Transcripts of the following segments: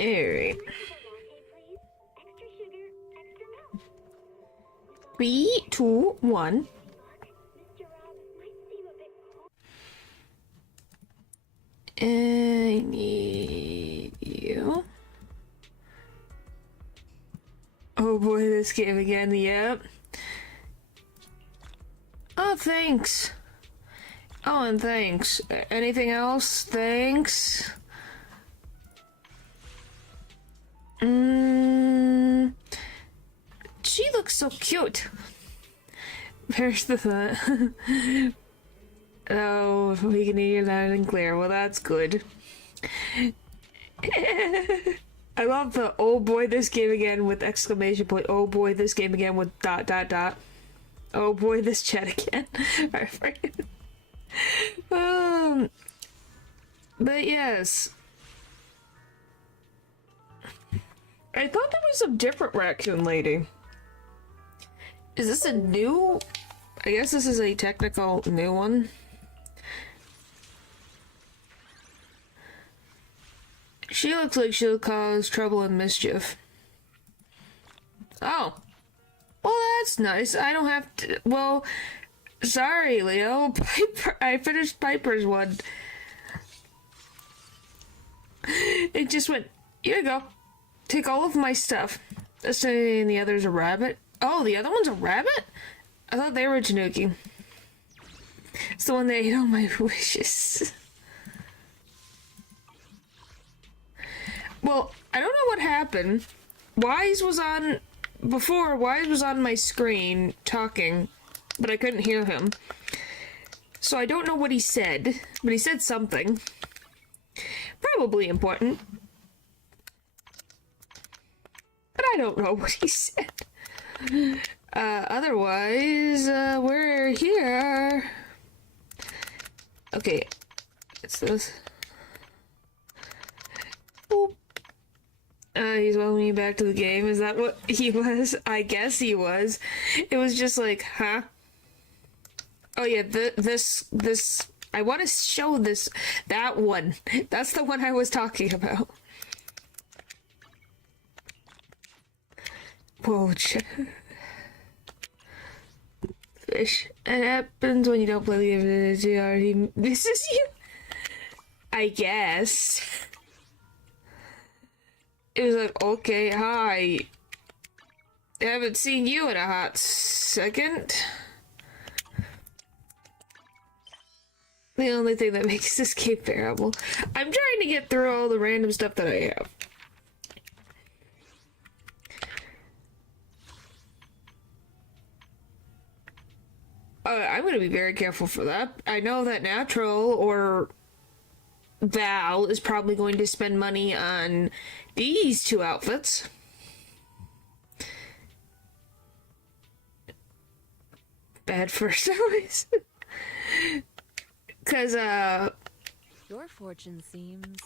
Alright. 3, 2, 1. I need you. Oh boy, this game again, yep. Oh, thanks. Oh, and thanks. Anything else? Thanks. She looks so cute. There's the thought. Oh, we can hear you loud and clear. Well, that's good. I love the oh boy this game again with exclamation point. Oh boy this game again with ... Oh boy this chat again. But yes. I thought there was a different raccoon lady. Is this a new... I guess this is a technical new one. She looks like she'll cause trouble and mischief. Oh. Well, that's nice. I don't have to... Well, sorry, Leo. Piper... I finished Piper's one. It just went, here you go. Take all of my stuff. And the other's a rabbit. Oh, the other one's a rabbit? I thought they were Tanuki. It's the one that ate all my wishes. Well, I don't know what happened. Wise was on... Before, Wise was on my screen talking, but I couldn't hear him. So I don't know what he said, but he said something. Probably important. But I don't know what he said. Otherwise, we're here. Okay. It's this. Boop. He's welcoming you back to the game. Is that what he was? I guess he was. It was just like, huh? Oh yeah, this, I want to show this, that one. That's the one I was talking about. Whoa, fish. It happens when you don't play the game. This is you? I guess. It was like, okay, hi. I haven't seen you in a hot second. The only thing that makes this game bearable. I'm trying to get through all the random stuff that I have. I'm gonna be very careful for that. I know that Natural or Val is probably going to spend money on these two outfits. Bad first always. Cause your fortune seems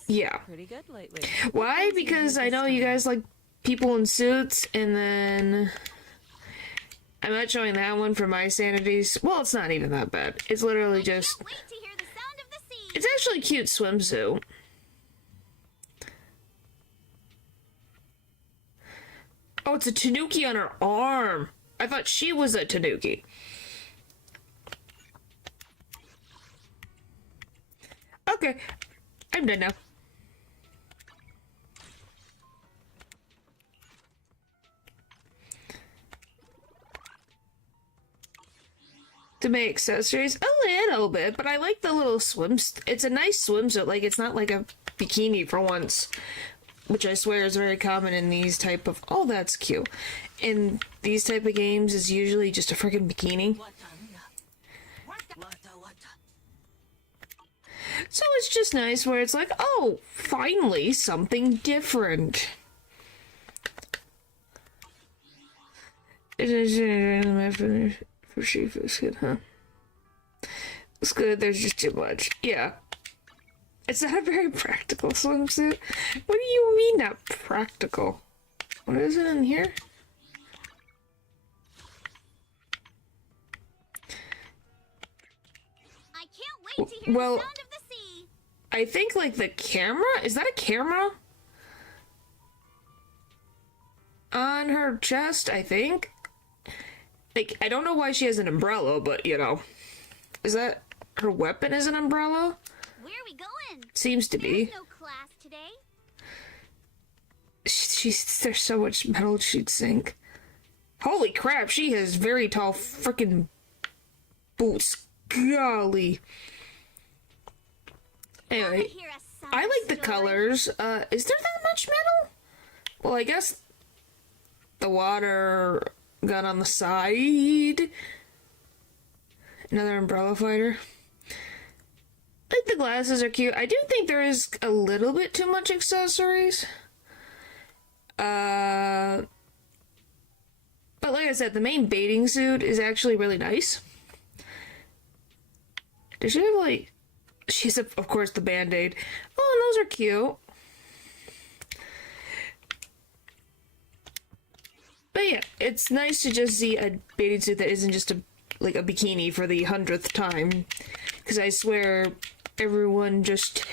pretty good lately. Why? Because I know you guys like people in suits, and then I'm not showing that one for my sanities. Well, it's not even that bad. It's literally just... Can't wait to hear the sound of the sea. It's actually a cute swimsuit. Oh, it's a tanuki on her arm. I thought she was a tanuki. Okay, I'm done now. To make accessories a little bit, but I like the little it's a nice swimsuit. Like, it's not like a bikini for once, which I swear is very common in these type of... Oh, that's cute. In these type of games is usually just a freaking bikini. So it's just nice where it's like, oh, finally something different. It is for sheep is good, huh? It's good, there's just too much. Yeah. It's not a very practical swimsuit. What do you mean not practical? What is it in here? I can't wait to hear the sound of the sea. I think, like, the camera? Is that a camera? On her chest, I think. Like, I don't know why she has an umbrella, but, you know. Is that her weapon is an umbrella? Where are we going? Seems to be. There's no class today. There's so much metal she'd sink. Holy crap, she has very tall freaking boots. Golly. Anyway, I like the colors. Is there that much metal? Well, I guess the water gun on the side. Another umbrella fighter. I think the glasses are cute. I do think there is a little bit too much accessories. But like I said, the main bathing suit is actually really nice. Does she have, like... She has, of course, the Band-Aid. Oh, and those are cute. But yeah, it's nice to just see a bathing suit that isn't just a bikini for the 100th time. Because I swear, everyone just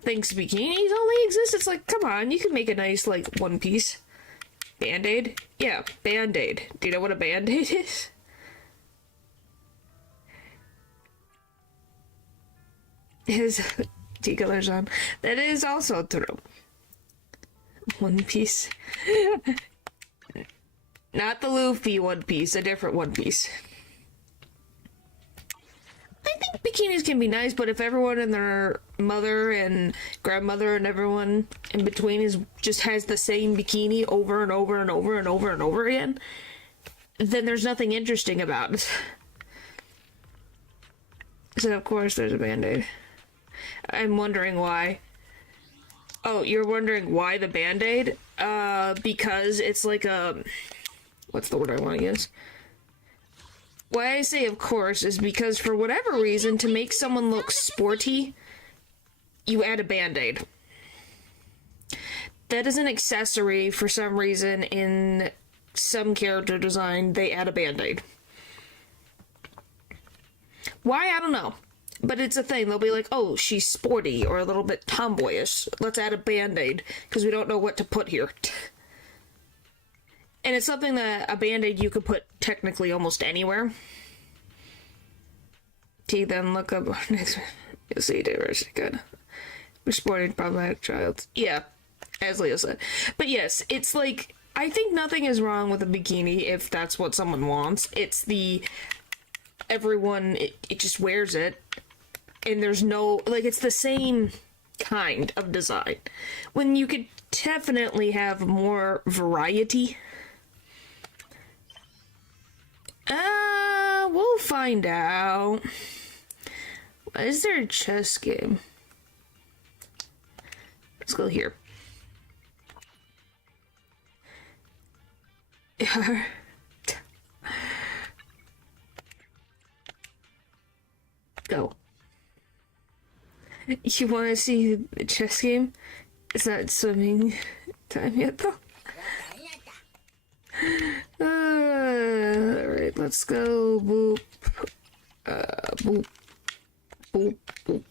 thinks bikinis only exist. It's like, come on, you can make a nice, like, one piece. Band-Aid? Yeah, Band-Aid. Do you know what a Band-Aid is? His tea colors on. That is also true. One Piece. Not the Luffy One Piece, a different One Piece. I think bikinis can be nice, but if everyone and their mother and grandmother and everyone in between just has the same bikini over and over and over and over and over again, then there's nothing interesting about it. So of course there's a Band-Aid. I'm wondering why. Oh, you're wondering why the Band-Aid? Because it's like a... What's the word I want to use? Why I say of course is because for whatever reason, to make someone look sporty, you add a Band-Aid. That is an accessory for some reason in some character design, they add a Band-Aid. Why? I don't know. But it's a thing. They'll be like, oh, she's sporty or a little bit tomboyish. Let's add a Band-Aid because we don't know what to put here. And it's something that a Band-Aid you could put technically almost anywhere. T then look up next. You'll see diversity. Good. We're sporting problematic child. Yeah, as Leo said. But yes, it's like, I think nothing is wrong with a bikini if that's what someone wants. It's the everyone, it just wears it. And there's no, like, it's the same kind of design. When you could definitely have more variety. We'll find out. Is there a chess game? Let's go here. Go. You want to see the chess game? It's not swimming time yet, though. Alright, let's go. Boop. Boop. Boop. Boop.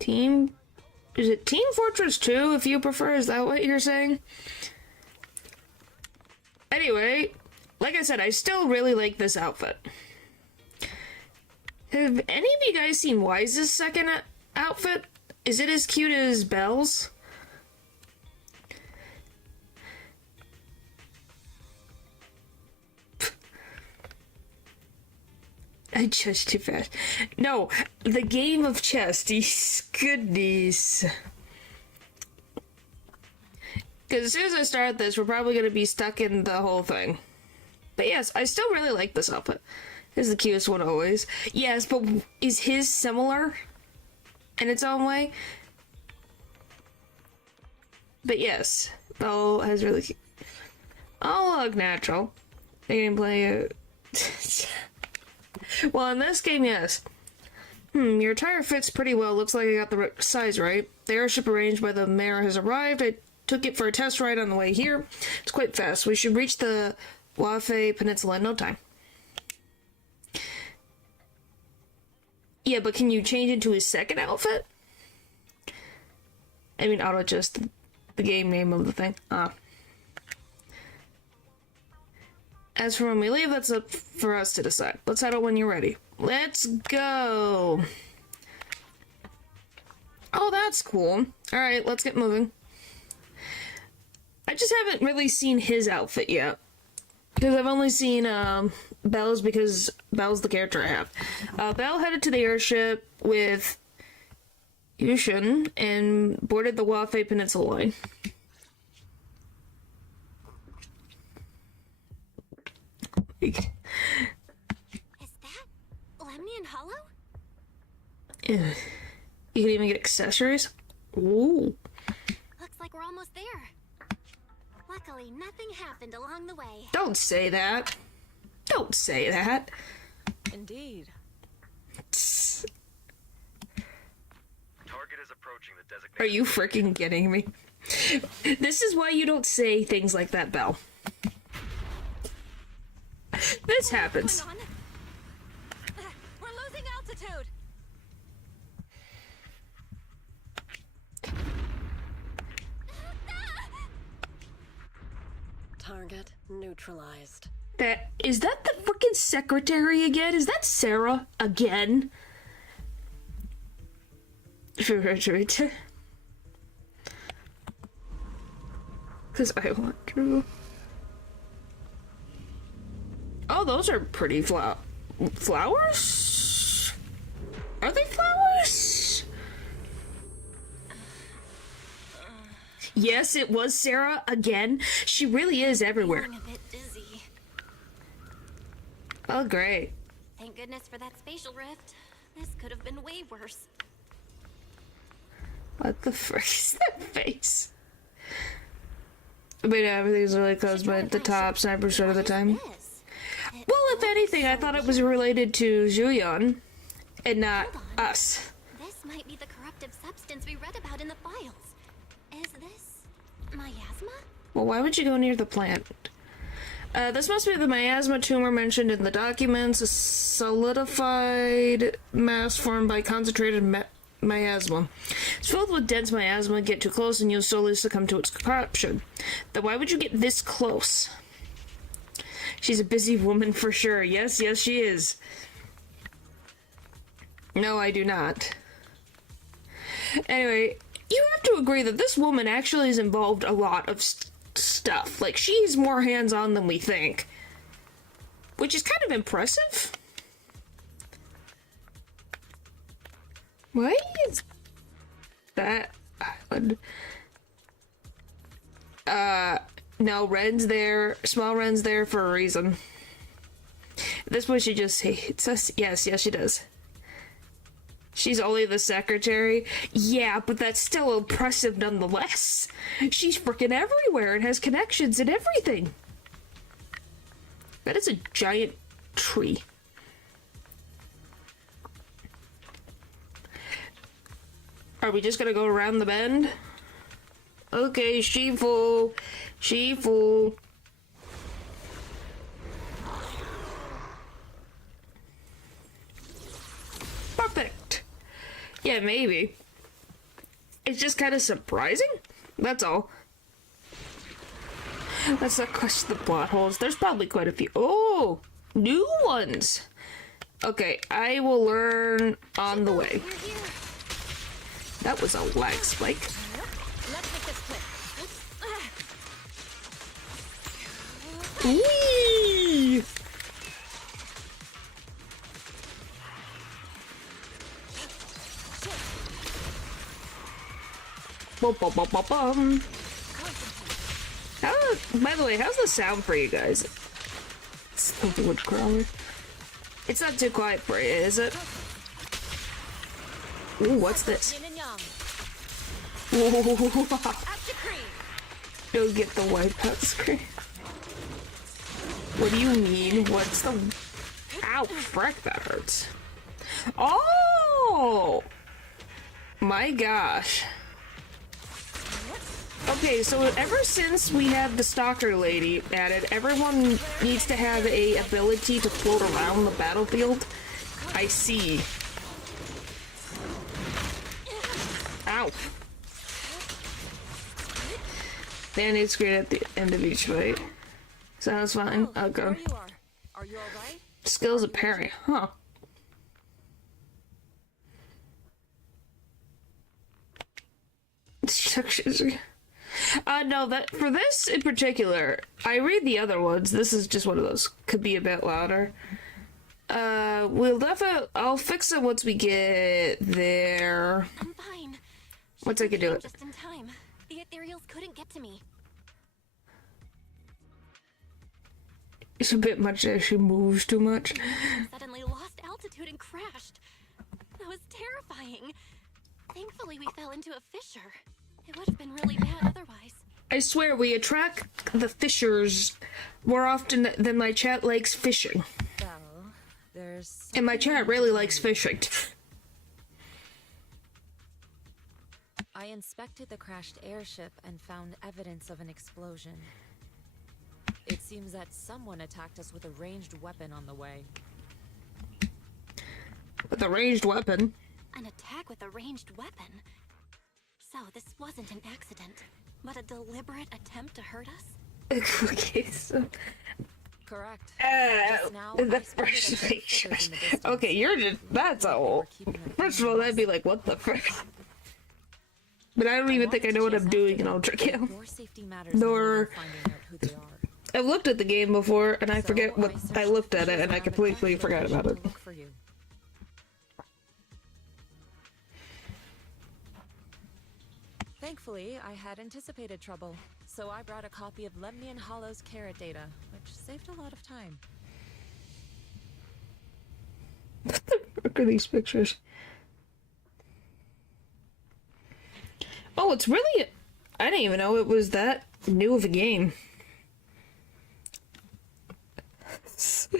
Team... Is it Team Fortress 2, if you prefer? Is that what you're saying? Anyway, like I said, I still really like this outfit. Have any of you guys seen Wise's second outfit? Is it as cute as Belle's? I judged too fast. No, the game of chess. Goodness. Because as soon as I start this, we're probably going to be stuck in the whole thing. But yes, I still really like this outfit. Is the cutest one always. Yes, but is his similar in its own way? But yes, Belle has really cute. Oh, look natural. Gameplay. Well, in this game, yes. Your attire fits pretty well. Looks like I got the size right. The airship arranged by the mayor has arrived. I took it for a test ride on the way here. It's quite fast. We should reach the Wafe Peninsula in no time. Yeah, but can you change into his second outfit? I mean, auto adjust the game name of the thing. As for when we leave, that's up for us to decide. Let's head out when you're ready. Let's go! Oh, that's cool. Alright, let's get moving. I just haven't really seen his outfit yet. Because I've only seen, Belle's because Belle's the character I have. Belle headed to the airship with Yushin and boarded the Wafe Peninsula line. Is that Lemnian Hollow? You can even get accessories? Ooh. Looks like we're almost there. Luckily, nothing happened along the way. Don't say that. Don't say that. Indeed. Target is approaching the designated. Are you freaking kidding me? This is why you don't say things like that, Belle. This happens. What's going on? We're losing altitude. Target neutralized. Is that the freaking secretary again? Is that Sarah again? Refrigerator. Because I want to. Oh, those are pretty flowers? Are they flowers? Yes, it was Sarah again. She really is everywhere. I'm a bit dizzy. Oh, great. Thank goodness for that spatial rift. This could have been way worse. What the frick is that face? But yeah, everything's really close by the top, 9% of the time. This? Well, if anything, I thought it was related to Julian and not Hold on. us. This might be the corruptive substance we read about in the files. Is this miasma? Well, why would you go near the plant? This must be the miasma tumor mentioned in the documents, a solidified mass formed by concentrated miasma. It's filled with dense miasma. Get too close and you'll slowly succumb to its corruption. Then why would you get this close? She's a busy woman for sure. Yes, yes, she is. No, I do not. Anyway, you have to agree that this woman actually is involved a lot of stuff. Like, she's more hands-on than we think. Which is kind of impressive. Why is that island? No, Ren's there. Small Ren's there for a reason. This way she just hates us. Yes, yes, she does. She's only the secretary. Yeah, but that's still impressive nonetheless. She's freaking everywhere and has connections and everything. That is a giant tree. Are we just gonna go around the bend? Okay, Shifu. Shifu. Perfect. Yeah, maybe. It's just kind of surprising. That's all. Let's not question the plot holes. There's probably quite a few. Oh, new ones. Okay, I will learn on the way. That was a lag spike. Let's make this quick. Whee! Bum, bum, bum, bum, bum. By the way, how's the sound for you guys? It's the wood crawler. It's not too quiet for you, is it? Ooh, what's this? Yin and yang. Whoa. Up to cream. Go get the wipeout screen. What do you mean? What's the... Ow, frick, that hurts. Oh! My gosh. Okay, so ever since we have the stalker lady added, everyone needs to have a ability to float around the battlefield. I see. Ow. Band-aid screen at the end of each fight. Sounds fine. I'll go. There you are. Are you alright? Skills of parry. Huh. Instructions. No, that for this in particular, I read the other ones. This is just one of those. Could be a bit louder. We'll definitely. I'll fix it once we get there. I'm fine. Once I can do it. Just in time. The ethereals couldn't get to me. It's a bit much as she moves too much. Suddenly lost altitude and crashed. That was terrifying. Thankfully, we fell into a fissure. It would have been really bad otherwise. I swear we attract the fishers more often than my chat likes fishing. Well, there's... And my chat really likes fishing. I inspected the crashed airship and found evidence of an explosion. It seems that someone attacked us with a ranged weapon on the way. With a ranged weapon? An attack with a ranged weapon? So this wasn't an accident, but a deliberate attempt to hurt us? Okay, so... Correct. The first picture. Okay, you're just... That's all. First of all, that'd be like, what the frick? But I don't even think I know what I'm doing in Ultra Kill. Nor... I've looked at the game before, and I forget what I looked at it, and I completely forgot about it. Thankfully, I had anticipated trouble, so I brought a copy of Lemnian Hollow's carrot data, which saved a lot of time. What the frick are these pictures? Oh, it's really... I didn't even know it was that new of a game. Do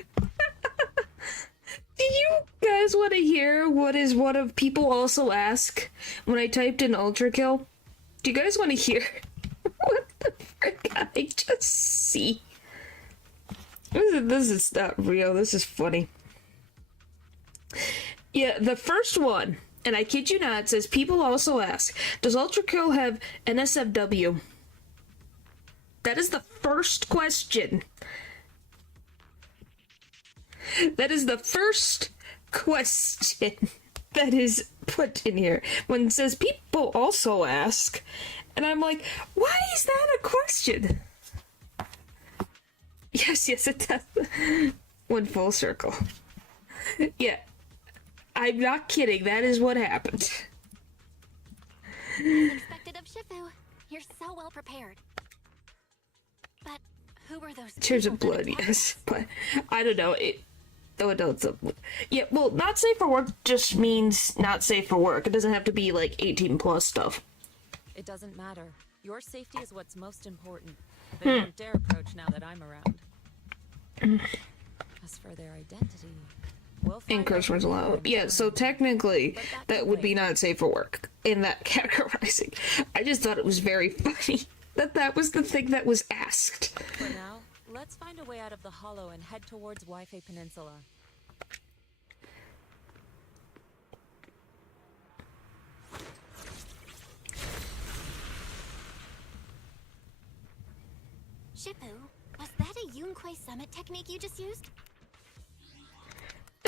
you guys want to hear what is one of people also ask when I typed in Ultra Kill? Do you guys want to hear what the frick I just see? This is not real. This is funny. Yeah, the first one, and I kid you not, says people also ask, does Ultra Kill have NSFW? That is the first question. That is the first question that is put in here. When it says people also ask, and I'm like, why is that a question? Yes, it does. Went full circle. Yeah. I'm not kidding. That is what happened. Unexpected of Shifu. You're so well prepared. But who were those? Tears of blood, yes. But I don't know. Oh, no, it's yeah, well, not safe for work just means not safe for work. It doesn't have to be, like, 18 plus stuff. It doesn't matter. Your safety is what's most important. They won't dare approach now that I'm around. As for their identity, we'll find And curse words allowed. Yeah, so technically, that would be not safe for work in that categorizing. I just thought it was very funny that was the thing that was asked. For now, let's find a way out of the hollow and head towards Wi-Fi Peninsula. Shifu, was that a Yunquei Summit technique you just used?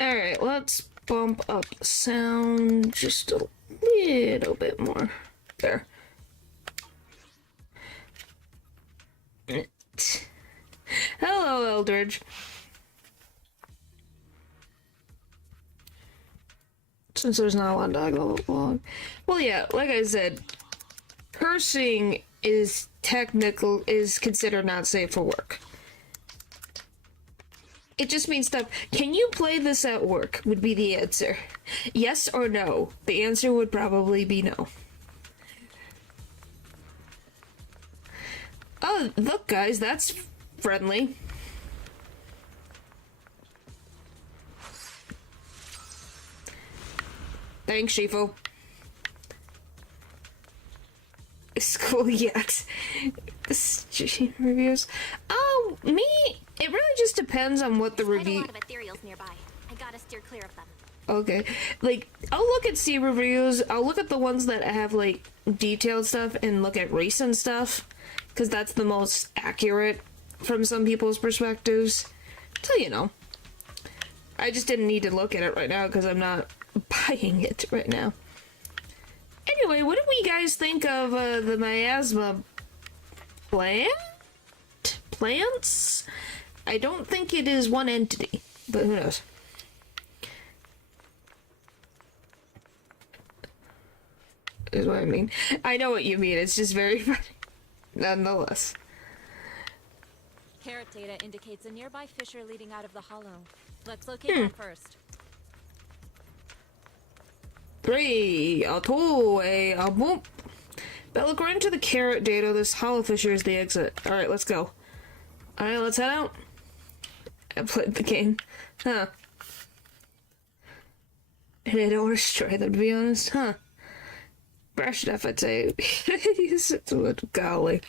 Alright, let's bump up the sound just a little bit more. There. Hello, Eldridge. Since there's not a lot of dialogue. Well, yeah, like I said, cursing is considered not safe for work. It just means stuff. Can you play this at work? Would be the answer. Yes or no? The answer would probably be no. Oh, look, guys, that's friendly. Thanks, Shifu. School yet. Reviews. Oh, me? It really just depends on what the There's review. quite a lot of ethereals nearby. I gotta steer clear of them. Okay. Like, I'll look at sea reviews, I'll look at the ones that have, like, detailed stuff, and look at recent stuff, because that's the most accurate from some people's perspectives. So, you know. I just didn't need to look at it right now, because I'm not buying it right now. Anyway, what did we guys think of the miasma plants? I don't think it is one entity, but who knows. Is what I mean. I know what you mean, it's just very funny. Nonetheless. Carrot data indicates a nearby fissure leading out of the hollow. Let's locate that first. 3, a 2, a boom. But according to the carrot data, this hollow fissure is the exit. Alright, let's go. Alright, let's head out. I played the game. Huh. And I don't want to destroy them, to be honest. Huh. Brush enough, I'd say. Golly.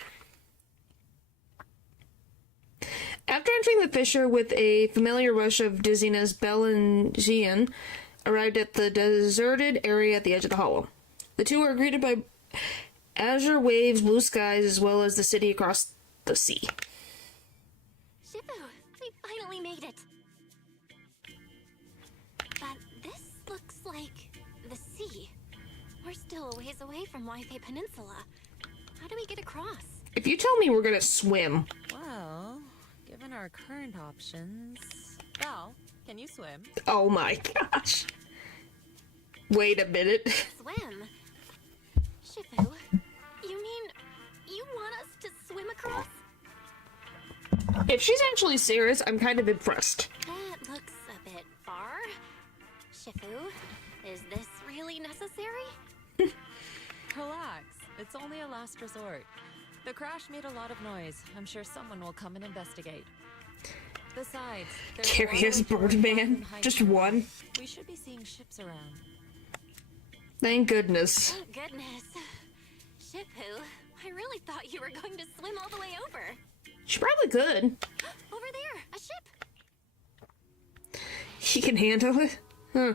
After entering the fissure with a familiar rush of dizziness, Belle and Jean arrived at the deserted area at the edge of the hollow. The two were greeted by azure waves, blue skies, as well as the city across the sea. Shifu, we finally made it. But this looks like the sea. We're still a ways away from Wi-Fi Peninsula. How do we get across? If you tell me we're gonna swim... Well, given our current options... Belle, can you swim? Oh my gosh. Wait a minute. Swim? Shifu, you mean you want us to swim across? If she's actually serious, I'm kind of impressed. That looks a bit far. Shifu, is this really necessary? Relax. It's only a last resort. The crash made a lot of noise. I'm sure someone will come and investigate. Besides, there's Curious always more Birdman. mountain hikes Just around. one. We should be seeing ships around. Thank goodness. Thank goodness. Shifu, I really thought you were going to swim all the way over. She probably could. Over there, a ship. She can handle it? Huh.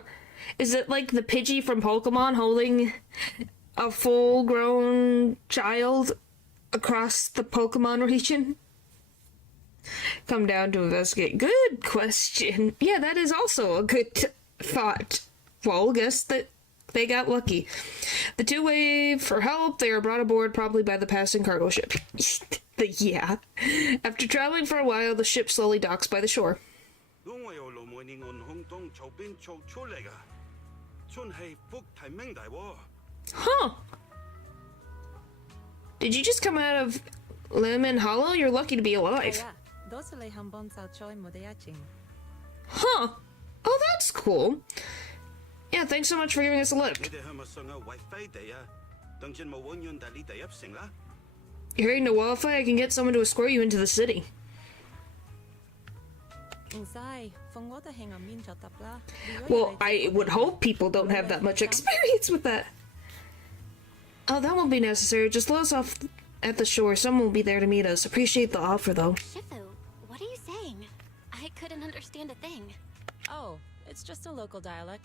Is it like the Pidgey from Pokemon holding a full-grown child across the Pokemon region? Come down to investigate. Good question. Yeah, that is also a good thought. Well, guess that they got lucky. The two wave for help. They are brought aboard probably by the passing cargo ship. Yeah. After traveling for a while, the ship slowly docks by the shore. Huh. Did you just come out of Lemon Hollow? You're lucky to be alive. Huh. Oh, that's cool. Yeah, thanks so much for giving us a lift. You're heading to Wi-Fi? I can get someone to escort you into the city. Well, I would hope people don't have that much experience with that. Oh, that won't be necessary. Just let us off at the shore. Someone will be there to meet us. Appreciate the offer, though. Shifu, what are you saying? I couldn't understand a thing. Oh, it's just a local dialect.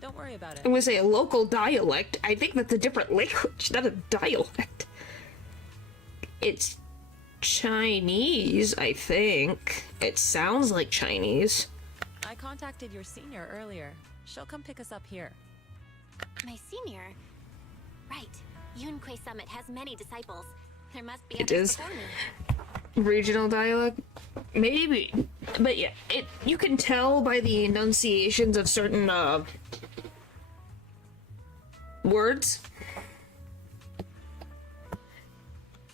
Don't worry about it. I'm gonna say a local dialect. I think that's a different language, not a dialect. It's Chinese, I think. It sounds like Chinese. I contacted your senior earlier. She'll come pick us up here. My senior? Right. Yunkui Summit has many disciples. There must be It others is. before me. Regional dialect? Maybe. But yeah, you can tell by the enunciations of certain, words.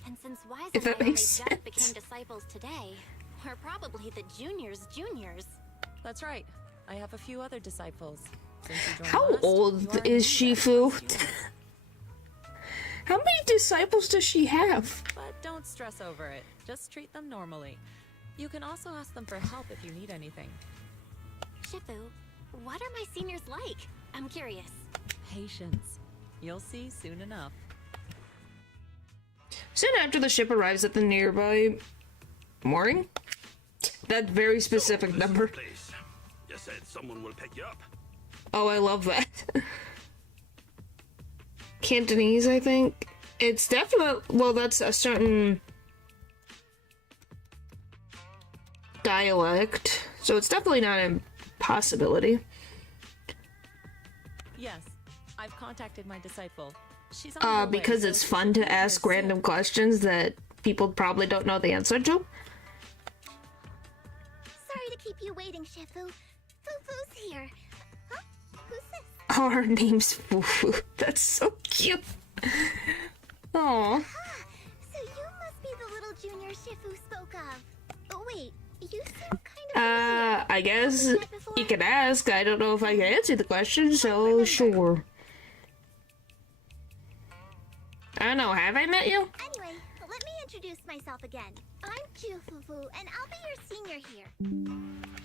And since Wise If and that I only makes just sense. became disciples today, we're probably the juniors. That's right. I have a few other disciples. Since you joined How last, you old are is indeed Shifu? advanced juniors. How many disciples does she have? But don't stress over it. Just treat them normally. You can also ask them for help if you need anything. Shifu, what are my seniors like? I'm curious. Patience. You'll see soon enough. Soon after the ship arrives at the nearby mooring. That very specific number. Place. You said someone will pick you up. Oh, I love that. Cantonese, I think. It's definitely, well, that's a certain dialect, so it's definitely not a possibility. Yes, I've contacted my disciple. She's on her way, Because so it's she fun should be to here ask soon. random questions that people probably don't know the answer to. Sorry to keep you waiting, Shifu. Fufu's here. Huh? Who's this? Oh, her name's Fufu. That's so cute. Oh. So you must be the little junior Shifu spoke of. Oh wait, you seem kind of familiar. I guess Met before? you can ask. I don't know if I can answer the question, so sure. I don't know, have I met you? Anyway, let me introduce myself again. I'm Fufu, and I'll be your senior here.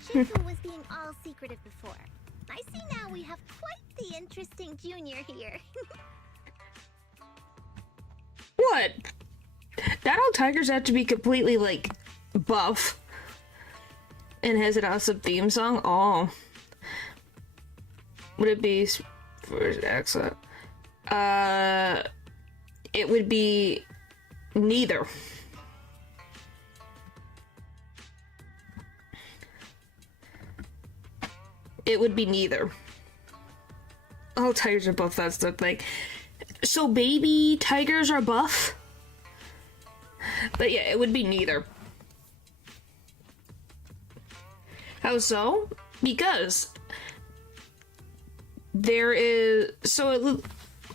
Shifu was being all secretive before. I see now we have quite the interesting junior here. What? That all tigers have to be completely, like, buff. And has an awesome theme song? Oh. Would it be for his accent? It would be neither. It would be neither. All tigers are buff, that's the thing. So baby tigers are buff? But yeah, it would be neither. How so? Because there is...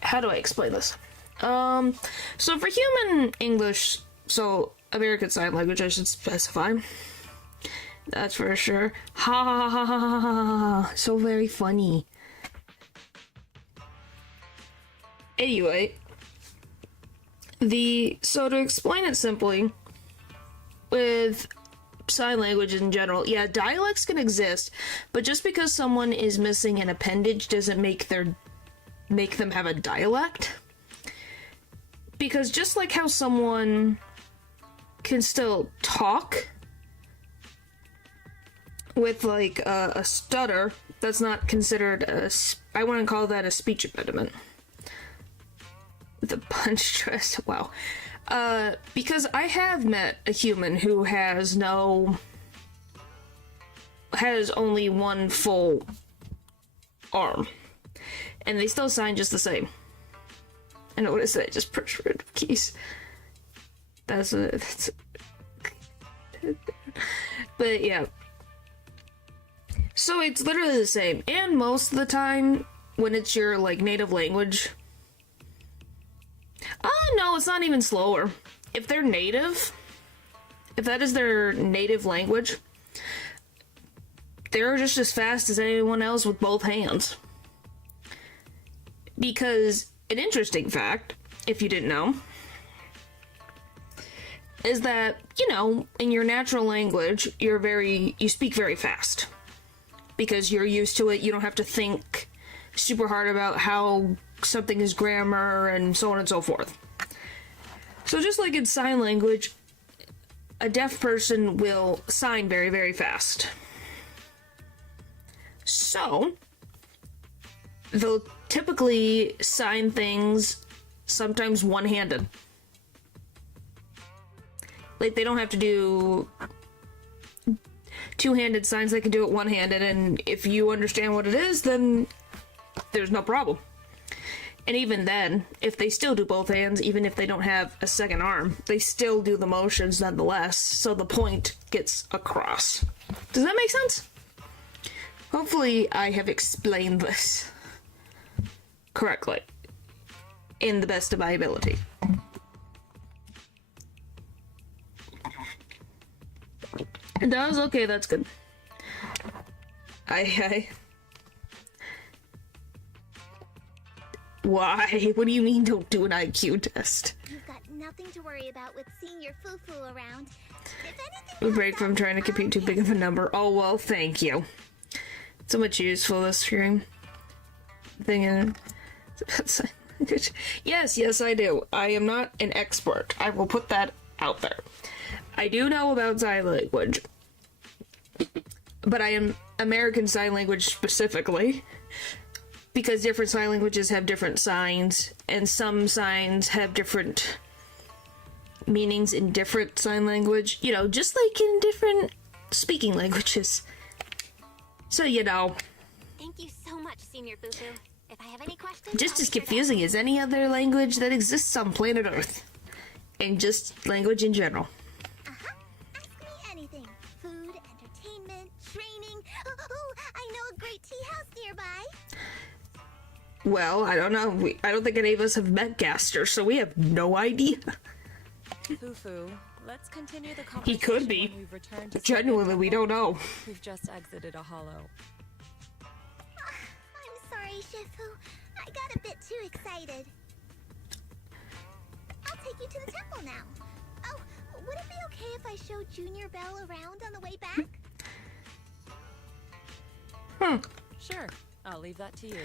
how do I explain this? So for human English, so American Sign Language, I should specify. That's for sure. Ha ha ha ha ha ha ha. So very funny. Anyway, so to explain it simply, with sign language in general, yeah, dialects can exist, but just because someone is missing an appendage doesn't make them have a dialect. Because just like how someone can still talk with like a stutter, that's not considered I wouldn't call that a speech impediment. The punch dress, wow. Because I have met a human who has only one full arm, and they still sign just the same. I know what I said, just push rid of keys. That's but yeah. So it's literally the same, and most of the time, when it's your, like, native language... no, it's not even slower. If they're native, if that is their native language, they're just as fast as anyone else with both hands. Because an interesting fact, if you didn't know, is that, you know, in your natural language, you speak very fast. Because you're used to it, you don't have to think super hard about how something is grammar and so on and so forth. So just like in sign language, a deaf person will sign very, very fast. So, they'll typically sign things sometimes one-handed. Like, they don't have to do two-handed signs, they can do it one-handed, and if you understand what it is, then there's no problem. And even then, if they still do both hands, even if they don't have a second arm, they still do the motions nonetheless, so the point gets across. Does that make sense? Hopefully I have explained this correctly, in the best of my ability. It does? Okay, that's good. Why? What do you mean don't do an IQ test? You've got nothing to worry about with seeing your Fufu around. If anything A break comes from up, trying to compute too big of a number. Oh, well, thank you. So much usefulness stream. Thing in it. Yes, I do. I am not an expert. I will put that out there. I do know about sign language. But I am American Sign Language specifically. Because different sign languages have different signs, and some signs have different meanings in different sign language. You know, just like in different speaking languages. So, you know. Thank you so much, Senior Fufu. If I have any questions, Just I'll as be sure to confusing as any other language that exists on planet Earth. And just language in general. Uh-huh. Ask me anything. Food, entertainment, training. Oh, I know a great tea house nearby. Well, I don't know. I don't think any of us have met Gaster, so we have no idea. Fufu, let's continue the conversation. He could be. When we've returned to Genuinely, we don't know. We've just exited a hollow. I'm sorry, Shifu. I got a bit too excited. I'll take you to the temple now. Oh, would it be okay if I showed Junior Belle around on the way back? Sure, I'll leave that to you.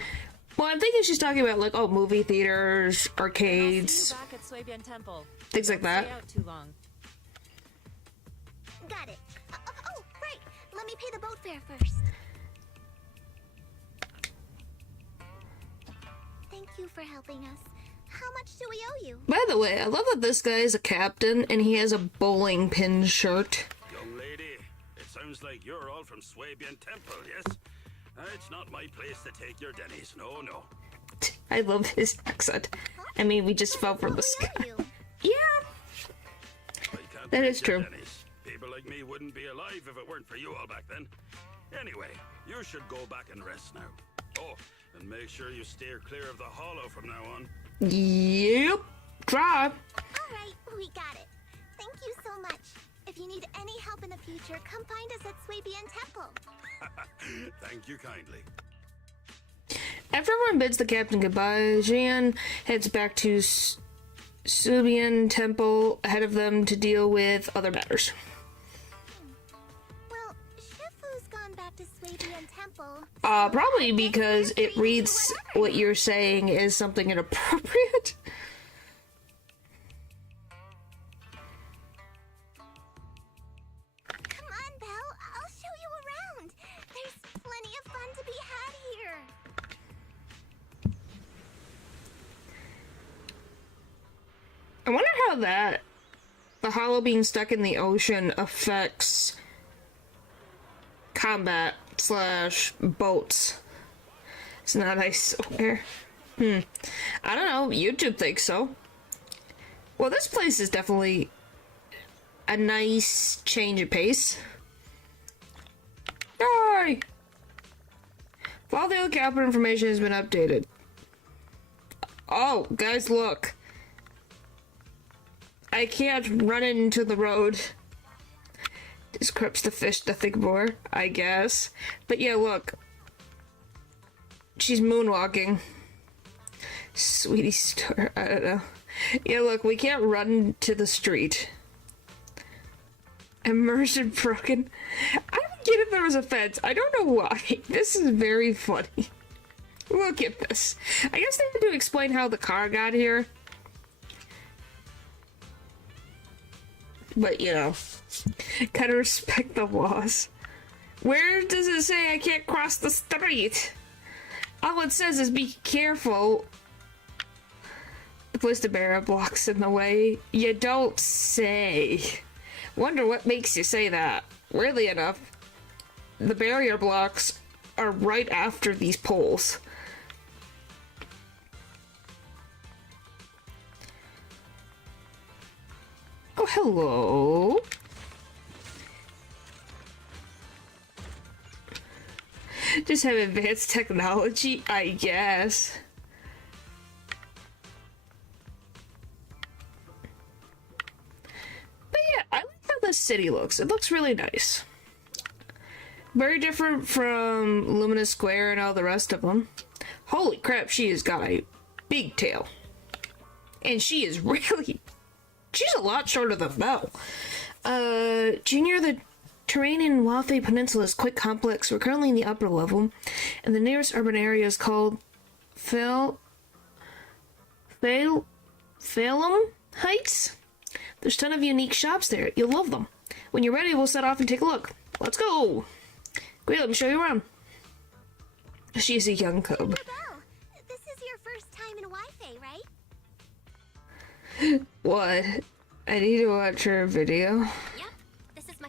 Well, I'm thinking she's talking about, like, oh, movie theaters, I'll arcades, see you back at Suibian Temple. things like Don't that. stay out too long. Got it. Oh, right. Let me pay the boat fare first. Thank you for helping us. How much do we owe you? By the way, I love that this guy is a captain and he has a bowling pin shirt. Young lady, it sounds like you're all from Swabian Temple, yes? It's not my place to take your dennies, no. I love his accent. I mean, we just fell from the What sky. we owe you? Yeah. I can't That take is your true. dennies. People like me wouldn't be alive if it weren't for you all back then. Anyway, you should go back and rest now. Oh, and make sure you steer clear of the hollow from now on. Yep. Try. All right, we got it. Thank you so much. If you need any help in the future, come find us at Swabian Temple. Thank you kindly. After everyone bids the captain goodbye, Jian heads back to Subian Temple ahead of them to deal with other matters. Well, Shifu's gone back to Swabian Temple. Probably because it reads what you're saying is something inappropriate. Come on, Belle. I'll show you around. There's plenty of fun to be had here. I wonder how the hollow being stuck in the ocean affects combat / boats. It's not ice somewhere. I don't know. YouTube thinks so. Well, this place is definitely a nice change of pace. Yay! All the other captain information has been updated. Oh, guys, look. I can't run into the road. Describes the fish to think more, I guess. But yeah, look. She's moonwalking. Sweetie star, I don't know. Yeah, look, we can't run to the street. Immersion broken. I don't get if there was a fence. I don't know why. This is very funny. Look at this. I guess they had to explain how the car got here. But, you know, gotta respect the laws. Where does it say I can't cross the street? All it says is be careful. The place to bear blocks in the way. You don't say. Wonder what makes you say that. Weirdly enough, the barrier blocks are right after these poles. Oh, hello. Just have advanced technology, I guess. But yeah, I like how this city looks. It looks really nice. Very different from Luminous Square and all the rest of them. Holy crap, she has got a big tail. And she is really... She's a lot shorter than Belle. Junior, the terrain in Wafe Peninsula is quite complex. We're currently in the upper level, and the nearest urban area is called Phalum Heights. There's a ton of unique shops there. You'll love them. When you're ready, we'll set off and take a look. Let's go! Great, let me show you around. She's a young cub. Belle, this is your first time in Wi-Fi, right? What? I need to watch her video. Yep, this is my.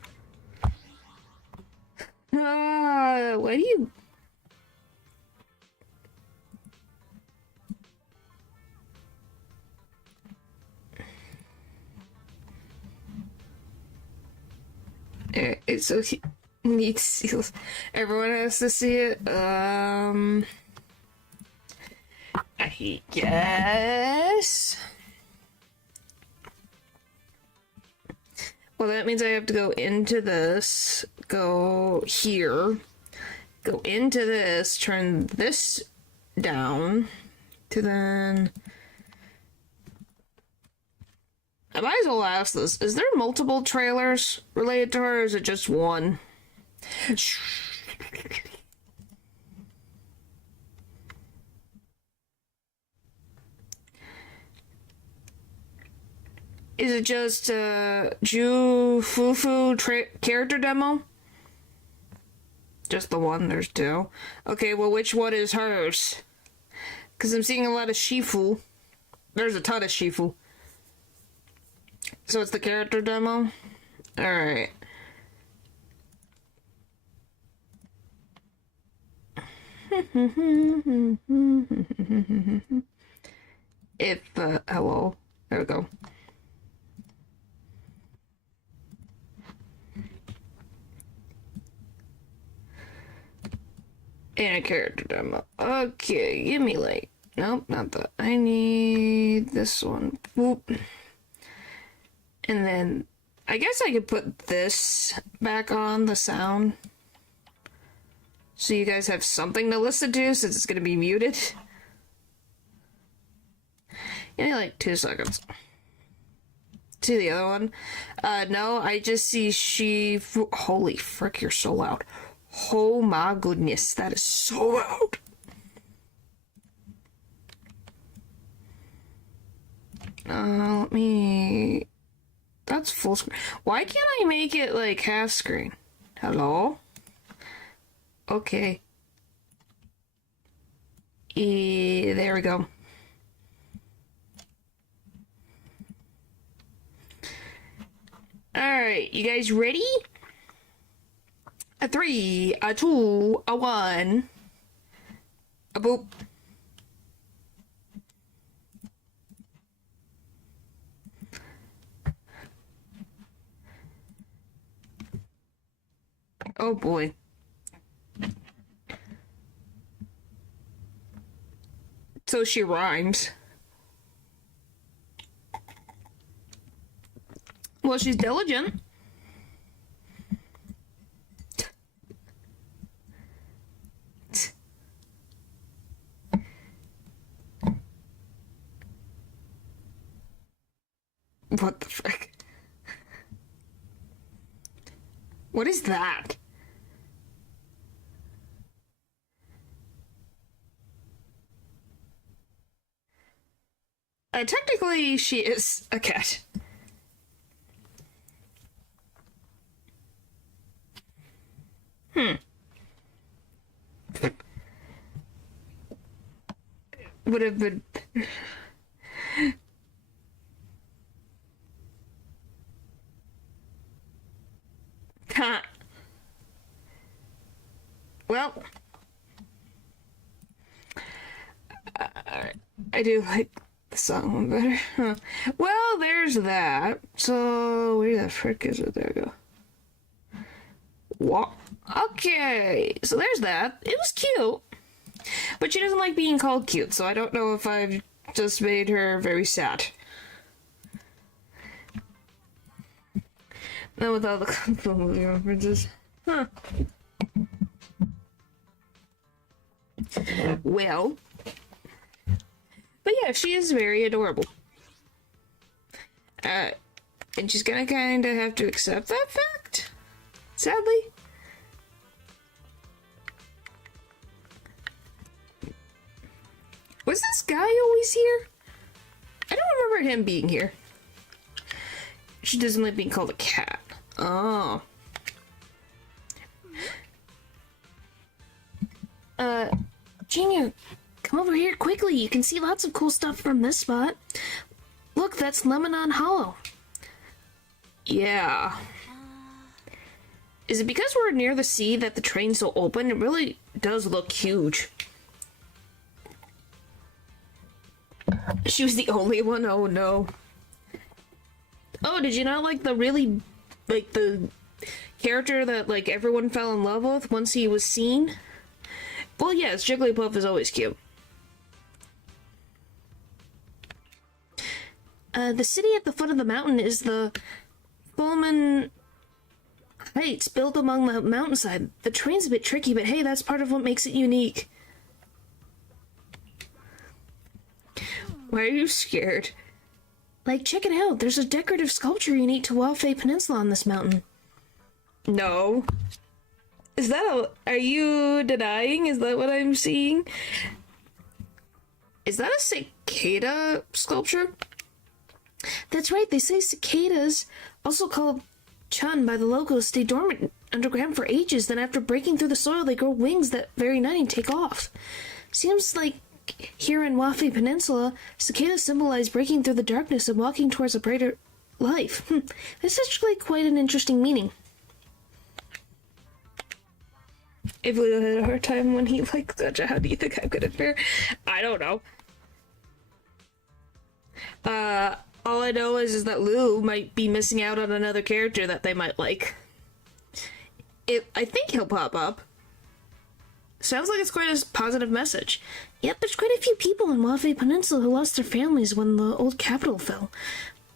Why do you... It's so neat seals. Everyone has to see it. I guess. Well, that means I have to go into this, go here, go into this, turn this down, to then... I might as well ask this. Is there multiple trailers related to her, or is it just one? Is it just Ju Fufu character demo? Just the one, there's two. Okay, well, which one is hers? Because I'm seeing a lot of Shifu. There's a ton of Shifu. So it's the character demo? Alright. Hello. There we go. And a character demo. Okay, give me like... Nope, not that. I need this one. Boop. And then, I guess I could put this back on, the sound. So you guys have something to listen to, since it's going to be muted. Give me like 2 seconds. To the other one. No, I just see holy frick, you're so loud. Oh my goodness, that is so loud. Let me... That's full screen. Why can't I make it like half screen? Hello? Okay. There we go. Alright, you guys ready? A 3, a 2, a 1. A boop. Oh boy. So she rhymes. Well, she's diligent. What the frick? What is that? Technically, she is a cat. Would have been... Huh. Well... I do like the song one better. Huh. Well, there's that. So, where the frick is it? There we go. What? Okay, so there's that. It was cute. But she doesn't like being called cute, so I don't know if I've just made her very sad. Now with all the Kung Fu movie references. Huh. Well. But yeah, she is very adorable. And she's gonna kinda have to accept that fact. Sadly. Was this guy always here? I don't remember him being here. She doesn't like being called a cat. Oh. Junior, come over here quickly. You can see lots of cool stuff from this spot. Look, that's Lebanon Hollow. Yeah. Is it because we're near the sea that the train's so open? It really does look huge. She was the only one? Oh no. Oh, did you not like the really, like, the character that, like, everyone fell in love with once he was seen? Well, yes, Jigglypuff is always cute. The city at the foot of the mountain is the Pullman Heights, built among the mountainside. The train's a bit tricky, but hey, that's part of what makes it unique. Why are you scared? Like, check it out. There's a decorative sculpture unique to Wafe Peninsula on this mountain. No. Is that are you denying? Is that what I'm seeing? Is that a cicada sculpture? That's right, they say cicadas, also called chun by the locals, stay dormant underground for ages, then after breaking through the soil they grow wings that very night and take off. Seems like here in Wafe Peninsula, cicadas symbolize breaking through the darkness and walking towards a brighter life. That's actually quite an interesting meaning. If Leo had a hard time when he liked Gotcha, how do you think I'm gonna fare? I don't know. All I know is that Lou might be missing out on another character that they might like. I think he'll pop up. Sounds like it's quite a positive message. Yep, there's quite a few people in Wafe Peninsula who lost their families when the old capital fell.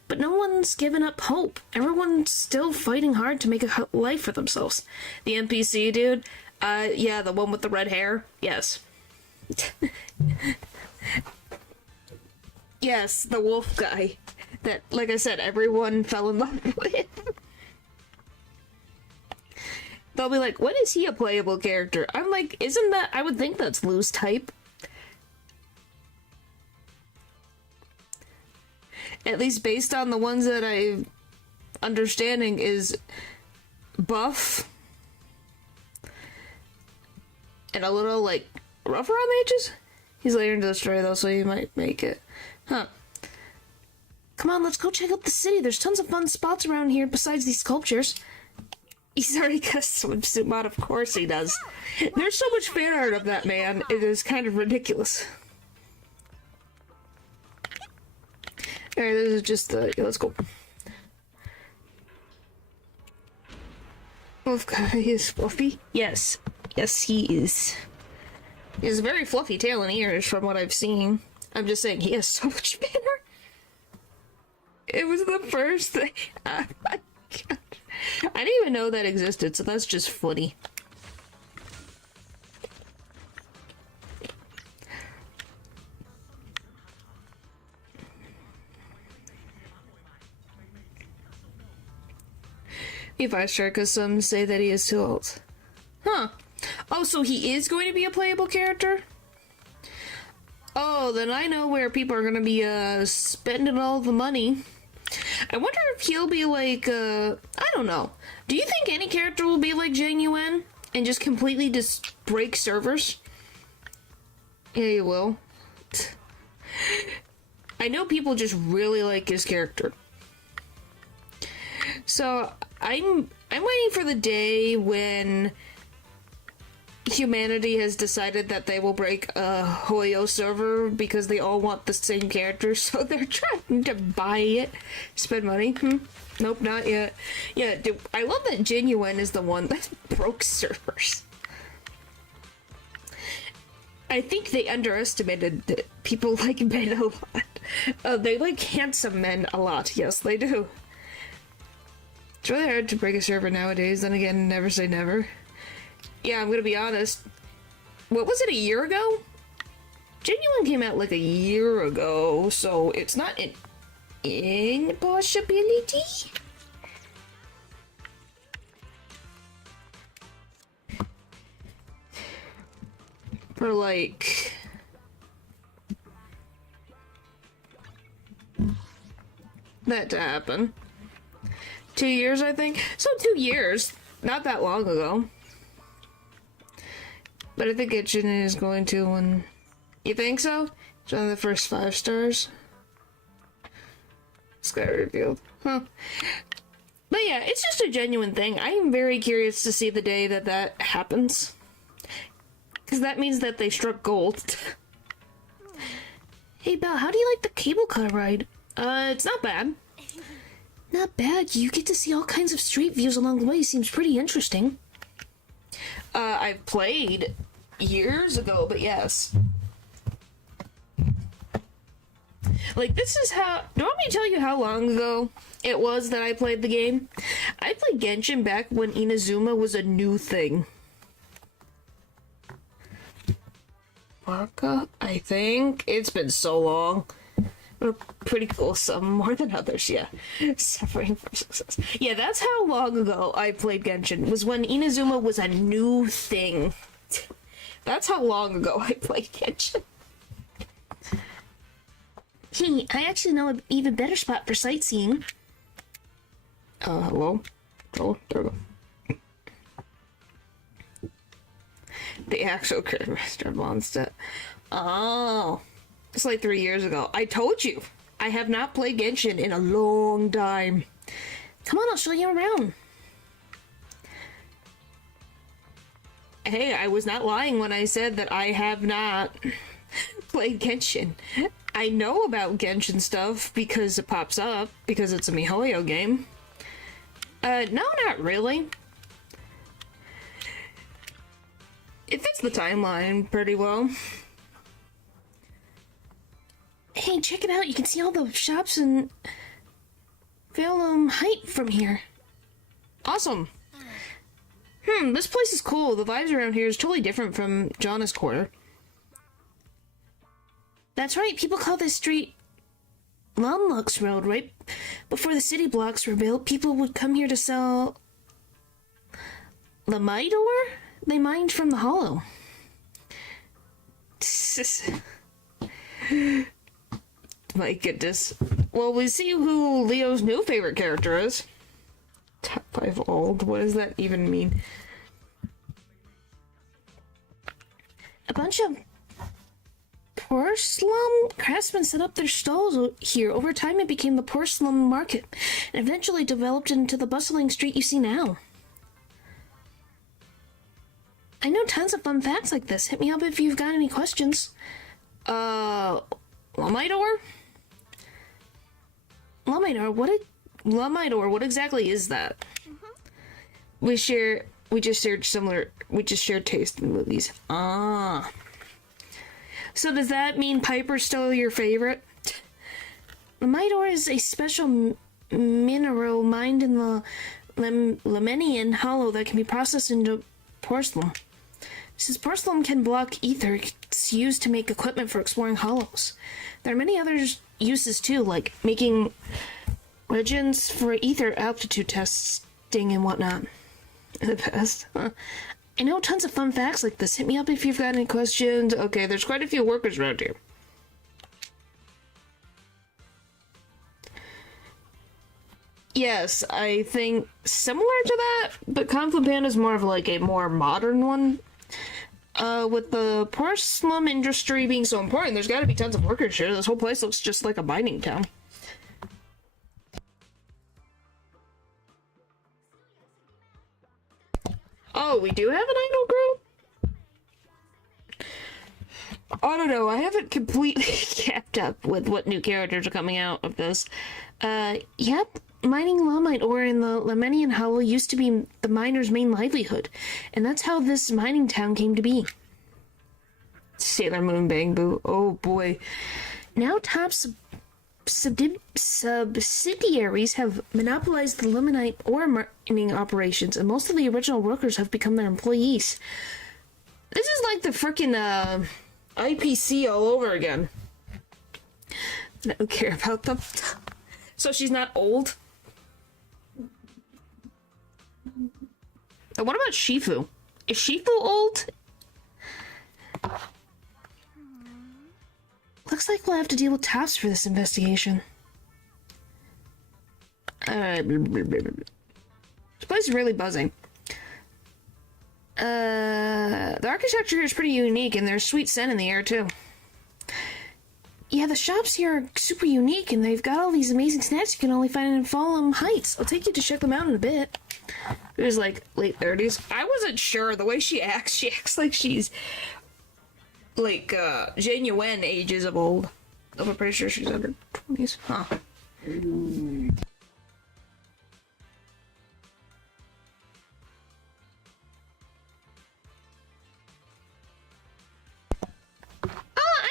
But no one's given up hope. Everyone's still fighting hard to make a life for themselves. The NPC dude? Yeah, the one with the red hair? Yes. Yes, the wolf guy. That, like I said, everyone fell in love with. They'll be like, when is he a playable character? I'm like, isn't that... I would think that's Lou's type. At least based on the ones that I'm understanding is buff. And a little, like, rougher on the edges? He's later into the story, though, so he might make it. Huh. Come on, let's go check out the city. There's tons of fun spots around here besides these sculptures. He's already got a swimsuit mod, of course he does. There's so much fan art of that man, it is kind of ridiculous. Alright, this is just the... Yeah, let's go. Wolf guy is fluffy? Yes. Yes, he is. He has a very fluffy tail and ears from what I've seen. I'm just saying, he has so much fan art. It was the first thing. Oh my god. I didn't even know that existed, so that's just funny. If I sure, because some say that he is too old. Huh. Oh, so he is going to be a playable character? Oh, then I know where people are going to be spending all the money. I wonder if he'll be like, I don't know. Do you think any character will be like Genuine and just completely just break servers? Yeah, you will. I know people just really like his character. So, I'm waiting for the day when humanity has decided that they will break a Hoyo server because they all want the same character, so they're trying to buy it. Spend money. Nope, not yet. Yeah, dude, I love that Genuine is the one that broke servers. I think they underestimated that people like men a lot. They like handsome men a lot. Yes, they do. It's really hard to break a server nowadays. Then again, never say never. Yeah, I'm gonna be honest. What was it, a year ago? Genuine came out like a year ago, so it's not an impossibility. For like... that to happen. 2 years, I think? So 2 years. Not that long ago. But I think Genshin is going to win. You think so? It's one of the first 5 stars. Sky revealed. Huh. But yeah, it's just a genuine thing. I am very curious to see the day that that happens. Because that means that they struck gold. Hey Belle, how do you like the cable car ride? It's not bad. Not bad. You get to see all kinds of street views along the way. Seems pretty interesting. I've played years ago, but yes. Like, this is how... Do you want me to tell you how long ago it was that I played the game? I played Genshin back when Inazuma was a new thing. Waka, I think. It's been so long. Pretty cool, some more than others, yeah. Suffering for success. Yeah, that's how long ago I played Genshin. Was when Inazuma was a new thing. That's how long ago I played Genshin. Hey, I actually know an even better spot for sightseeing. Hello? Oh, there we go. The actual Master Mondstadt. Oh. It's like 3 years ago. I told you. I have not played Genshin in a long time. Come on, I'll show you around. Hey, I was not lying when I said that I have not played Genshin. I know about Genshin stuff because it pops up, because it's a MiHoYo game. No, not really. It fits the timeline pretty well. Hey, check it out. You can see all the shops in Valum Height from here. Awesome. This place is cool. The vibes around here is totally different from Jonas Quarter. That's right. People call this street Lomlux Road, right? Before the city blocks were built, people would come here to sell Lamite ore they mined from the hollow. My goodness. Well, we see who Leo's new favorite character is. Top 5 old. What does that even mean? A bunch of porcelain craftsmen set up their stalls here. Over time, it became the porcelain market, and eventually developed into the bustling street you see now. I know tons of fun facts like this. Hit me up if you've got any questions. Lamite ore? Lamite ore, what exactly is that? We just shared taste in movies. Ah. So does that mean Piper's still your favorite? Lamite ore is a special mineral mined in the Lemenian hollow that can be processed into porcelain. Since porcelain can block ether, it's used to make equipment for exploring hollows. There are many other uses too, like making regents for ether altitude testing and whatnot. In the past. I know tons of fun facts like this. Hit me up if you've got any questions. Okay, there's quite a few workers around here. Yes, I think similar to that, but Conflipan is more of like a more modern one. With the porcelain industry being so important, there's got to be tons of workers here. This whole place looks just like a mining town. Oh, we do have an idol group? I don't know. I haven't completely kept up with what new characters are coming out of this. Yep. Mining Lamite ore in the Lemenian Hollow used to be the miners' main livelihood, and that's how this mining town came to be. Sailor Moon Bang Boo. Oh boy. Now top subsidiaries have monopolized the Limonite ore mining operations, and most of the original workers have become their employees. This is like the frickin' IPC all over again. I don't care about them. So she's not old? What about Shifu? Is Shifu old? Looks like we'll have to deal with Tops for this investigation. This place is really buzzing. The architecture here is pretty unique, and there's sweet scent in the air, too. Yeah, the shops here are super unique, and they've got all these amazing snacks you can only find in Fallen Heights. I'll take you to check them out in a bit. It was like late 30s. I wasn't sure. The way she acts like she's like genuine ages of old. I'm pretty sure she's under 20s. Huh. I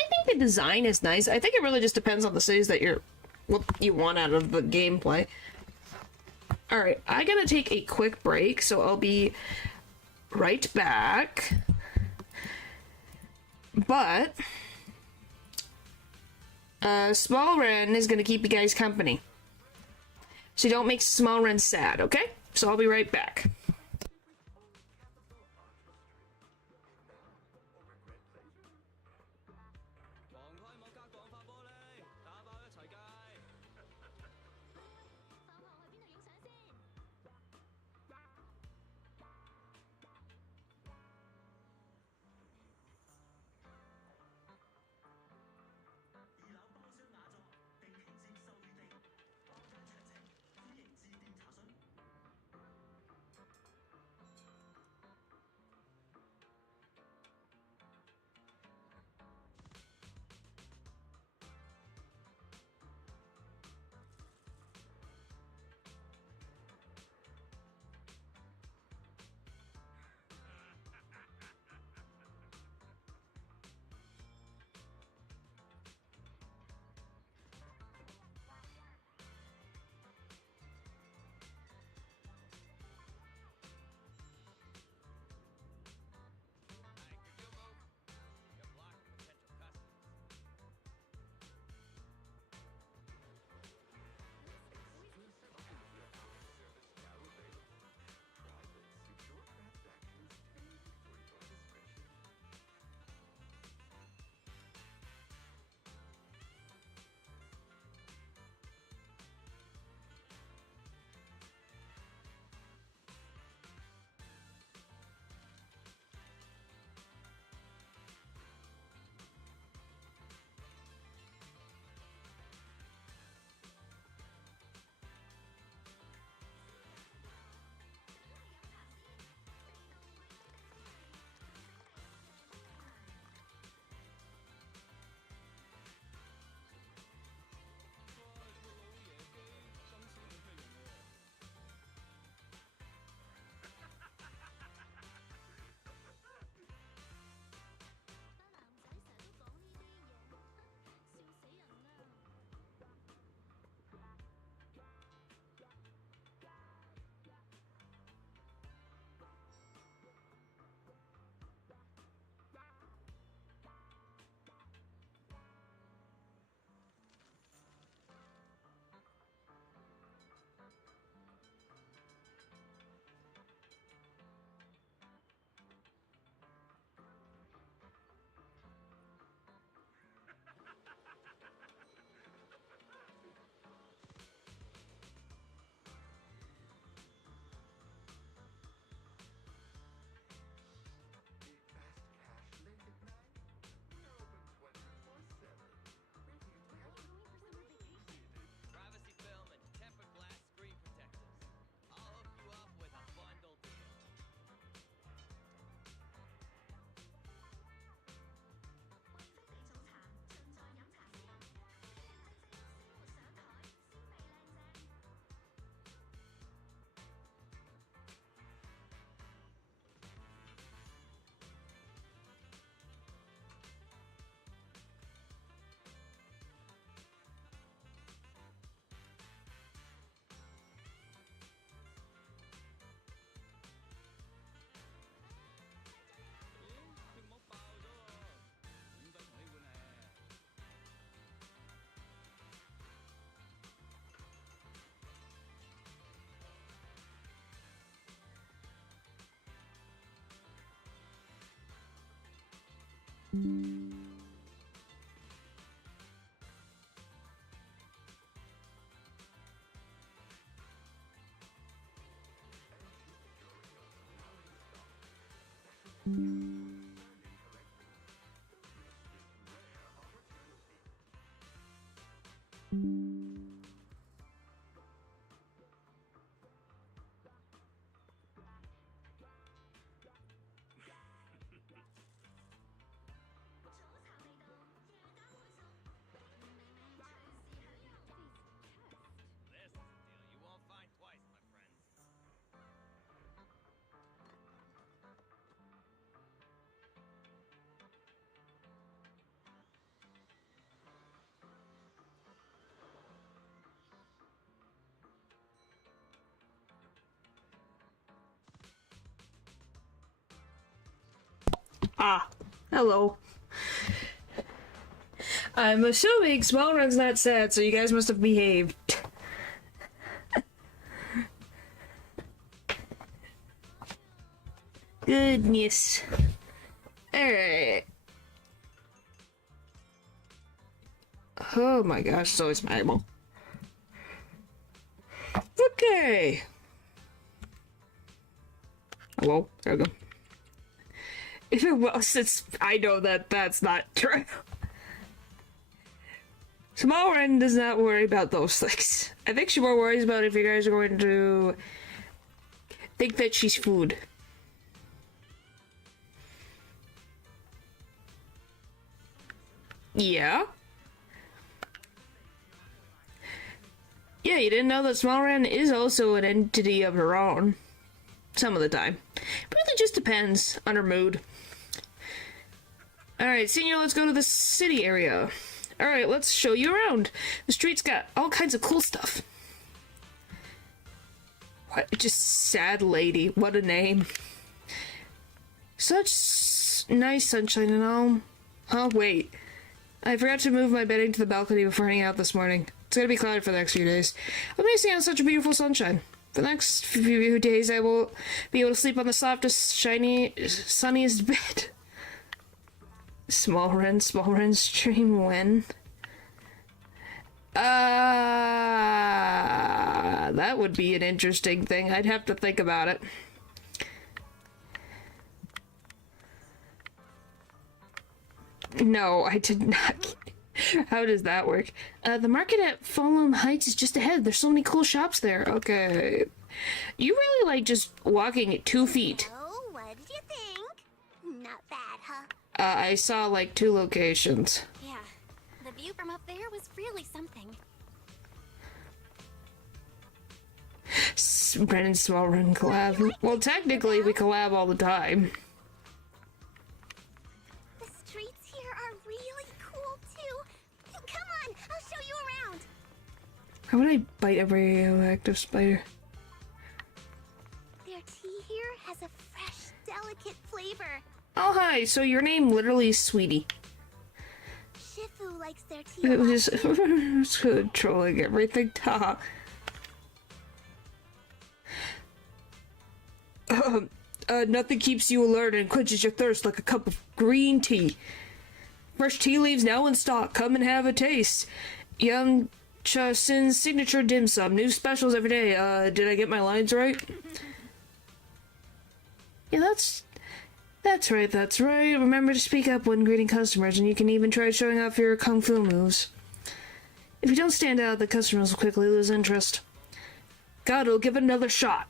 think the design is nice. I think it really just depends on the cities that what you want out of the gameplay. Alright, I gotta take a quick break, so I'll be right back. But Small Ren is gonna keep you guys company. So don't make Small Ren sad, okay? So I'll be right back. Ah, hello. I'm assuming Smallrun's not sad, so you guys must have behaved. Goodness. Alright. Oh my gosh, so it's magma. Okay. Hello? There we go. If it was, I know that that's not true. Smallrun does not worry about those things. I think she more worries about if you guys are going to think that she's food. Yeah? Yeah, you didn't know that Smallrun is also an entity of her own. Some of the time. It really just depends on her mood. Alright, Senior, let's go to the city area. Alright, let's show you around. The street's got all kinds of cool stuff. What? Just sad lady. What a name. Such nice sunshine and all. Oh, wait. I forgot to move my bedding to the balcony before hanging out this morning. It's gonna be cloudy for the next few days. Amazing on such a beautiful sunshine. For the next few days, I will be able to sleep on the softest, shiny, sunniest bed. Smallrun stream when? That would be an interesting thing. I'd have to think about it. No, I did not. How does that work? The market at Fulham Heights is just ahead. There's so many cool shops there. Okay. You really like just walking at 2 feet. Oh, what did you think? Not bad, huh? I saw like 2 locations. Yeah, the view from up there was really something. Ren and Smallrun collab. Well, technically we collab all the time. The streets here are really cool, too. Come on, I'll show you around. How would I bite a radioactive spider? Their tea here has a fresh, delicate flavor. Oh, hi. So your name literally is Sweetie. Shifu likes their tea It a lot. was just controlling everything. Ta. Nothing keeps you alert and quenches your thirst like a cup of green tea. Fresh tea leaves now in stock. Come and have a taste. Yum Cha Sin's signature dim sum. New specials every day. Did I get my lines right? Yeah, that's right, that's right. Remember to speak up when greeting customers, and you can even try showing off your kung fu moves. If you don't stand out, the customers will quickly lose interest. God, we'll give it another shot.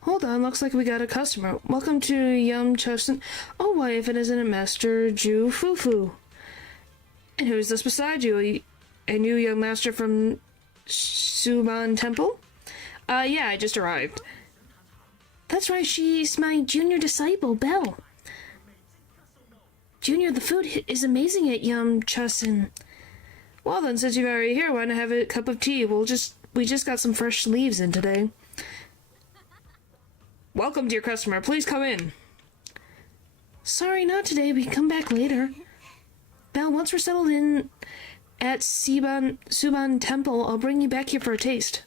Hold on, looks like we got a customer. Welcome to Yum Chustin. Oh, why, if it isn't a Master Ju Fufu. And who is this beside you? A new young master from Suban Temple? Yeah, I just arrived. That's right, she's my junior disciple, Belle. Junior, the food is amazing at Yum Chustin. Well then, since you're already here, why not have a cup of tea? We just got some fresh leaves in today. Welcome, dear customer. Please come in. Sorry, not today. We can come back later. Belle, once we're settled in at Suban Temple, I'll bring you back here for a taste.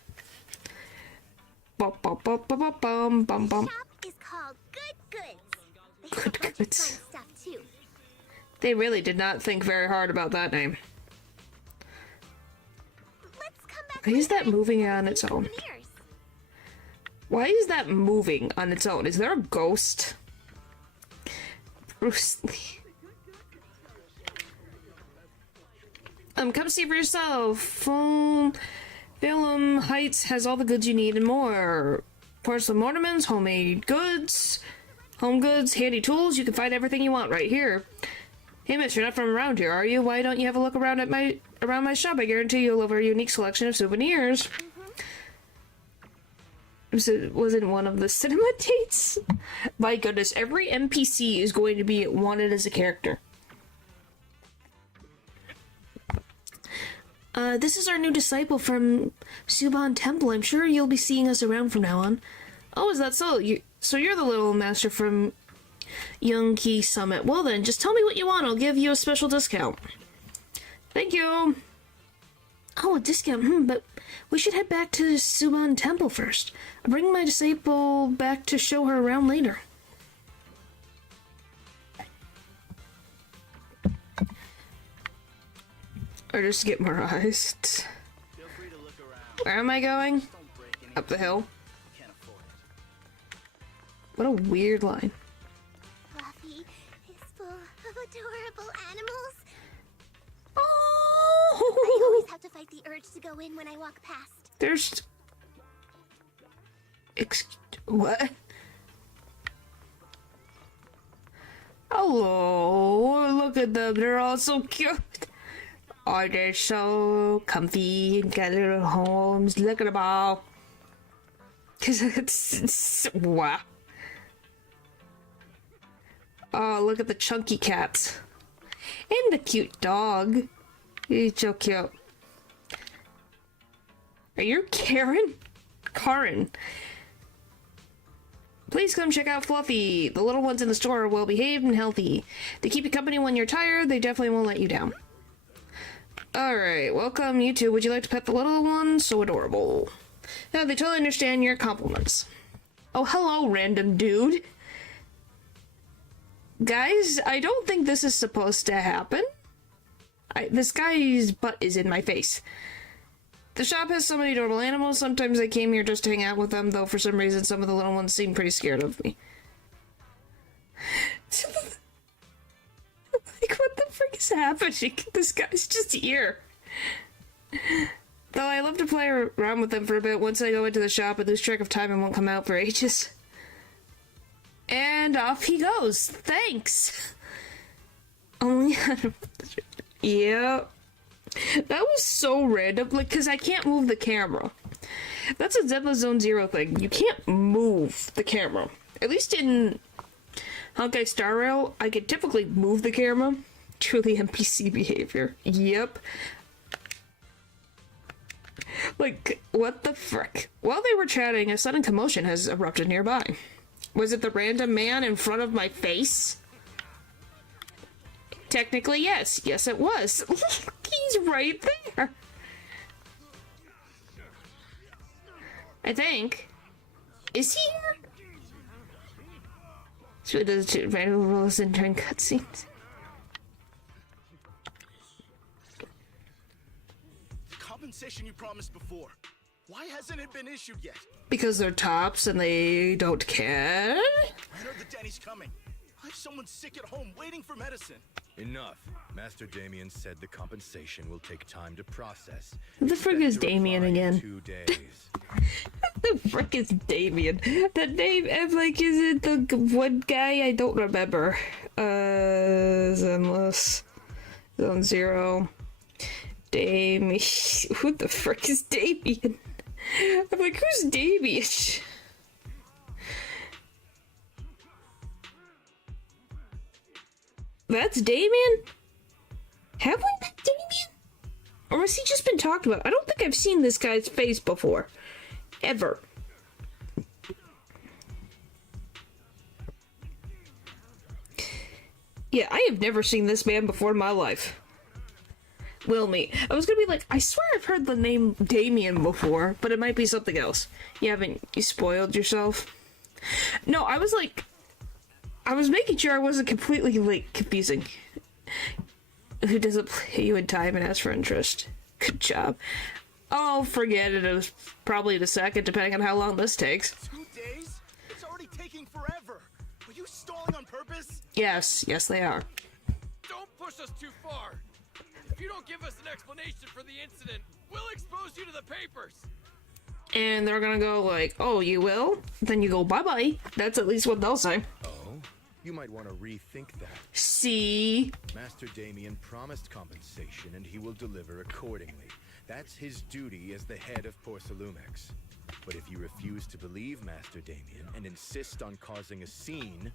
Bum, bum, bum, bum, bum, bum, bum, bum. Shop is called Good Goods. They have Good a bunch of Goods. fun stuff, too. They really did not think very hard about that name. Let's come back Why is later that and moving have on some its own? souvenirs. Why is that moving on its own? Is there a ghost? Bruce Lee. Come see for yourself. Phelan Heights has all the goods you need and more. Porcelain ornaments, homemade goods, home goods, handy tools. You can find everything you want right here. Hey, miss, you're not from around here, are you? Why don't you have a look around at my shop? I guarantee you'll love our unique selection of souvenirs. Wasn't one of the cinema dates? My goodness, every NPC is going to be wanted as a character. This is our new disciple from Suban Temple. I'm sure you'll be seeing us around from now on. Oh, is that so? So you're the little master from Youngki Summit. Well then, just tell me what you want. I'll give you a special discount. Thank you. Oh, a discount. But we should head back to Suban Temple first. I'll bring my disciple back to show her around later. Or just get more eyes. Where am I going? Up the hill. What a weird line. Fluffy is full of adorable animals. I Oh! always have to fight the urge to go in when I walk past. There's... What? Hello, look at them, they're all so cute. Oh, they're so comfy and got little homes. Look at them all. Cause it's wow. Oh, look at the chunky cats. And the cute dog. He's so cute. Are you Karen? Karen. Please come check out Fluffy. The little ones in the store are well behaved and healthy. They keep you company when you're tired. They definitely won't let you down. Alright, welcome you two. Would you like to pet the little one? So adorable. Yeah, they totally understand your compliments. Oh, hello, random dude. Guys, I don't think this is supposed to happen. This guy's butt is in my face. The shop has so many adorable animals. Sometimes I came here just to hang out with them, though for some reason some of the little ones seem pretty scared of me. Like, what the frick is happening? This guy's just here. Though I love to play around with them for a bit. Once I go into the shop, I lose track of time and won't come out for ages. And off he goes. Thanks. Only... Yep. That was so random, like, because I can't move the camera. That's a Zenless Zone Zero thing. You can't move the camera. At least in Honkai Star Rail, I can typically move the camera. Truly NPC behavior. Yep. Like, what the frick? While they were chatting, a sudden commotion has erupted nearby. Was it the random man in front of my face? Technically, yes. Yes, it was. He's right there. I think. Is he here? So it does random rules and during cutscenes. The compensation you promised before. Why hasn't it been issued yet? Because they're tops and they don't care. When are the Denny's coming? I have someone sick at home waiting for medicine. Enough. Master Damien said the compensation will take time to process. Who the frick is Expect a Damien reply in again? 2 days. The frick is Damien? That name, I'm like, is it the one guy? I don't remember. Zenless. Zone Zero. Damien. Who the frick is Damien? I'm like, who's Damien? That's Damien? Have we met Damien? Or has he just been talked about? I don't think I've seen this guy's face before. Ever. Yeah, I have never seen this man before in my life. Will me. I was gonna be like, I swear I've heard the name Damien before, but it might be something else. You spoiled yourself? No, I was making sure I wasn't completely, like, confusing. Who doesn't play you in time and asks for interest? Good job. Oh, forget it. It was probably in a second, depending on how long this takes. 2 days? It's already taking forever. Are you stalling on purpose? Yes, they are. Don't push us too far. If you don't give us an explanation for the incident, we'll expose you to the papers. And they're gonna go like, oh, you will? Then you go, bye-bye. That's at least what they'll say. Oh? You might want to rethink that. See? Master Damien promised compensation and he will deliver accordingly. That's his duty as the head of Porcelumex. But if you refuse to believe Master Damien and insist on causing a scene,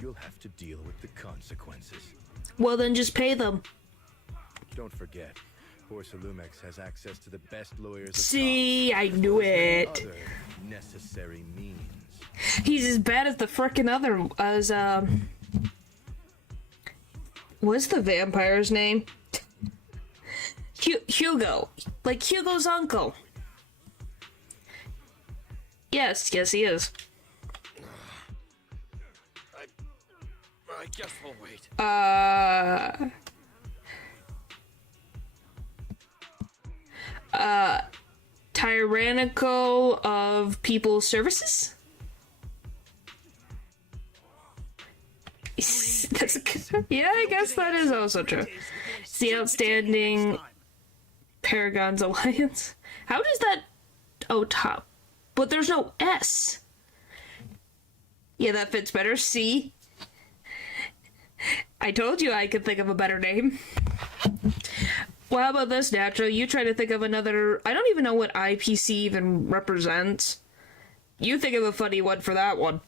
you'll have to deal with the consequences. Well, then just pay them. Don't forget, Porcelumex has access to the best lawyers of See, I knew Those it. other necessary means. He's as bad as the frickin' other, what's the vampire's name? Hugo. Like Hugo's uncle. Yes, he is. I guess we'll wait. Tyrannical of People's Services? That's a good, yeah, I guess that is also true. It's the outstanding Paragon's Alliance. How does that... Oh, top. But there's no S. Yeah, that fits better. C. I told you I could think of a better name. Well, how about this, Natural? You try to think of another... I don't even know what IPC even represents. You think of a funny one for that one.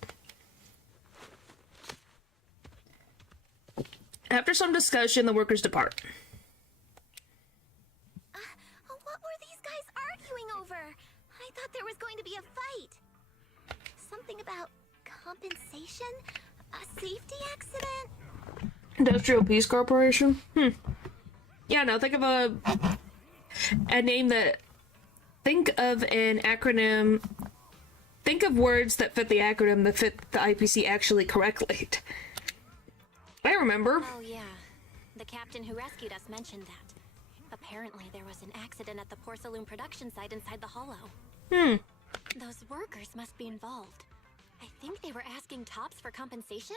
After some discussion, the workers depart. What were these guys arguing over? I thought there was going to be a fight. Something about compensation? A safety accident? Industrial Peace Corporation? Yeah, no, think of a name that... Think of an acronym... Think of words that fit the acronym that fit the IPC actually correctly. I remember. Oh, yeah. The captain who rescued us mentioned that. Apparently, there was an accident at the Porcelain production site inside the hollow. Those workers must be involved. I think they were asking Tops for compensation?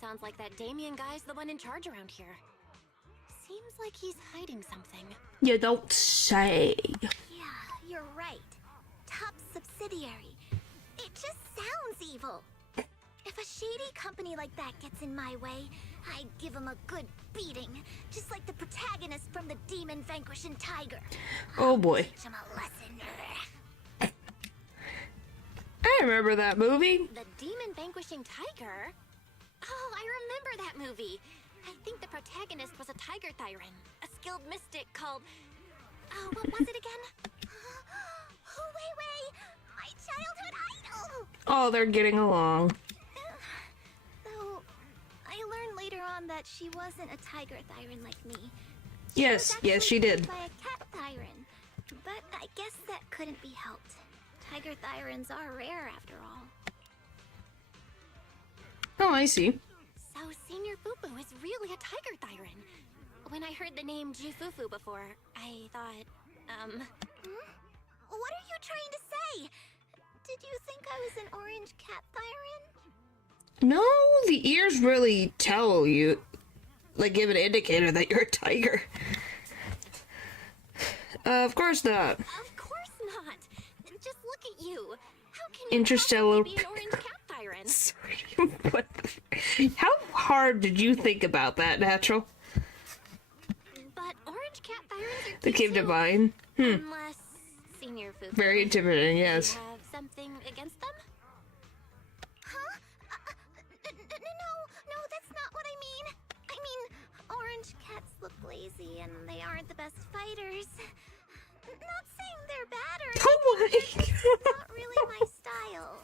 Sounds like that Damien guy's the one in charge around here. Seems like he's hiding something. You don't say. Yeah, you're right. Top subsidiary. It just sounds evil. If a shady company like that gets in my way, I'd give him a good beating. Just like the protagonist from the Demon Vanquishing Tiger. Oh boy. Teach him a lesson. I remember that movie. The Demon Vanquishing Tiger? Oh, I remember that movie. I think the protagonist was a tiger thyran, a skilled mystic called... Oh, what was it again? Wait, my childhood idol! Oh, they're getting along. Though, I learned later on that she wasn't a tiger thyran like me. Yes, yes, she did. By a cat thyran. But I guess that couldn't be helped. Tiger thyrans are rare after all. Oh, I see. So Senior Fufu is really a tiger thyran. When I heard the name Jifufu before, I thought, What are you trying to say? Did you think I was an orange cat thyran? No, the ears really tell you, like give an indicator that you're a tiger. Of course not. of course not. Just look at you. How can you Interstellar. possibly be an orange cat thyran? Sorry, what the... How hard did you think about that, Natural? But orange cat thyrans are That cute came to too. mind. Unless Senior Fufu. Very intimidating, You yes. have something against them? Huh? No, that's not what I mean. I mean, orange cats look lazy and they aren't the best fighters. Not saying they're bad or Oh my anything, they're just not really my style.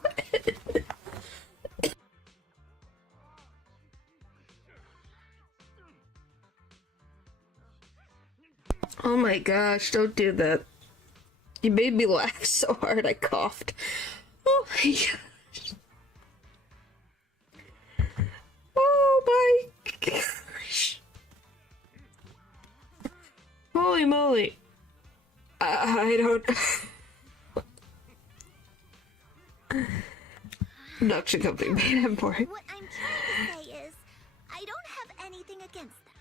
Oh my gosh, don't do that. You made me laugh so hard I coughed. Oh my gosh. Oh my gosh. Holy moly. I don't... production company made him for it. What I'm trying to say is, I don't have anything against them.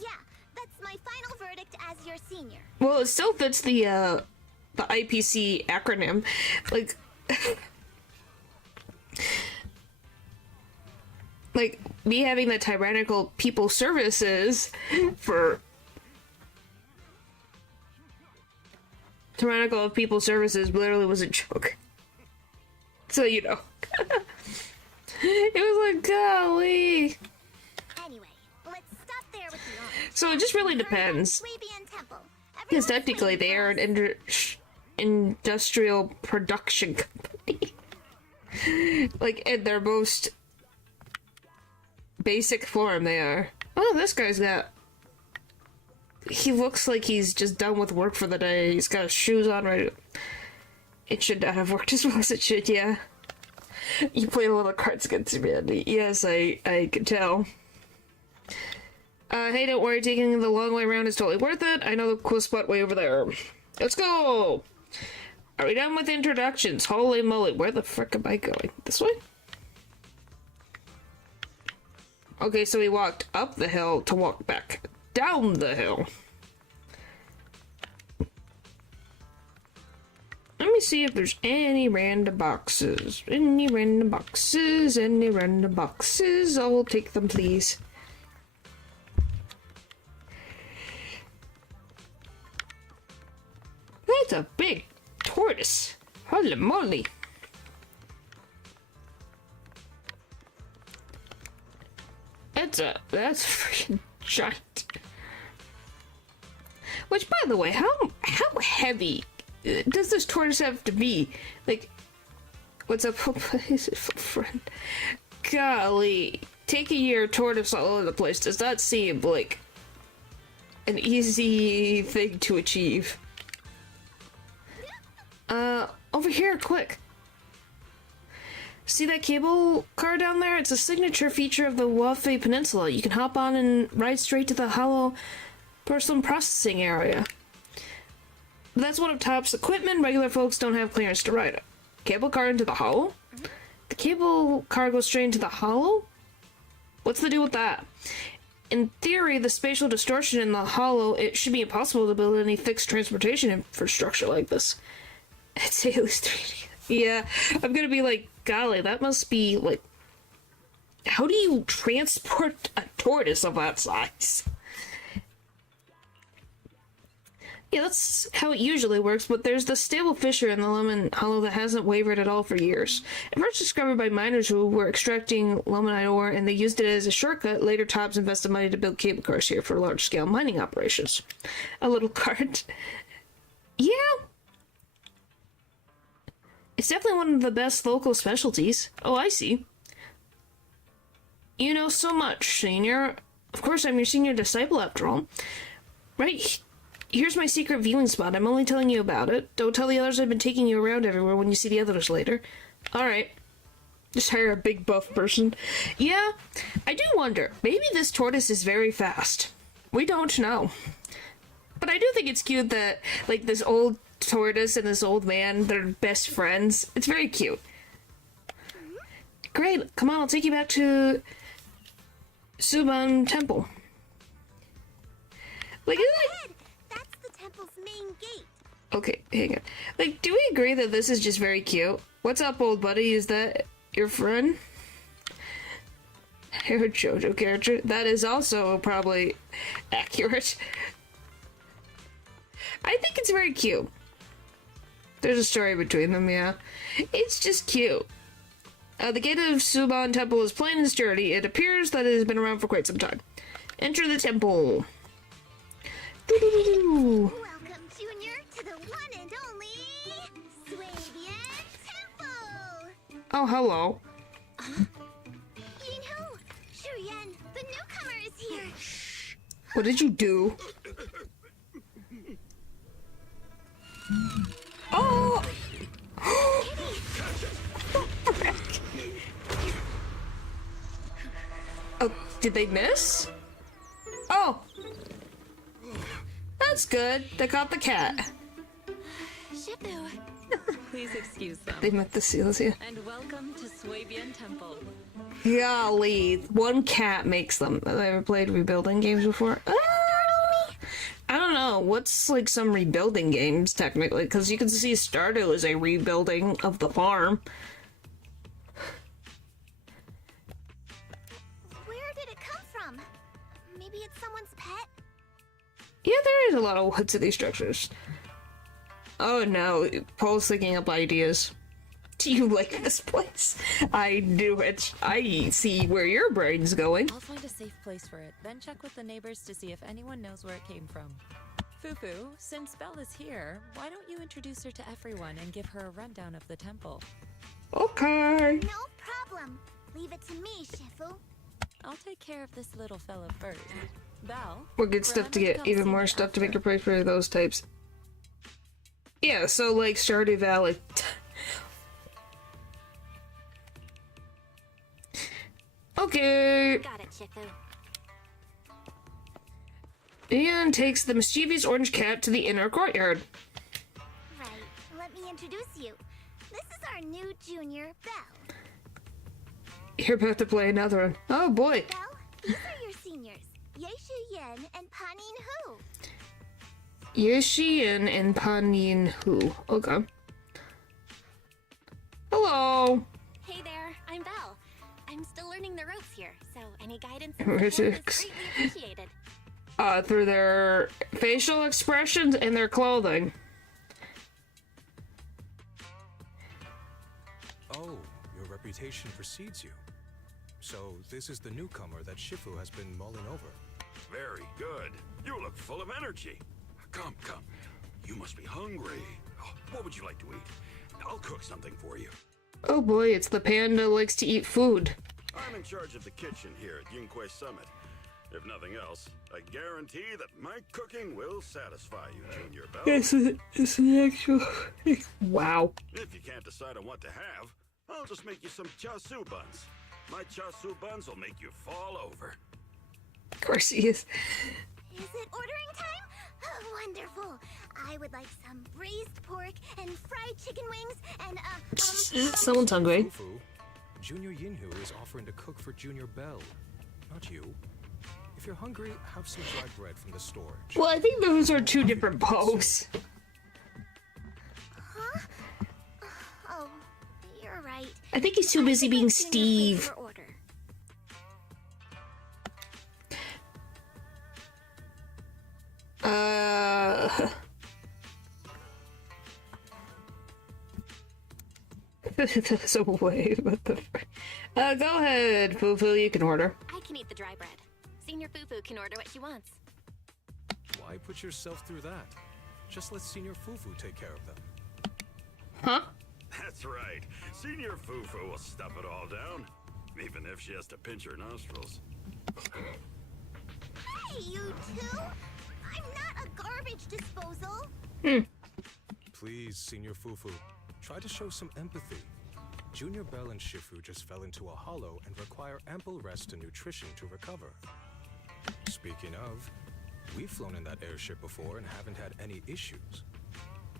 Yeah, that's my final verdict as your senior. Well, it still fits the IPC acronym. Like, like me having the tyrannical people services for tyrannical people services literally was a joke. So you know, it was like golly. Anyway, let's stop there with the honors. So it just really depends. Swabian Temple. Because Everyone's technically waiting they for are an us. industrial production company. Like, in their most basic form, they are. Oh, this guy's got... He looks like he's just done with work for the day. He's got his shoes on right. It should not have worked as well as it should, yeah. You play a little cards against me, Andy. Yes, I can tell. Hey, don't worry, taking the long way around is totally worth it. I know the cool spot way over there. Let's go! Are we done with introductions? Holy moly, where the frick am I going? This way? Okay, so we walked up the hill to walk back down the hill. Let me see if there's any random boxes. Any random boxes, any random boxes. I will take them, please. That's a big tortoise. Holy moly. That's freaking giant. Which, by the way, how heavy does this tortoise have to be? Like, what's up, friend? Golly, taking your tortoise all over the place does not seem like an easy thing to achieve. Over here, quick. See that cable car down there? It's a signature feature of the Wafe Peninsula. You can hop on and ride straight to the hollow porcelain processing area. That's one of Top's equipment. Regular folks don't have clearance to ride it. Cable car into the hollow? The cable car goes straight into the hollow? What's the deal with that? In theory, the spatial distortion in the hollow, it should be impossible to build any fixed transportation infrastructure like this. It's Haley's 3D. Yeah, I'm gonna be like, golly, that must be like, how do you transport a tortoise of that size? Yeah, that's how it usually works, but there's the stable fissure in the lemon hollow that hasn't wavered at all for years. At first discovered by miners who were extracting lemonite ore, and they used it as a shortcut. Later, Tops invested money to build cable cars here for large-scale mining operations. A little cart. Yeah. It's definitely one of the best local specialties. Oh, I see. You know so much, senior. Of course, I'm your senior disciple after all. Right, here's my secret viewing spot. I'm only telling you about it. Don't tell the others I've been taking you around everywhere when you see the others later. Alright. Just hire a big buff person. Yeah, I do wonder. Maybe this tortoise is very fast. We don't know. But I do think it's cute that, like, this old tortoise and this old man, they're best friends. It's very cute. Great, come on, I'll take you back to Suban Temple. Like, isn't it? That's the temple's main gate. Okay, hang on. Like, do we agree that this is just very cute? What's up, old buddy? Is that your friend? Your JoJo character? That is also probably accurate. I think it's very cute. There's a story between them, yeah. It's just cute. The gate of Suban Temple is plain and sturdy. It appears that it has been around for quite some time. Enter the temple. Doo-doo-doo-doo. Welcome, Junior, to the one and only Swabian Temple. Oh, hello. You know, Shuyen, the newcomer is here. What did you do? Oh! Oh, did they miss? Oh! That's good. They caught the cat. Shifu. Please excuse them. They met the seals, yeah. And welcome to Swabian Temple. Golly, one cat makes them. Have I ever played rebuilding games before? I don't know. What's like some rebuilding games technically? Because you can see Stardew is a rebuilding of the farm. Where did it come from? Maybe it's someone's pet? Yeah, there is a lot of wood to these structures. Oh no, Paul's thinking up ideas. Do you like this place? I do. I see where your brain's going. I'll find a safe place for it, then check with the neighbors to see if anyone knows where it came from. Fufu, since Belle is here, why don't you introduce her to everyone and give her a rundown of the temple? Okay. No problem. Leave it to me, Shifu. I'll take care of this little fella first. Belle? We'll get stuff to remember get come even see more me stuff to make after. your place for those types. Yeah, so like Stardew Valley. Okay. Got it, Shifu. And takes the mischievous orange cat to the inner courtyard. Right, let me introduce you. This is our new junior, Belle. You're about to play another one. Oh boy. Belle, these are your seniors. Yeishu Yen and Panin Hu. Yeshian and Panin Hu. Okay. Hello. Hey there, I'm Belle. I'm still learning the ropes here, so any guidance and support is Ridiculous. greatly appreciated. Through their facial expressions and their clothing. Oh, your reputation precedes you. So this is the newcomer that Shifu has been mulling over. Very good. You look full of energy. Come, come. You must be hungry. Oh, what would you like to eat? I'll cook something for you. Oh boy, it's the panda likes to eat food. I'm in charge of the kitchen here at Yunque Summit. If nothing else, I guarantee that my cooking will satisfy you, Junior Belle. It's an actual... Wow. If you can't decide on what to have, I'll just make you some chasu buns. My chasu buns will make you fall over. Of course he is. Is it ordering time? Oh, wonderful. I would like some braised pork and fried chicken wings and, Someone's hungry. Fufu, Junior Yinhu is offering to cook for Junior Belle, not you. If you're hungry, have some dry bread from the storage. Well, I think those are two different pose. Huh? Oh, you're right. I think he's too busy being Steve. For order. That's a way. What the frick? Go ahead, Fufu. You can order. I can eat the dry bread. Senior Fufu can order what she wants. Why put yourself through that? Just let Senior Fufu take care of them. Huh? That's right. Senior Fufu will stuff it all down, even if she has to pinch her nostrils. Hey, you two! I'm not a garbage disposal. Please, Senior Fufu, try to show some empathy. Junior Belle and Shifu just fell into a hollow and require ample rest and nutrition to recover. Speaking of, we've flown in that airship before and haven't had any issues.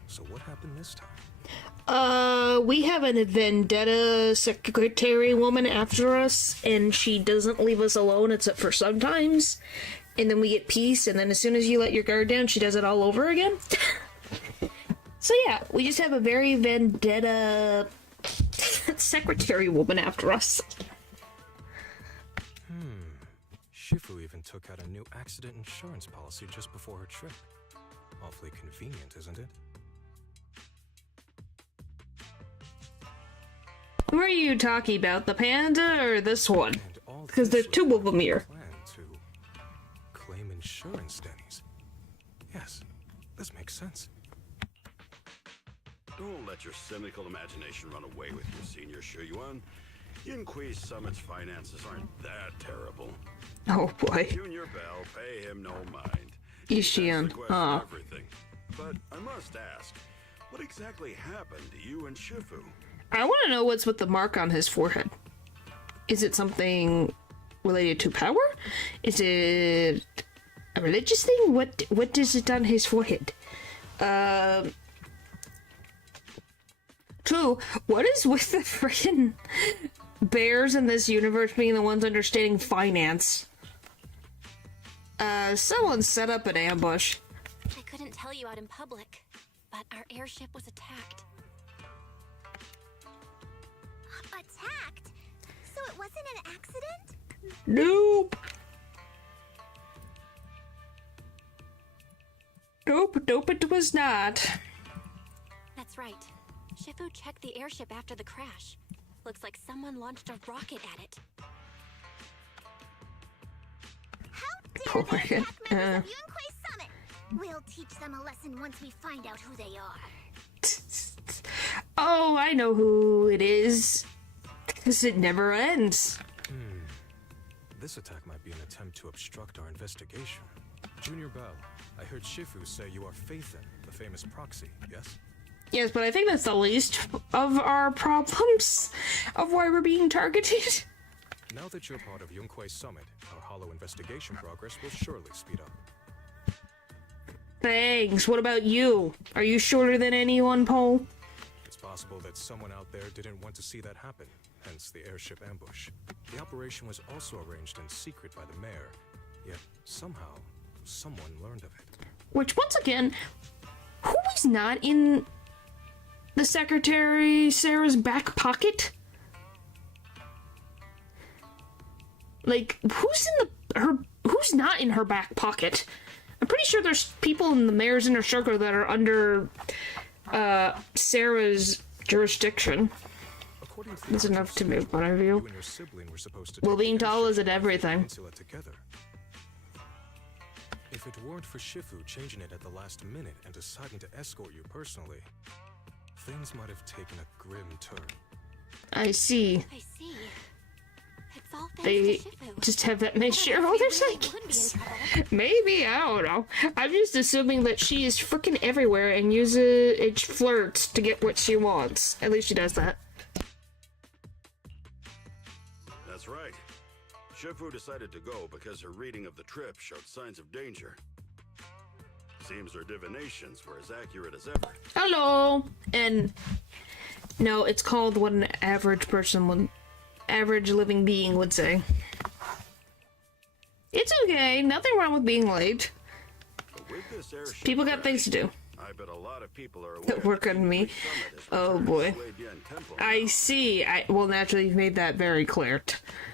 So what happened this time? We have a vendetta secretary woman after us, and she doesn't leave us alone except for sometimes. And then we get peace, and then as soon as you let your guard down, she does it all over again. So yeah, we just have a very vendetta secretary woman after us. Shifu even took out a new accident insurance policy just before her trip. Awfully convenient, isn't it? Who are you talking about, the panda or this one? And all Because this there's two was of them here. plan to claim insurance dennies. Yes, this makes sense. Don't let your cynical imagination run away with you, Senior Shuyuan. Yunque Summit's finances aren't that terrible. Oh boy. Junior Belle, pay him no mind. Ishian, That's the question huh? of everything. But I must ask, what exactly happened to you and Shifu? I want to know what's with the mark on his forehead. Is it something related to power? Is it a religious thing? What is it on his forehead? Two, what is with the freaking bears in this universe being the ones understanding finance? Someone set up an ambush. I couldn't tell you out in public, but our airship was attacked. Attacked? So it wasn't an accident? Nope. Nope, it was not. That's right. Shifu checked the airship after the crash. Looks like someone launched a rocket at it. How dare they attack members of Yunquei Summit? We'll teach them a lesson once we find out who they are. Oh, I know who it is. Because it never ends. This attack might be an attempt to obstruct our investigation. Junior Bell, I heard Shifu say you are Faithin, the famous proxy, yes? Yes, but I think that's the least of our problems of why we're being targeted. Now that you're part of Yunquei Summit, our hollow investigation progress will surely speed up. Thanks. What about you? Are you shorter than anyone, Paul? It's possible that someone out there didn't want to see that happen, hence the airship ambush. The operation was also arranged in secret by the mayor, yet somehow, someone learned of it. Which, once again, who is not in the Secretary Sarah's back pocket? Like, who's not in her back pocket? I'm pretty sure there's people in the mayor's inner circle that are under Sarah's jurisdiction. That's enough to make fun of you. Well, being tall isn't everything. If it weren't for Shifu changing it at the last minute and deciding to escort you personally, things might have taken a grim turn. I see. I see. It's all thanks They to Shifu. just have that many shareholders, I guess. Maybe, I don't know. I'm just assuming that she is freaking everywhere and uses it flirts to get what she wants. At least she does that. That's right. Shifu decided to go because her reading of the trip showed signs of danger. Seems her divinations were as accurate as ever. Hello! And no, it's called what an average person would, average living being would say. It's okay, nothing wrong with being late. But with this airship People got crash, things to do. I bet a lot of people are aware That work that on me. Yunquei Summit is Oh returned boy. to Swabian Temple I now. see. Well, naturally, you've made that very clear.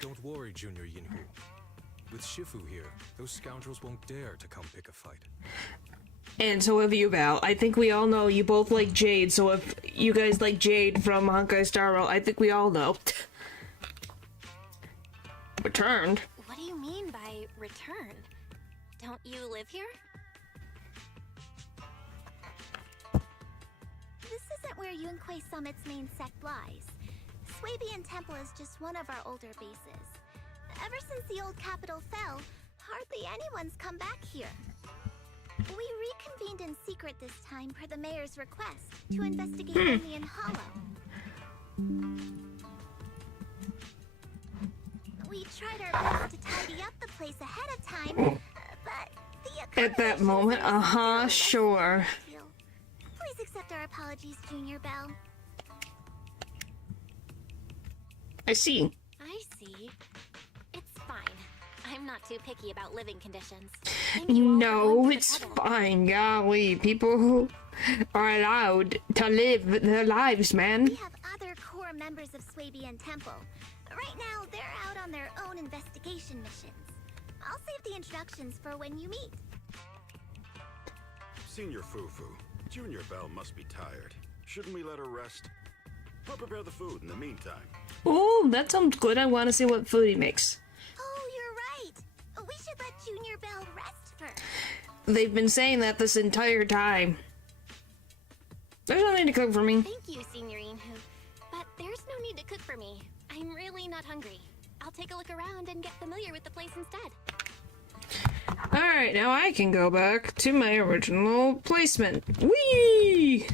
Don't worry, Junior Yinhu. With Shifu here, those scoundrels won't dare to come pick a fight. And so have you, Val. I think we all know you both like Jade, so if you guys like Jade from Honkai Star Rail, I think we all know. Returned? What do you mean by return? Don't you live here? This isn't where Yunquei Summit's main sect lies. Swabian Temple is just one of our older bases. Ever since the old capital fell, hardly anyone's come back here. We reconvened in secret this time per the mayor's request to investigate Indian Hollow. We tried our best to tidy up the place ahead of time, but the At that moment, sure. Please accept our apologies, Junior Bell. I see. I see. It's fine. I'm not too picky about living conditions. Thank you all for No, going to the it's trouble. fine, golly. People who are allowed to live their lives, man. We have other core members of Swabian Temple. Right now, they're out on their own investigation missions. I'll save the introductions for when you meet. Senior Fufu, Junior Bell must be tired. Shouldn't we let her rest? I'll prepare the food in the meantime. Oh, that sounds good. I want to see what food he makes. Oh, you're right. We should let Junior Bell rest first. They've been saying that this entire time. There's nothing to cook for me. Thank you, Senior Inhu. But there's no need to cook for me. I'm really not hungry. I'll take a look around and get familiar with the place instead. Alright, now I can go back to my original placement. Whee!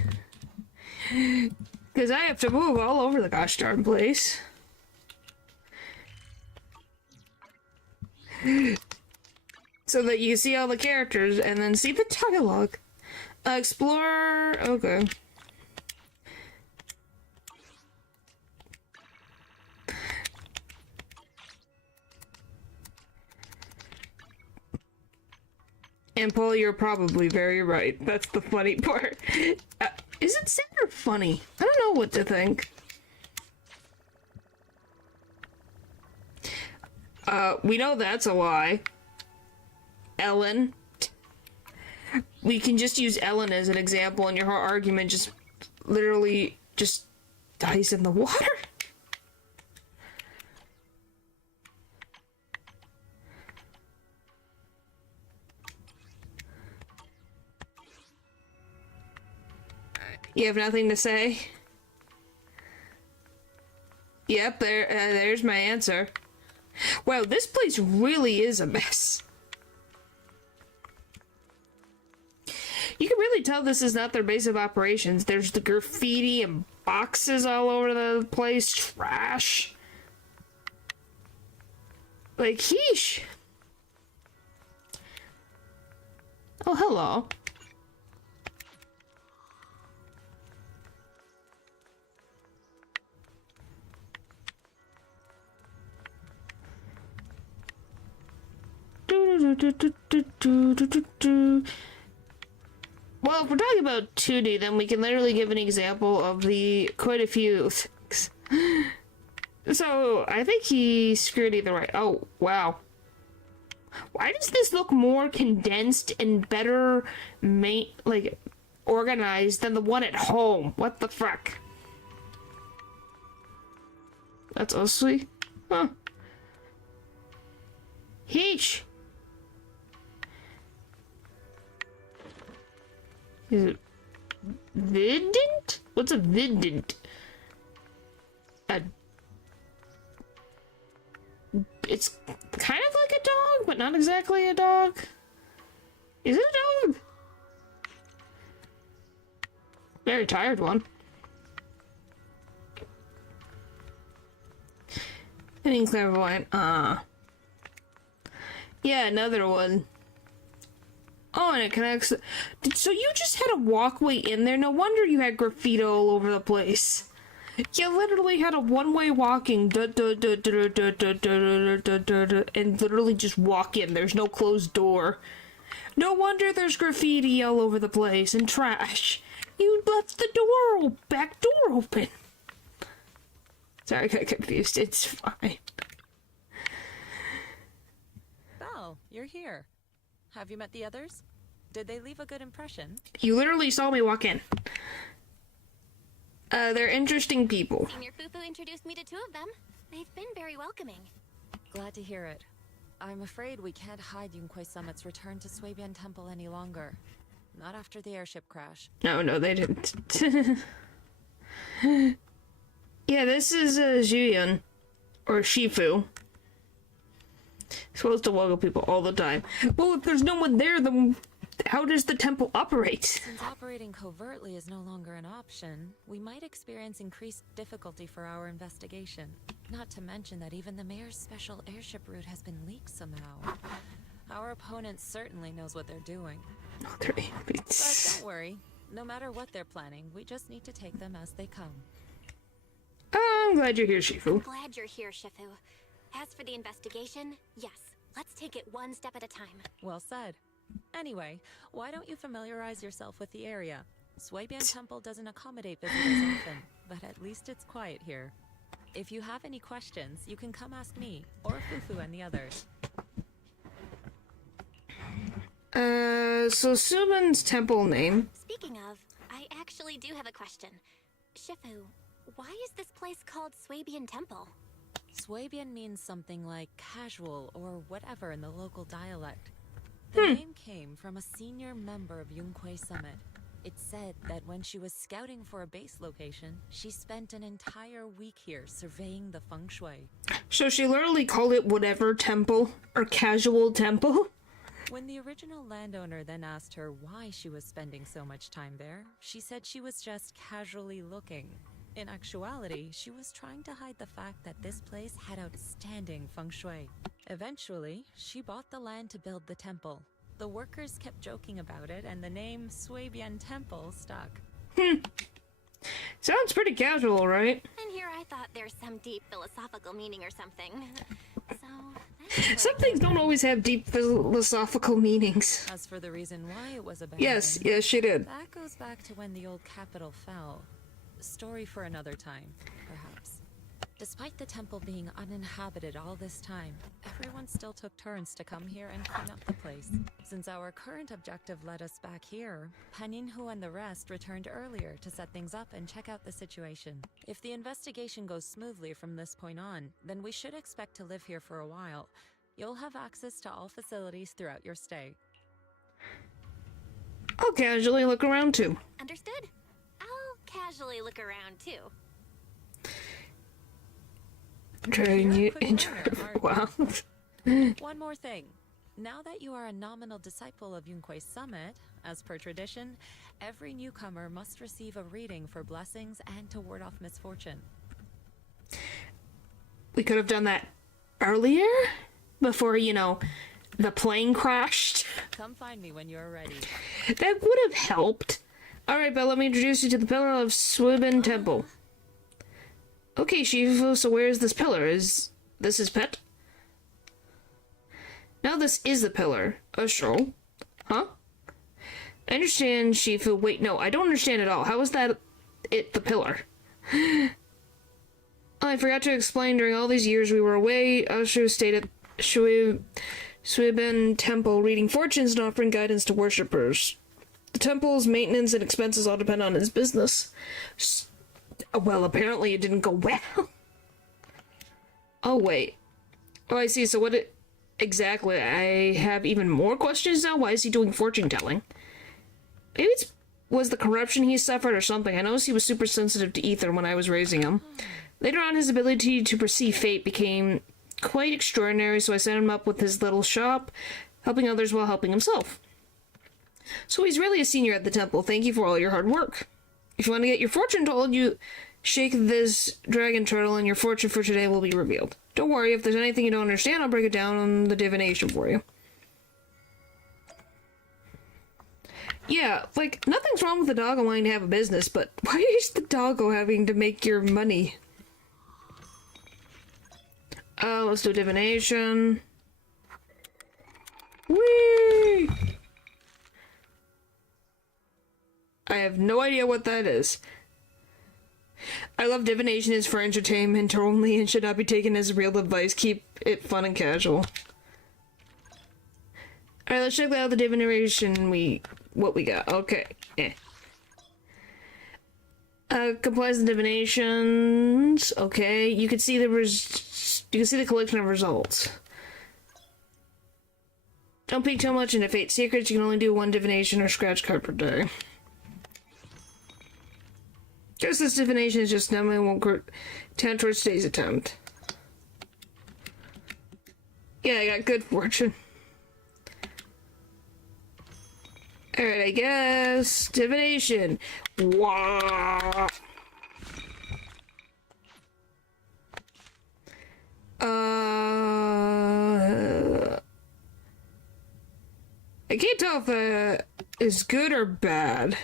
Because I have to move all over the gosh darn place. So that you see all the characters and then see the dialogue. Explore... okay. And Paul, you're probably very right. That's the funny part. Is it sad or funny? I don't know what to think. We know that's a lie. Ellen. We can just use Ellen as an example, and your whole argument just literally just dies in the water. You have nothing to say? Yep, there's my answer. Wow, this place really is a mess. You can really tell this is not their base of operations. There's the graffiti and boxes all over the place. Trash. Like, heesh. Oh, hello. Well, if we're talking about 2D, then we can literally give an example of the quite a few things. So, I think he screwed either way. Oh, wow. Why does this look more condensed and better organized than the one at home? What the frick? That's ugly. Huh. Heesh. Is it vident? What's a vident? It's kind of like a dog, but not exactly a dog. Is it a dog? Very tired one. Any clairvoyant? Yeah, another one. Oh, and it connects. So you just had a walkway in there? No wonder you had graffiti all over the place. You literally had a one-way walking, and literally just walk in. There's no closed door. No wonder there's graffiti all over the place and trash. You left the back door open. Sorry, I got confused. It's fine. Belle, you're here. Have you met the others? Did they leave a good impression? You literally saw me walk in. They're interesting people. Senior Fufu introduced me to two of them. They've been very welcoming. Glad to hear it. I'm afraid we can't hide Yunquei Summit's return to Suibian Temple any longer. Not after the airship crash. No, they didn't. Yeah, this is Zhuyun. Or Shifu. Supposed to welcome people all the time. Well, if there's no one there, then how does the temple operate? Since operating covertly is no longer an option, we might experience increased difficulty for our investigation. Not to mention that even the mayor's special airship route has been leaked somehow. Our opponent certainly knows what they're doing. Oh, they're but don't worry. No matter what they're planning, we just need to take them as they come. I'm glad you're here, Shifu. Glad you're here, Shifu. As for the investigation, yes. Let's take it one step at a time. Well said. Anyway, why don't you familiarize yourself with the area? Suibian Temple doesn't accommodate visitors often, but at least it's quiet here. If you have any questions, you can come ask me, or Fufu and the others. So Subin's temple name. Speaking of, I actually do have a question. Shifu, why is this place called Suibian Temple? Suibian means something like casual or whatever in the local dialect. The name came from a senior member of Yunquei Summit. It's said that when she was scouting for a base location, she spent an entire week here surveying the feng shui. So she literally called it whatever temple, or casual temple? When the original landowner then asked her why she was spending so much time there, she said she was just casually looking. In actuality, she was trying to hide the fact that this place had outstanding feng shui. Eventually, she bought the land to build the temple. The workers kept joking about it, and the name Suibian Temple stuck. Sounds pretty casual, right? And here I thought there's some deep philosophical meaning or something. So, Some things don't always have deep philosophical meanings. As for the reason why it was abandoned, Yes, she did. that goes back to when the old capital fell. Story for another time, perhaps. Despite the temple being uninhabited all this time, everyone still took turns to come here and clean up the place. Since our current objective led us back here, Paninhu and the rest returned earlier to set things up and check out the situation. If the investigation goes smoothly from this point on, then we should expect to live here for a while. You'll have access to all facilities throughout your stay. I'll casually look around too. Understood? I'll casually look around too. Turn you into wow. One more thing. Now that you are a nominal disciple of Yunque's summit, as per tradition, every newcomer must receive a reading for blessings and to ward off misfortune. We could have done that earlier, before, the plane crashed. Come find me when you're ready. That would have helped. Alright, but let me introduce you to the pillar of Swibin Temple. Okay, Shifu, so where is this pillar? Is this his pet? No, this is the pillar. Sure. Huh? I understand, Shifu. Wait, no, I don't understand at all. How is that the pillar? I forgot to explain, during all these years we were away, Ushu stayed at Swibin Temple reading fortunes and offering guidance to worshippers. The temple's maintenance and expenses all depend on his business. Well, apparently it didn't go well. Oh, wait. Oh, I see. So what exactly? I have even more questions now. Why is he doing fortune telling? Maybe it was the corruption he suffered or something. I noticed he was super sensitive to ether when I was raising him. Later on, his ability to perceive fate became quite extraordinary, so I set him up with his little shop, helping others while helping himself. So he's really a senior at the temple. Thank you for all your hard work. If you want to get your fortune told, you shake this dragon turtle and your fortune for today will be revealed. Don't worry, if there's anything you don't understand, I'll break it down on the divination for you. Yeah, nothing's wrong with the doggo wanting to have a business, but why is the doggo having to make your money? Let's do divination. Whee! I have no idea what that is. I love divination is for entertainment only and should not be taken as real advice. Keep it fun and casual. Alright, let's check out the divination what we got. Okay. Complies the divinations. Okay, you can see the collection of results. Don't peek too much into fate secrets. You can only do one divination or scratch card per day. Guess this divination is just normally won't count towards today's attempt. Yeah, I got good fortune. Alright, I guess. Divination. Wow. I can't tell if that is good or bad.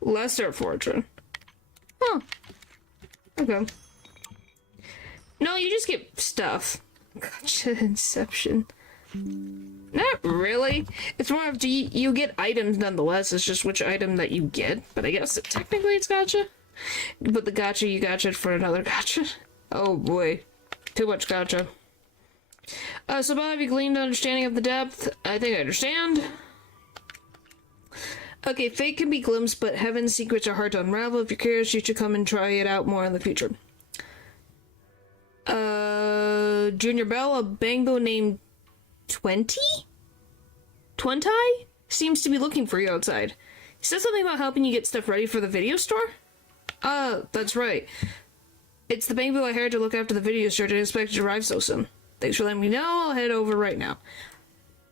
Lesser fortune. Huh. Okay. No, you just get stuff. Gotcha, Inception. Not really. It's more of you get items nonetheless. It's just which item that you get. But I guess technically it's gotcha. But the gotcha, you gotcha for another gotcha. Oh boy. Too much gotcha. So Bob, you gleaned understanding of the depth. I think I understand. Okay, fate can be glimpsed, but heaven's secrets are hard to unravel. If you're curious, you should come and try it out more in the future. Junior Bell, a bangbo named 20? Seems to be looking for you outside. He said something about helping you get stuff ready for the video store? That's right. It's the bangbo I hired to look after the video store. Didn't expect it to arrive so soon. Thanks for letting me know. I'll head over right now.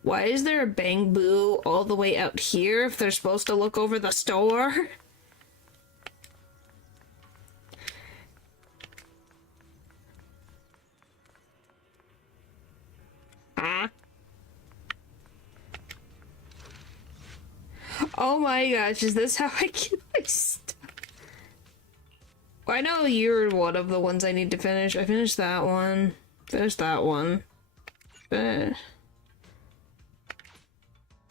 Why is there a bangbo all the way out here if they're supposed to look over the store? Oh my gosh, is this how I get my stuff? I know you're one of the ones I need to finish. I finished that one. Finished that one. Oh,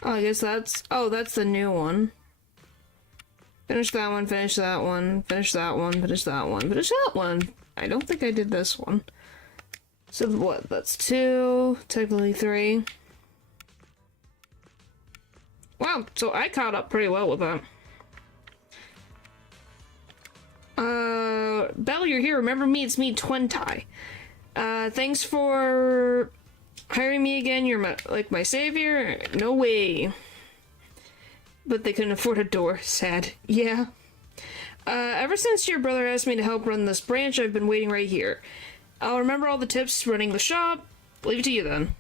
I guess that's... Oh, that's the new one. Finish that one, finish that one, finish that one, finish that one, finish that one. I don't think I did this one. So what? That's 2, technically 3. Wow, so I caught up pretty well with that. Belle, you're here. Remember me? It's me, Twentai. Thanks for hiring me again. You're my savior. No way. But they couldn't afford a door. Sad. Yeah. Ever since your brother asked me to help run this branch, I've been waiting right here. I'll remember all the tips running the shop. Leave it to you then.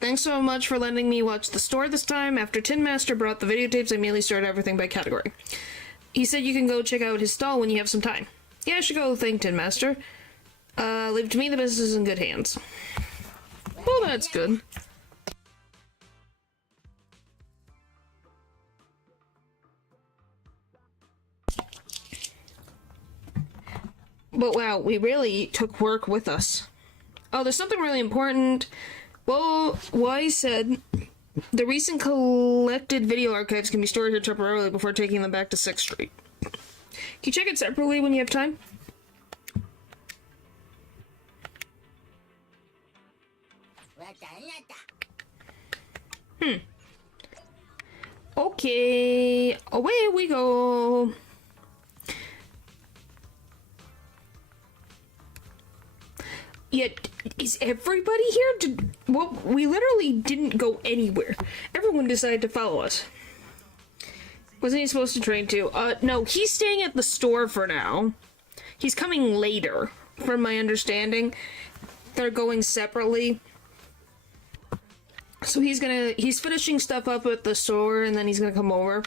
Thanks so much for letting me watch the store this time. After Tin Master brought the videotapes, I immediately started everything by category. He said you can go check out his stall when you have some time. Yeah, I should go thank Tin Master. Leave it to me, the business is in good hands. Well, that's good. But wow, we really took work with us. Oh, there's something really important. Well, Wise said the recent collected video archives can be stored here temporarily before taking them back to 6th Street. Can you check it separately when you have time? Okay, away we go. Yet, is everybody here? Well, we literally didn't go anywhere. Everyone decided to follow us. Wasn't he supposed to train too? No, he's staying at the store for now. He's coming later, from my understanding. They're going separately. So he's finishing stuff up at the store, and then he's gonna come over.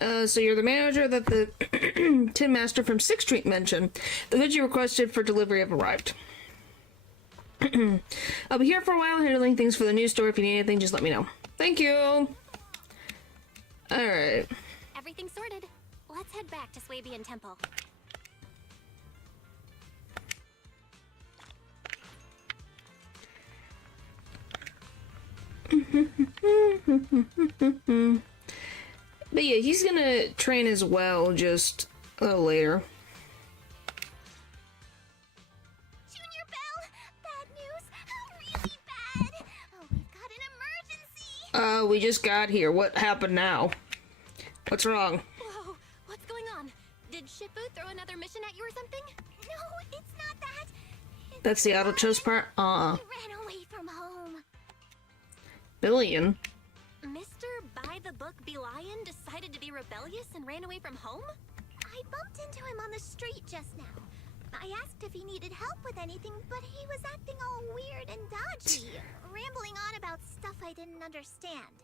So you're the manager that the Tin Master from 6th Street mentioned. The goods you requested for delivery have arrived. I'll be here for a while handling things for the new store. If you need anything, just let me know. Thank you! Alright. Everything's sorted. Let's head back to Swabian Temple. But yeah, he's gonna train as well, just a little later. Junior Belle, bad news. Really bad. Oh, we've got an emergency. We just got here. What happened now? What's wrong? Whoa, what's going on? Did Shifu throw another mission at you or something? No, it's not that. That's the auto chess part? He ran away from home. Billion? Mr. By-the-Book Belian decided to be rebellious and ran away from home? I bumped into him on the street just now. I asked if he needed help with anything, but he was acting all weird and dodgy, rambling on about stuff I didn't understand.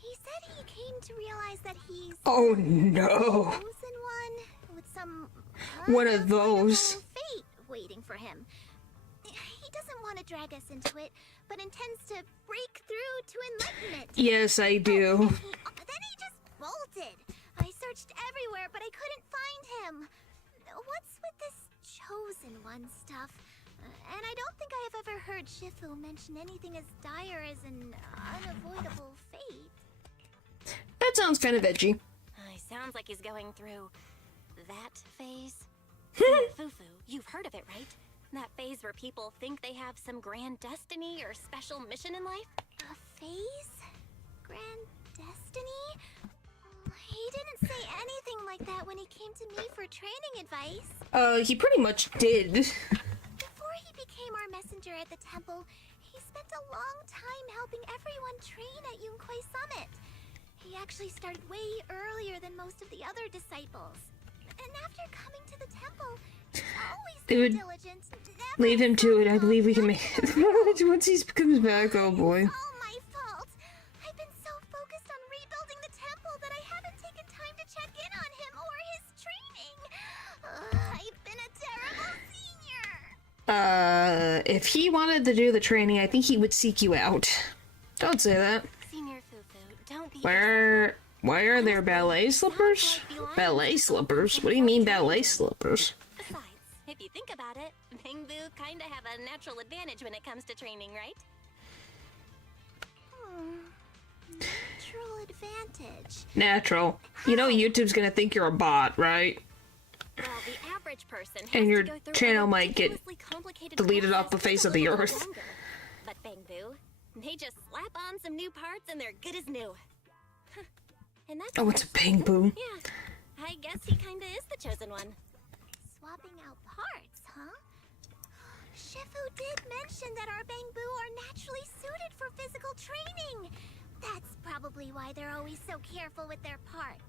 He said he came to realize that he's... Oh no! ...chosen one with some... One of those. ...fate waiting for him. He doesn't want to drag us into it, but intends to break through to enlightenment. Yes, I do. Then he just bolted. I searched everywhere, but I couldn't find him. What's with this chosen one stuff? And I don't think I have ever heard Shifu mention anything as dire as an unavoidable fate. That sounds kind of edgy. Sounds like he's going through that phase. Fufu, you've heard of it, right? That phase where people think they have some grand destiny or special mission in life? A phase? Grand destiny? He didn't say anything like that when he came to me for training advice. He pretty much did. Before he became our messenger at the temple, he spent a long time helping everyone train at Yunquai Summit. He actually started way earlier than most of the other disciples. And after coming to the temple, always diligent. Leave him to it. I believe we can make it. Once he comes back, oh boy. It's all my fault. I've been so focused on rebuilding the temple that I haven't taken time to check in on him or his training. I've been a terrible senior. If he wanted to do the training, I think he would seek you out. Don't say that. Senior Fufu, don't be. Why are there ballet slippers? Ballet slippers? What do you mean ballet slippers? Besides, if you think about it, Bang Boo kinda have a natural advantage when it comes to training, right? Natural advantage. Natural. You know YouTube's gonna think you're a bot, right? Well, the average person has And your to go through channel a might get ridiculously complicated deleted off the process face just of a the little earth. longer. But Bang Boo, they just slap on some new parts and they're good as new. And that's Oh, it's a Bang Boo. yeah. I guess he kinda is the chosen one. Swapping out parts, huh? Shifu did mention that our Bang Boo are naturally suited for physical training. That's probably why they're always so careful with their parts.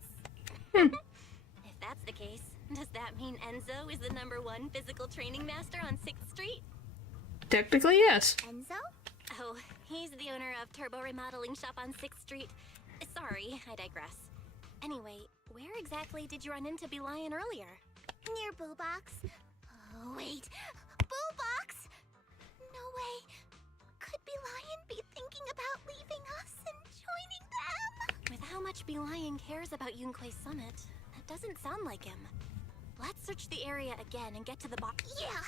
If that's the case, does that mean Enzo is the #1 physical training master on 6th Street? Technically, yes. Enzo? Oh, he's the owner of Turbo Remodeling Shop on 6th Street. Sorry, I digress. Anyway, where exactly did you run into Bee Lion earlier? Near Boo Box. Oh, wait. Boo Box? No way. Could Bee Lion be thinking about leaving us and joining them? With how much Bee Lion cares about Yunque's summit, that doesn't sound like him. Let's search the area again and get to the box. Yeah.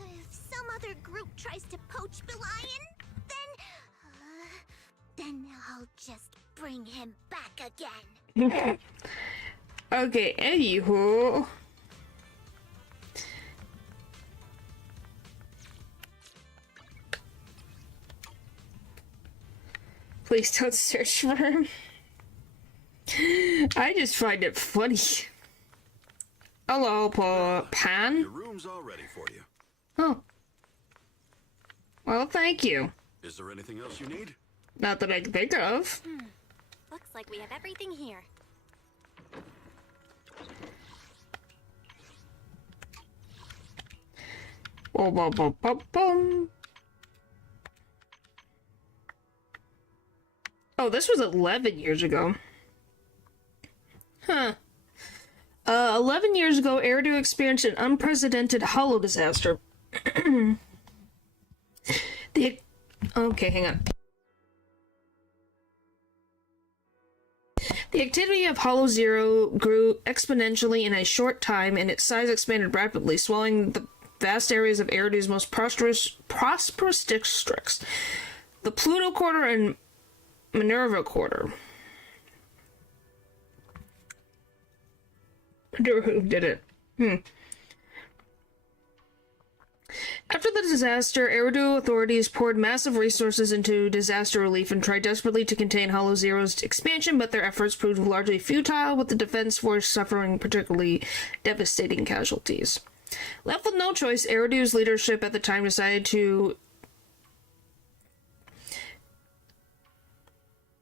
If some other group tries to poach Bee Lion, then I'll just bring him back again. Okay, anywho. Please don't search for him. I just find it funny. Hello, Pan. Your room's all ready for you. Oh. Well, thank you. Is there anything else you need? Not that I can think of. Looks like we have everything here. Boom, boom, boom, boom, boom. Oh, this was 11 years ago. Huh. 11 years ago, Eridu experienced an unprecedented hollow disaster. Okay, hang on. The activity of Hollow Zero grew exponentially in a short time, and its size expanded rapidly, swallowing the vast areas of Eridu's most prosperous districts. The Pluto Quarter and Minerva Quarter. Who did it? After the disaster, Eridu authorities poured massive resources into disaster relief and tried desperately to contain Hollow Zero's expansion, but their efforts proved largely futile, with the defense force suffering particularly devastating casualties. Left with no choice, Eridu's leadership at the time decided to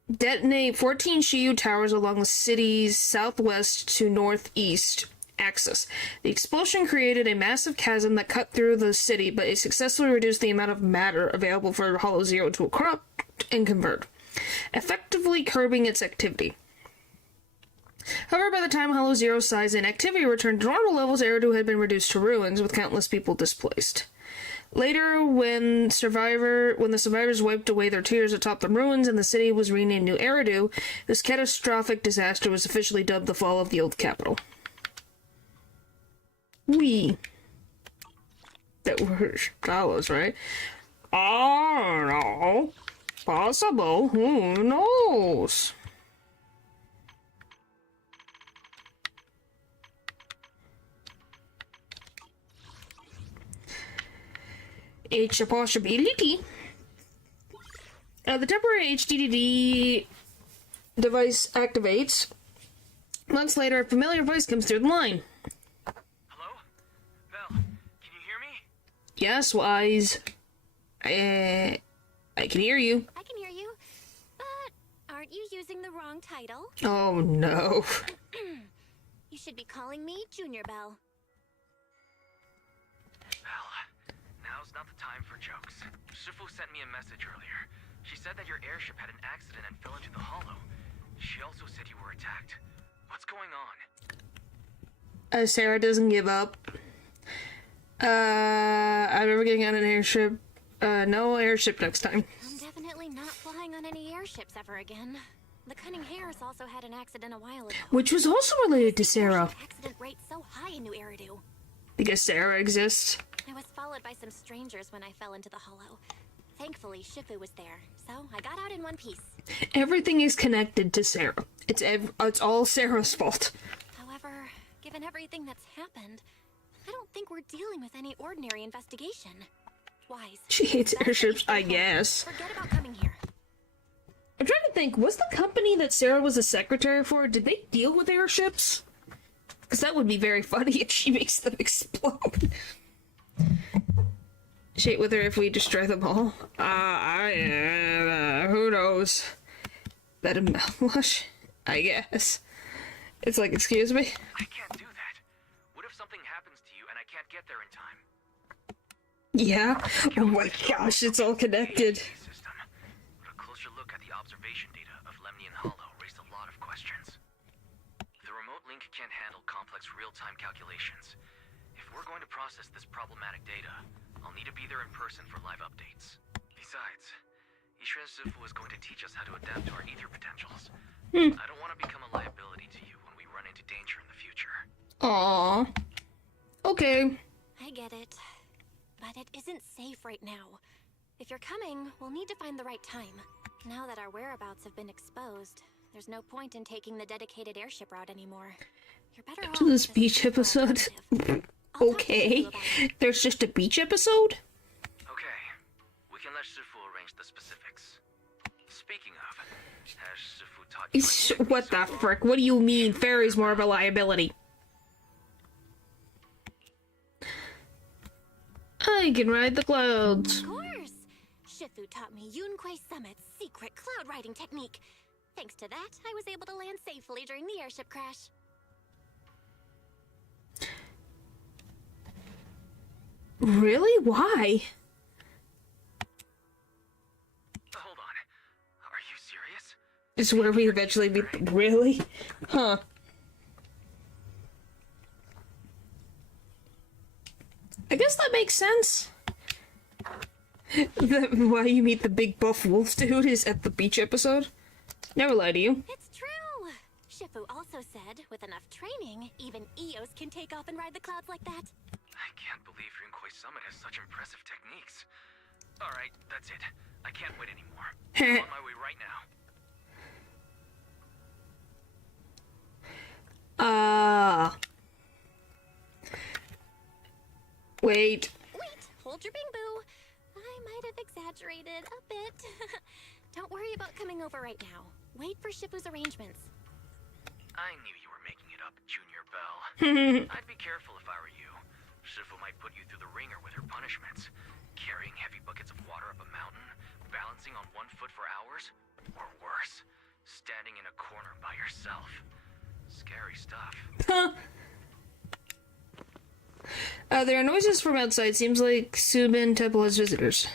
detonate 14 Shiyu towers along the city's southwest to northeast axis. The explosion created a massive chasm that cut through the city, but it successfully reduced the amount of matter available for Hollow Zero to corrupt and convert, effectively curbing its activity. However, by the time Hollow Zero's size and activity returned to normal levels, Eridu had been reduced to ruins, with countless people displaced. Later, when the survivors wiped away their tears atop the ruins and the city was renamed New Eridu, this catastrophic disaster was officially dubbed the fall of the old capital. That were follows, right? I don't know. Possible. Who knows? It's a possibility. The temporary HDD device activates. Months later, a familiar voice comes through the line. Hello? Belle, can you hear me? Yes, Wise. I can hear you. I can hear you, but aren't you using the wrong title? Oh, no. You should be calling me Junior Belle. Belle, now's not the time for jokes. Shifu sent me a message earlier. She said that your airship had an accident and fell into the hollow. She also said you were attacked. What's going on? Sarah doesn't give up. I'm never getting on an airship. No airship next time. I'm definitely not flying on any airships ever again. The Cunning Hares also had an accident a while ago. Which was also related to Sarah. Accident rate so high in New Eridu. Because Sarah exists. I was followed by some strangers when I fell into the hollow. Thankfully, Shifu was there, so I got out in one piece. Everything is connected to Sarah. It's all Sarah's fault. However, given everything that's happened, I don't think we're dealing with any ordinary investigation. Wise. She hates airships, I guess. Forget about coming here. I'm trying to think, was the company that Sarah was a secretary for, did they deal with airships? Because that would be very funny if she makes them explode. Shake with her if we destroy them all. Who knows? That a mouthwash? I guess. It's like, excuse me? I can't do that. What if something happens to you and I can't get there in time? Yeah? Oh my gosh, it's all connected. System. But a closer look at the observation data of Lemnian Hollow raised a lot of questions. The remote link can't handle complex real-time calculations. If we're going to process this problematic data, I'll need to be there in person for live updates. Besides, Ishran Sifu is going to teach us how to adapt to our ether potentials. I don't want to become a liability to you when we run into danger in the future. Aww. Okay. I get it. But it isn't safe right now. If you're coming, we'll need to find the right time. Now that our whereabouts have been exposed, there's no point in taking the dedicated airship route anymore. You're better off To this with a beach simpler episode. alternative. I'll talk to Okay. Shifu about it. There's just a beach episode? Okay, we can let Shifu arrange the specifics. Speaking of, has Shifu taught you What the frick? What do you mean Fairy's more of a liability? I can ride the clouds. Of course! Shifu taught me Yunquei Summit's secret cloud riding technique. Thanks to that, I was able to land safely during the airship crash. Really? Why? Hold on. Are you serious? Is where we eventually meet. Really? Huh. I guess that makes sense. Why you meet the big buff wolf dude is at the beach episode. Never lie to you. It's true! Shifu also said, with enough training, even Eos can take off and ride the clouds like that. I can't believe Yunquei Summit has such impressive techniques. Alright, that's it. I can't wait anymore. I'm on my way right now. Wait. Wait, hold your bing boo. I might have exaggerated a bit. Don't worry about coming over right now. Wait for Shifu's arrangements. I knew you were making it up, Junior Bell. I'd be careful if I were you. Shifu might put you through the ringer with her punishments. Carrying heavy buckets of water up a mountain, balancing on one foot for hours, or worse, standing in a corner by yourself. Scary stuff. There are noises from outside. Seems like Subin Temple has visitors.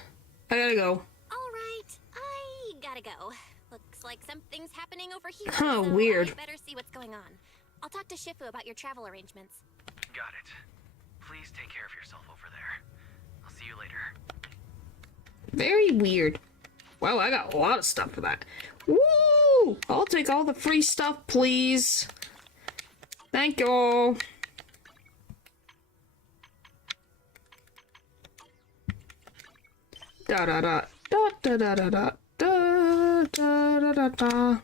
I gotta go. Alright, I gotta go. Looks like something's happening over here. Huh, so weird. I better see what's going on. I'll talk to Shifu about your travel arrangements. Got it. Please take care of yourself over there. I'll see you later. Very weird. Wow, I got a lot of stuff for that. Woo! I'll take all the free stuff, please. Thank you all. Da da da da da da da da da da da da.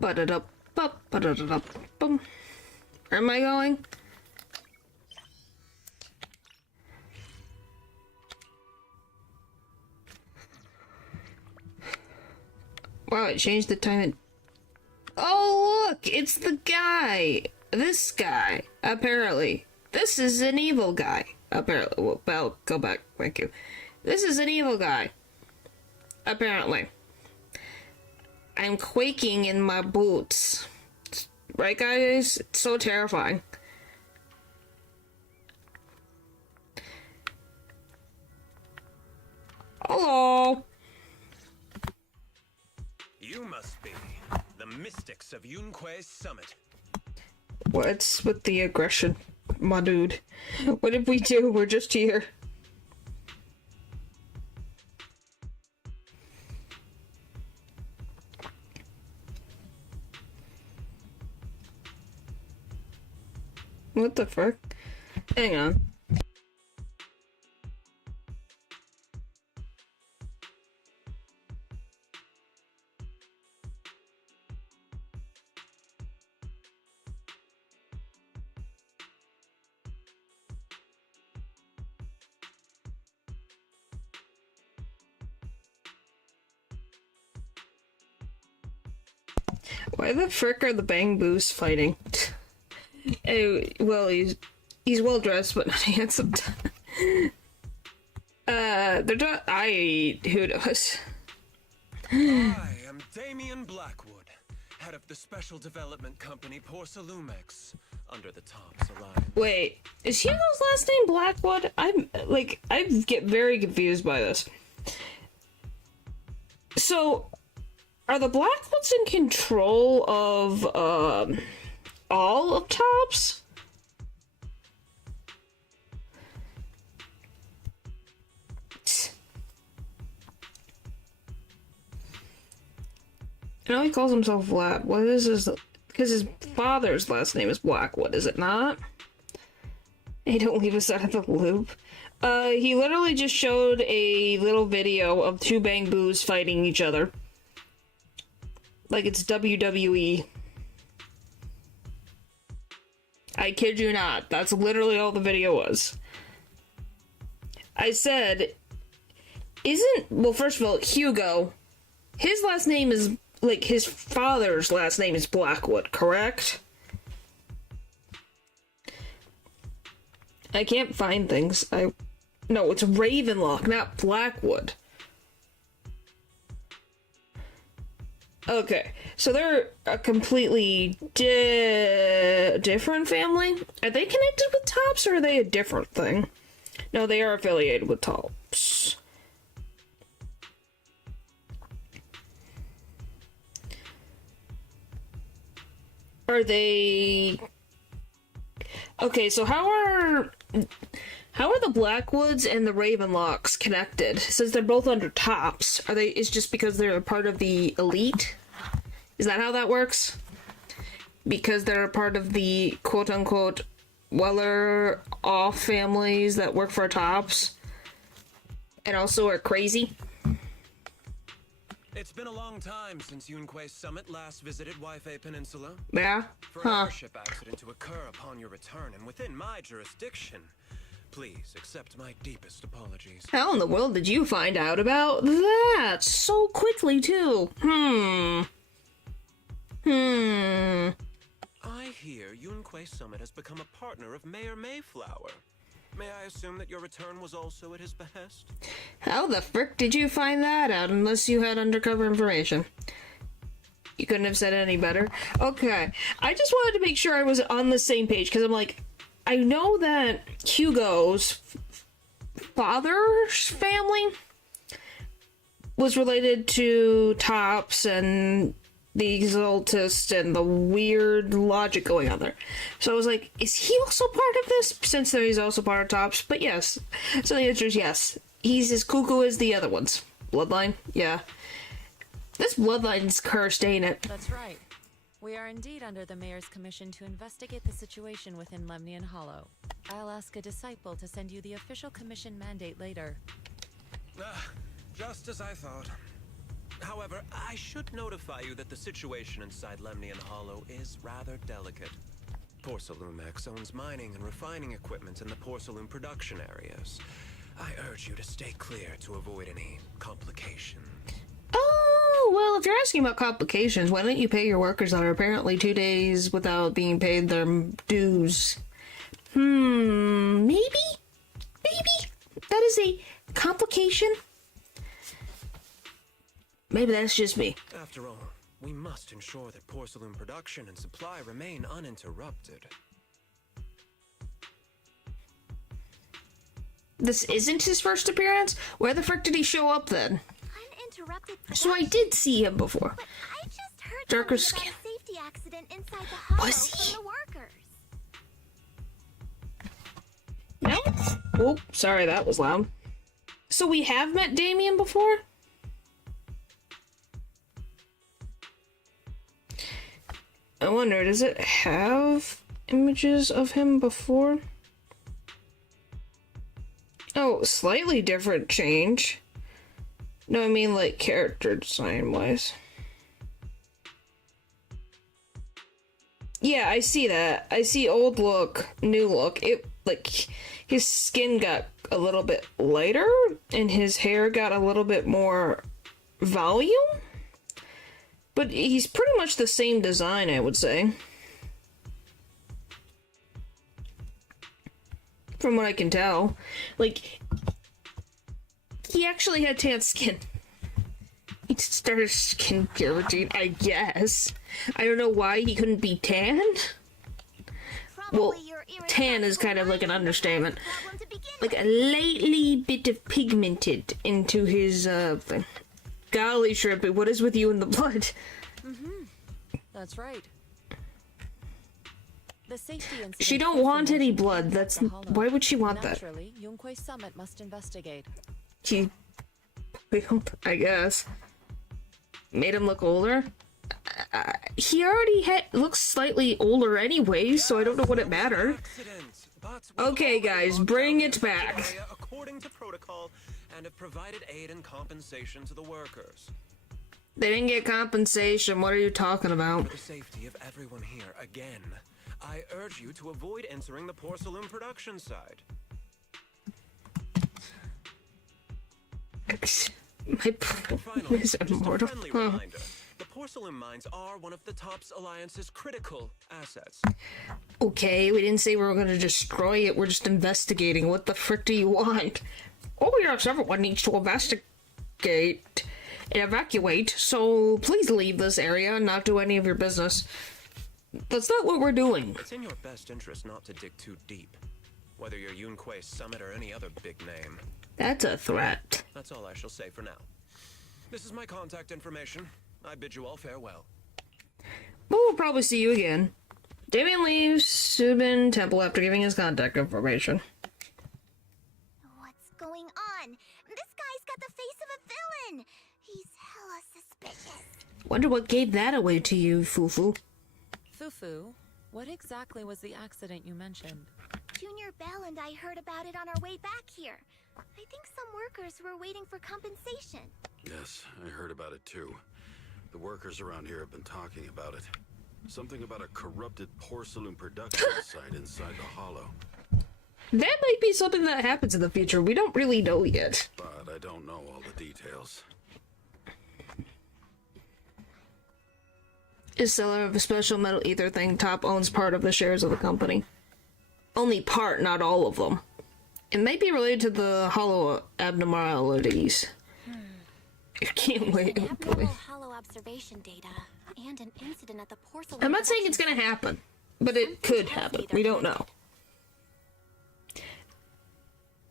Ba da da ba ba da da da bum. Where am I going? Wow, it changed the time. Oh, look! It's the guy! This guy, apparently. This is an evil guy. Apparently. Well, go back. Thank you. This is an evil guy. Apparently. I'm quaking in my boots. Right, guys? It's so terrifying. Hello! You must be the mystics of Yunque's summit. What's with the aggression, my dude? What did we do? We're just here. What the fuck? Hang on. Why the frick are the Bang Boos fighting? Well, he's well dressed, but not handsome. They're not. Who knows? I am Damien Blackwood, head of the special development company Porcelumex, under the Tops Alliance. Wait, is Hugo's last name Blackwood? I get very confused by this. So, are the Blackwoods in control of all of Tops? I know he calls himself Vlad. What is his... Because his father's last name is Blackwood, is it not? Hey, don't leave us out of the loop. He literally just showed a little video of two Bang Boos fighting each other. Like it's WWE. I kid you not. That's literally all the video was. I said, well, first of all, Hugo, his last name is, like, his father's last name is Blackwood, correct? I can't find things. No, it's Ravenlock, not Blackwood. Okay, so they're a completely different family? Are they connected with Tops, or are they a different thing? No, they are affiliated with Tops. Are they... Okay, so how are the Blackwoods and the Ravenlocks connected? Since they're both under Tops, is just because they're a part of the elite? Is that how that works? Because they're a part of the quote-unquote Weller-off families that work for Tops? And also are crazy? It's been a long time since Yunque's summit last visited Waifei Peninsula. Yeah? For an airship accident to occur upon your return and within my jurisdiction, please accept my deepest apologies. How in the world did you find out about that so quickly, too? I hear Yunque Summit has become a partner of Mayor Mayflower. May I assume that your return was also at his behest? How the frick did you find that out unless you had undercover information? You couldn't have said it any better. Okay, I just wanted to make sure I was on the same page, because I'm like, I know that Hugo's father's family was related to Tops and the Exaltist and the weird logic going on there. So I was like, is he also part of this? Since he's also part of Tops. But yes. So the answer is yes. He's as cuckoo as the other ones. Bloodline? Yeah. This bloodline's cursed, ain't it? That's right. We are indeed under the Mayor's commission to investigate the situation within Lemnian Hollow. I'll ask a disciple to send you the official commission mandate later. Just as I thought. However, I should notify you that the situation inside Lemnian Hollow is rather delicate. Porcelumex owns mining and refining equipment in the porcelain production areas. I urge you to stay clear to avoid any complications. Oh, well, if you're asking about complications, why don't you pay your workers that are apparently 2 days without being paid their dues? Maybe? Maybe? That is a complication? Maybe that's just me. After all, we must ensure that porcelain production and supply remain uninterrupted. This isn't his first appearance? Where the frick did he show up then? Uninterrupted production? So I did see him before. But I just heard darker something skin. about a safety accident inside the hollow Was he? from the workers. No? Oh, sorry, that was loud. So we have met Damien before? I wonder, does it have images of him before? Oh, slightly different change. No, I mean like character design wise. Yeah, I see that. I see old look, new look. It, like, his skin got a little bit lighter and his hair got a little bit more volume. But he's pretty much the same design, I would say. From what I can tell. Like, he actually had tan skin. He started skincare routine, I guess. I don't know why he couldn't be tan. Well, tan is kind of like an understatement. Like a lightly bit of pigmented into his thing. Golly, Shrimpy, what is with you in the blood? That's right. The safety incident She don't want any blood. That's why would she want that? Naturally, Yunquei Summit must investigate. He, I guess, made him look older. He already looks slightly older anyway, so I don't know what it mattered. Okay, guys, bring it back. According to protocol, and have provided aid and compensation to the workers. They didn't get compensation. What are you talking about? For the safety of everyone here, again, I urge you to avoid entering the porcelain production side. My problem is immortal. Friendly reminder, the porcelain mines are one of the TOPS Alliance's critical assets. Okay, we didn't say we were gonna destroy it. We're just investigating. What the frick do you want? Oh yes, everyone needs to investigate and evacuate, so please leave this area and not do any of your business. That's not what we're doing. It's in your best interest not to dig too deep, whether you're Yunquei Summit or any other big name. That's a threat. That's all I shall say for now. This is my contact information. I bid you all farewell. We'll probably see you again. Damien leaves Subin Temple after giving his contact information. What's going on? This guy's got the face of a villain. He's hella suspicious. Wonder what gave that away to you, Fufu. Fufu, what exactly was the accident you mentioned? Junior Bell and I heard about it on our way back here. I think some workers were waiting for compensation. Yes, I heard about it too. The workers around here have been talking about it. Something about a corrupted porcelain production site inside the hollow. That might be something that happens in the future. We don't really know yet. But I don't know all the details. Is seller of a special metal ether thing. Top owns part of the shares of the company. Only part, not all of them. It might be related to the hollow abnormalities. I can't wait. Abnormal hollow observation data and an incident at the porcelain. I'm not saying it's gonna happen, but it could happen. We don't know.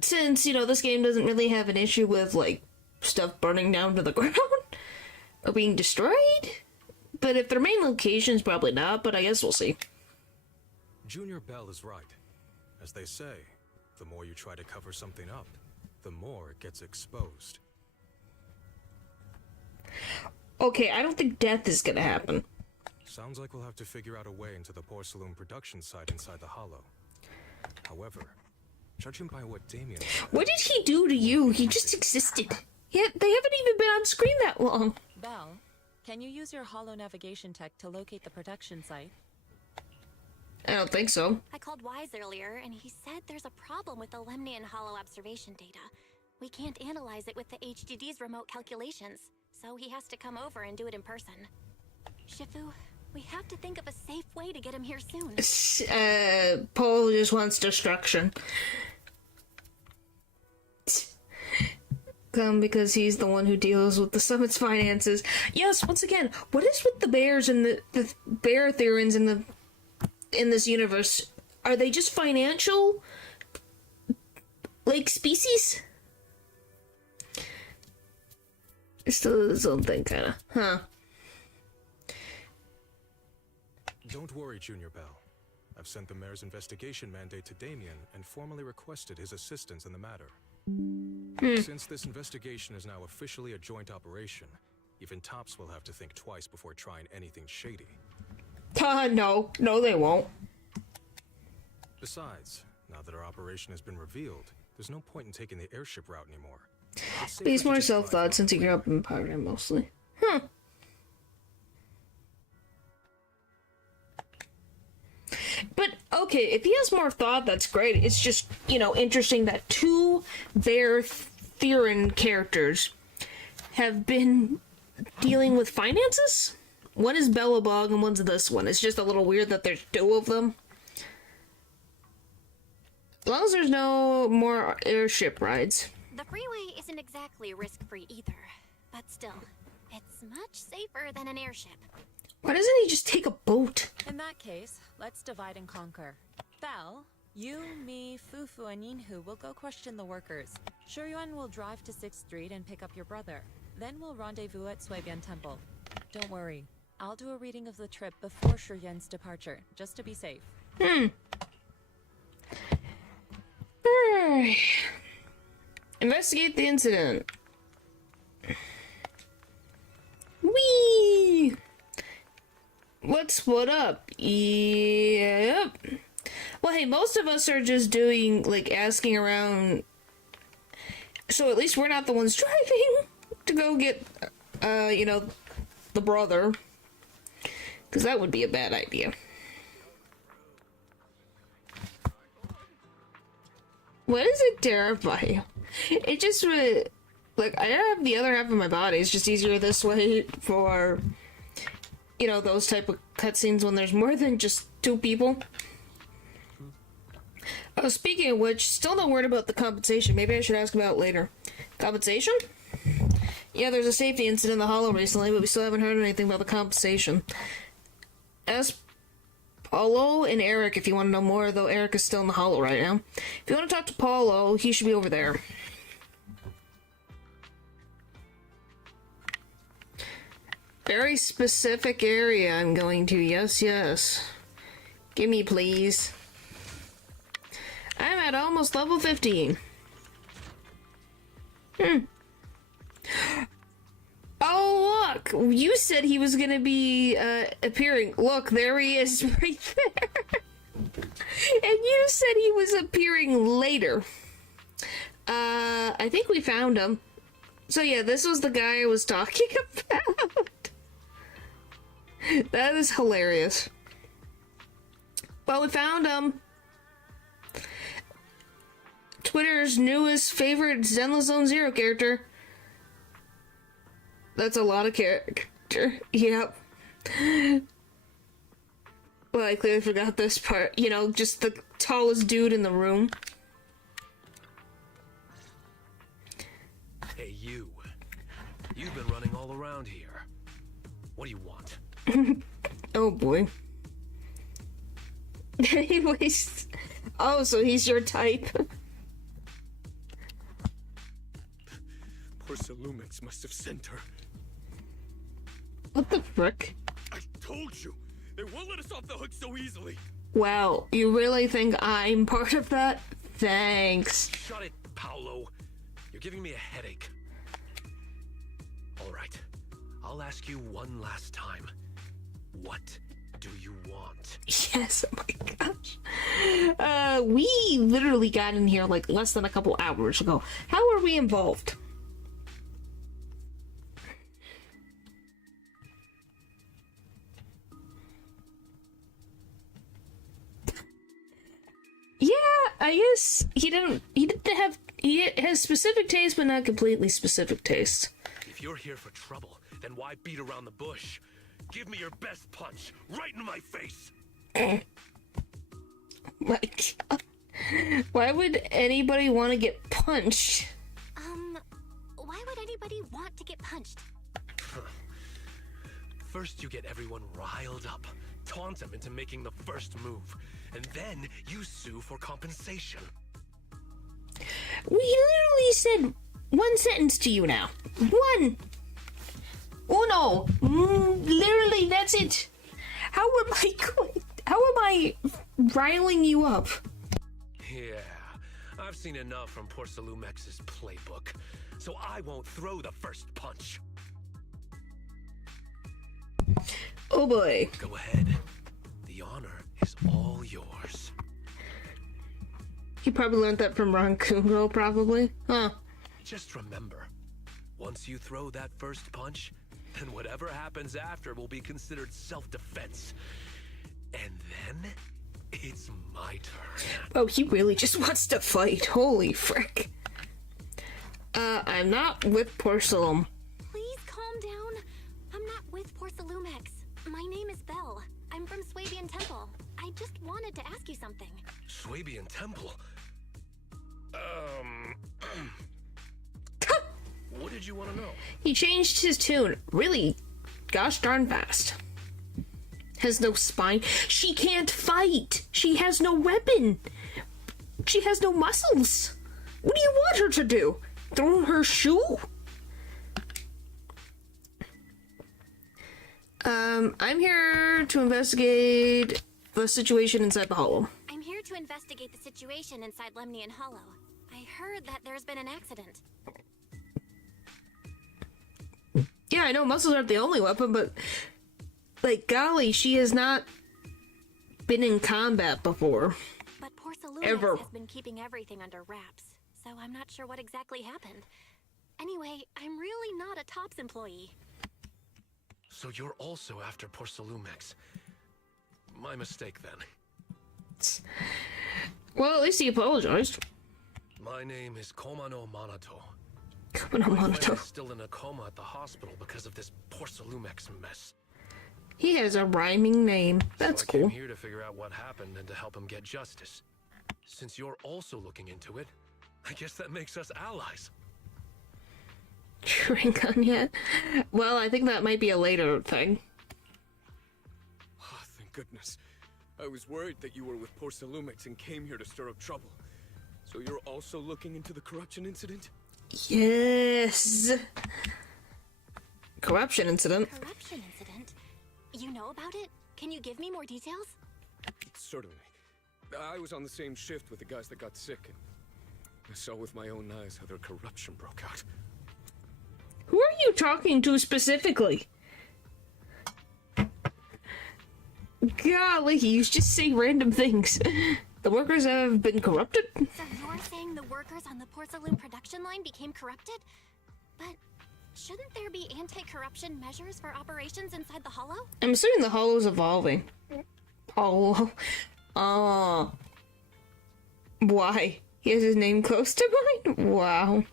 Since, you know, this game doesn't really have an issue with, like, stuff burning down to the ground or being destroyed. But if their main location's probably not, but I guess we'll see. Junior Bell is right. As they say, the more you try to cover something up, the more it gets exposed. Okay, I don't think death is gonna happen. Sounds like we'll have to figure out a way into the porcelain production site inside the hollow. However, judging by what Damien said, What did he do to you? He just existed. Yet they haven't even been on screen that long. Bell, can you use your hollow navigation tech to locate the production site? I don't think so. I called Wise earlier, and he said there's a problem with the Lemnian hollow observation data. We can't analyze it with the HDD's remote calculations, so he has to come over and do it in person. Shifu, we have to think of a safe way to get him here soon. Paul just wants destruction. Because he's the one who deals with the summit's finances. Yes, once again, what is with the bears and the bear theorians in this universe? Are they just financial, like, species? It's still its own thing, kinda. Huh. Don't worry, Junior Bell. I've sent the mayor's investigation mandate to Damien and formally requested his assistance in the matter. Since this investigation is now officially a joint operation, even Tops will have to think twice before trying anything shady. No, they won't. Besides, now that our operation has been revealed, there's no point in taking the airship route anymore. He's more self-thought since he grew up in poverty mostly. But, okay, if he has more thought, that's great. It's just, interesting that two their Theron characters have been dealing with finances? One is Bellabog and one's this one. It's just a little weird that there's two of them. As long as there's no more airship rides. The freeway isn't exactly risk-free either, but still, it's much safer than an airship. Why doesn't he just take a boat? In that case, let's divide and conquer. Belle, you, me, Fufu, and Yinhu will go question the workers. Shuyuan will drive to 6th Street and pick up your brother. Then we'll rendezvous at Suibian Temple. Don't worry, I'll do a reading of the trip before Shuyuan's departure, just to be safe. Investigate the incident. Whee! Let's split up. Yep. Well, hey, most of us are just doing, asking around. So at least we're not the ones driving to go get, the brother. Because that would be a bad idea. What does it terrify you? It just really, I have the other half of my body. It's just easier this way for, those type of cutscenes when there's more than just two people. Oh, speaking of which, still no word about the compensation. Maybe I should ask about it later. Compensation? Yeah, there's a safety incident in the Hollow recently, but we still haven't heard anything about the compensation. Ask Paulo and Eric if you want to know more, though Eric is still in the Hollow right now. If you want to talk to Paulo, he should be over there. Very specific area I'm going to. Yes. Gimme, please. I'm at almost level 15. Oh, look! You said he was gonna be, appearing. Look, there he is right there. And you said he was appearing later. I think we found him. So yeah, this was the guy I was talking about. That is hilarious. Well, we found him. Twitter's newest favorite Zenless Zone Zero character. That's a lot of character. Yep. Well, I clearly forgot this part. Just the tallest dude in the room. Hey, you. You've been running all around here. What do you want? Oh, boy. Anyways. Oh, so he's your type. Porcelumix must have sent her. What the frick? I told you! They won't let us off the hook so easily! Wow, you really think I'm part of that? Thanks. Shut it, Paolo. You're giving me a headache. Alright, I'll ask you one last time. What do you want? Yes, oh my gosh. We literally got in here less than a couple hours ago. How are we involved? Yeah, I guess he has specific taste, but not completely specific taste. If you're here for trouble, then why beat around the bush? Give me your best punch, right in my face! My God. Why would anybody want to get punched? Why would anybody want to get punched? First you get everyone riled up, taunt them into making the first move, and then you sue for compensation. We literally said one sentence to you now. One. Oh no. Literally, that's it. How am I riling you up? Yeah, I've seen enough from Porcelumex's playbook, so I won't throw the first punch. Oh boy. Go ahead. The honor is all yours. He probably learned that from Raccoon Girl, probably. Huh. Just remember, once you throw that first punch, then whatever happens after will be considered self-defense. And then, it's my turn. Oh, he really just wants to fight. Holy frick. I'm not with Porcelain. Please calm down. I'm not with Porcelumex. My name is Belle. I'm from Swabian Temple. I just wanted to ask you something. Swabian Temple? What did you want to know? He changed his tune really gosh darn fast. Has no spine. She can't fight. She has no weapon. She has no muscles. What do you want her to do? Throw her shoe? I'm here to investigate the situation inside the Hollow. I'm here to investigate the situation inside Lemnian Hollow. I heard that there's been an accident. Yeah, I know muscles aren't the only weapon, but like golly, she has not been in combat before. But Porcelumex Ever. has been keeping everything under wraps, so I'm not sure what exactly happened. Anyway, I'm really not a TOPS employee. So you're also after Porcelumex. My mistake, then. Well, at least he apologized. My name is Komano Manato. Komano My Manato. friend is still in a coma at the hospital because of this Porcelumex mess. He has a rhyming name. That's so I came cool. here to figure out what happened and to help him get justice. Since you're also looking into it, I guess that makes us allies. Drink on yet? Well, I think that might be a later thing. Oh, thank goodness. I was worried that you were with Porcelumex and came here to stir up trouble. So you're also looking into the corruption incident? Yes. Corruption incident. Corruption incident? You know about it? Can you give me more details? Certainly. I was on the same shift with the guys that got sick, and I saw with my own eyes how their corruption broke out. Who are you talking to specifically? Golly, you just say random things. The workers have been corrupted? So you're saying the workers on the porcelain production line became corrupted? But shouldn't there be anti-corruption measures for operations inside the Hollow? I'm assuming the Hollow's evolving. Hollow. Why? He has his name close to mine? Wow.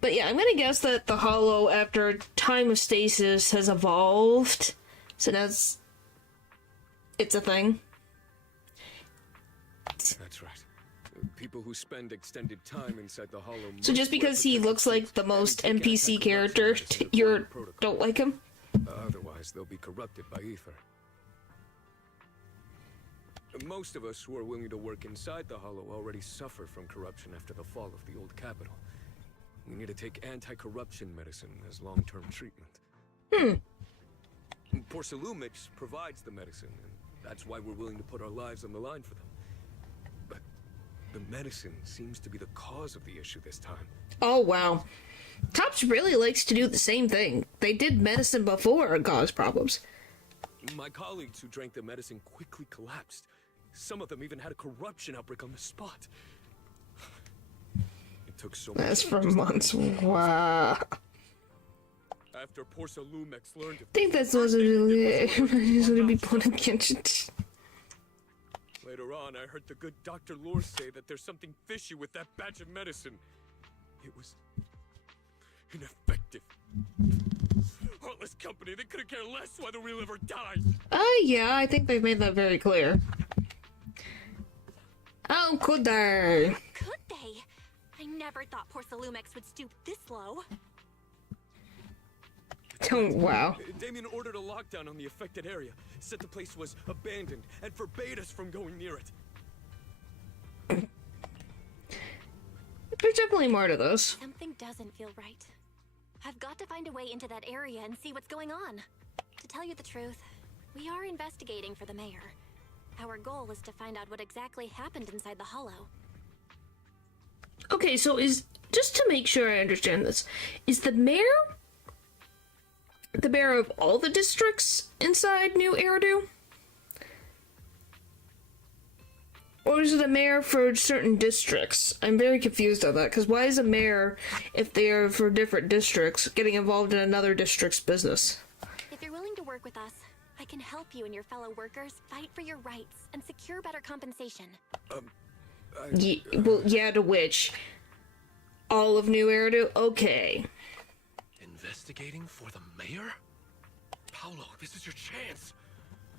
But yeah, I'm gonna guess that the Hollow, after time of stasis, has evolved. So now it's a thing. That's right. People who spend extended time inside the Hollow. So just because he looks like the most NPC character, you don't like him? Otherwise, they'll be corrupted by ether. Most of us who are willing to work inside the Hollow already suffer from corruption after the fall of the old capital. We need to take anti-corruption medicine as long-term treatment. Porcelumix provides the medicine, and that's why we're willing to put our lives on the line for them. But the medicine seems to be the cause of the issue this time. Oh, wow. Tops really likes to do the same thing. They did medicine before and caused problems. My colleagues who drank the medicine quickly collapsed. Some of them even had a corruption outbreak on the spot. It took so much. That's for months. Wow. After Porcelumex learned I think that's what's really going to be put against it. Later on, I heard the good Dr. Lore say that there's something fishy with that batch of medicine. It was ineffective. Heartless company, they couldn't care less whether we live or die. Yeah, I think they've made that very clear. Oh, could they? Could they? I never thought Porcelumex would stoop this low. Oh, wow. Damien ordered a lockdown on the affected area, said the place was abandoned, and forbade us from going near it. There's definitely more to this. Something doesn't feel right. I've got to find a way into that area and see what's going on. To tell you the truth, We are investigating for the mayor. Our goal is to find out what exactly happened inside the hollow. Okay, so just to make sure I understand this, is the mayor of all the districts inside New Eridu? Or is it a mayor for certain districts? I'm very confused on that, because why is a mayor, if they are for different districts, getting involved in another district's business? If you're willing to work with us, I can help you and your fellow workers fight for your rights and secure better compensation. Yeah, to which? All of New Eridu? Okay. Investigating for the mayor? Paolo, this is your chance.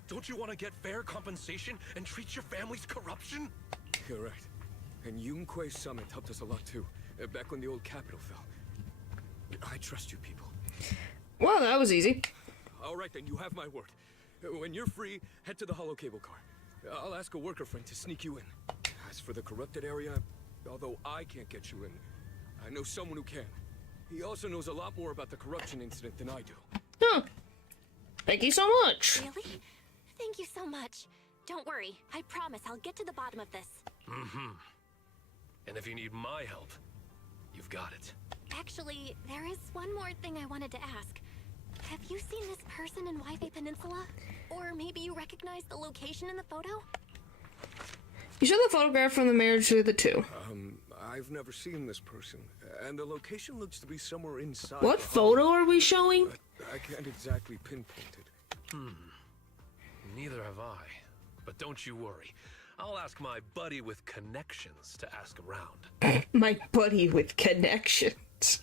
Don't you want to get fair compensation and treat your family's corruption? You're right. And Yunquei Summit helped us a lot too, back when the old capital fell. I trust you people. Well, that was easy. All right, then, you have my word. When you're free, head to the hollow cable car. I'll ask a worker friend to sneak you in. As for the corrupted area, although I can't get you in, I know someone who can. He also knows a lot more about the corruption incident than I do. Huh. Thank you so much. Really? Thank you so much. Don't worry. I promise I'll get to the bottom of this. Mm-hmm. And if you need my help, you've got it. Actually, there is one more thing I wanted to ask. Have you seen this person in Waifei Peninsula? Or maybe you recognize the location in the photo? You showed the photograph from the marriage to the two. I've never seen this person, and the location looks to be somewhere inside. What photo are we showing? I can't exactly pinpoint it. Neither have I. But don't you worry. I'll ask my buddy with connections to ask around. My buddy with connections.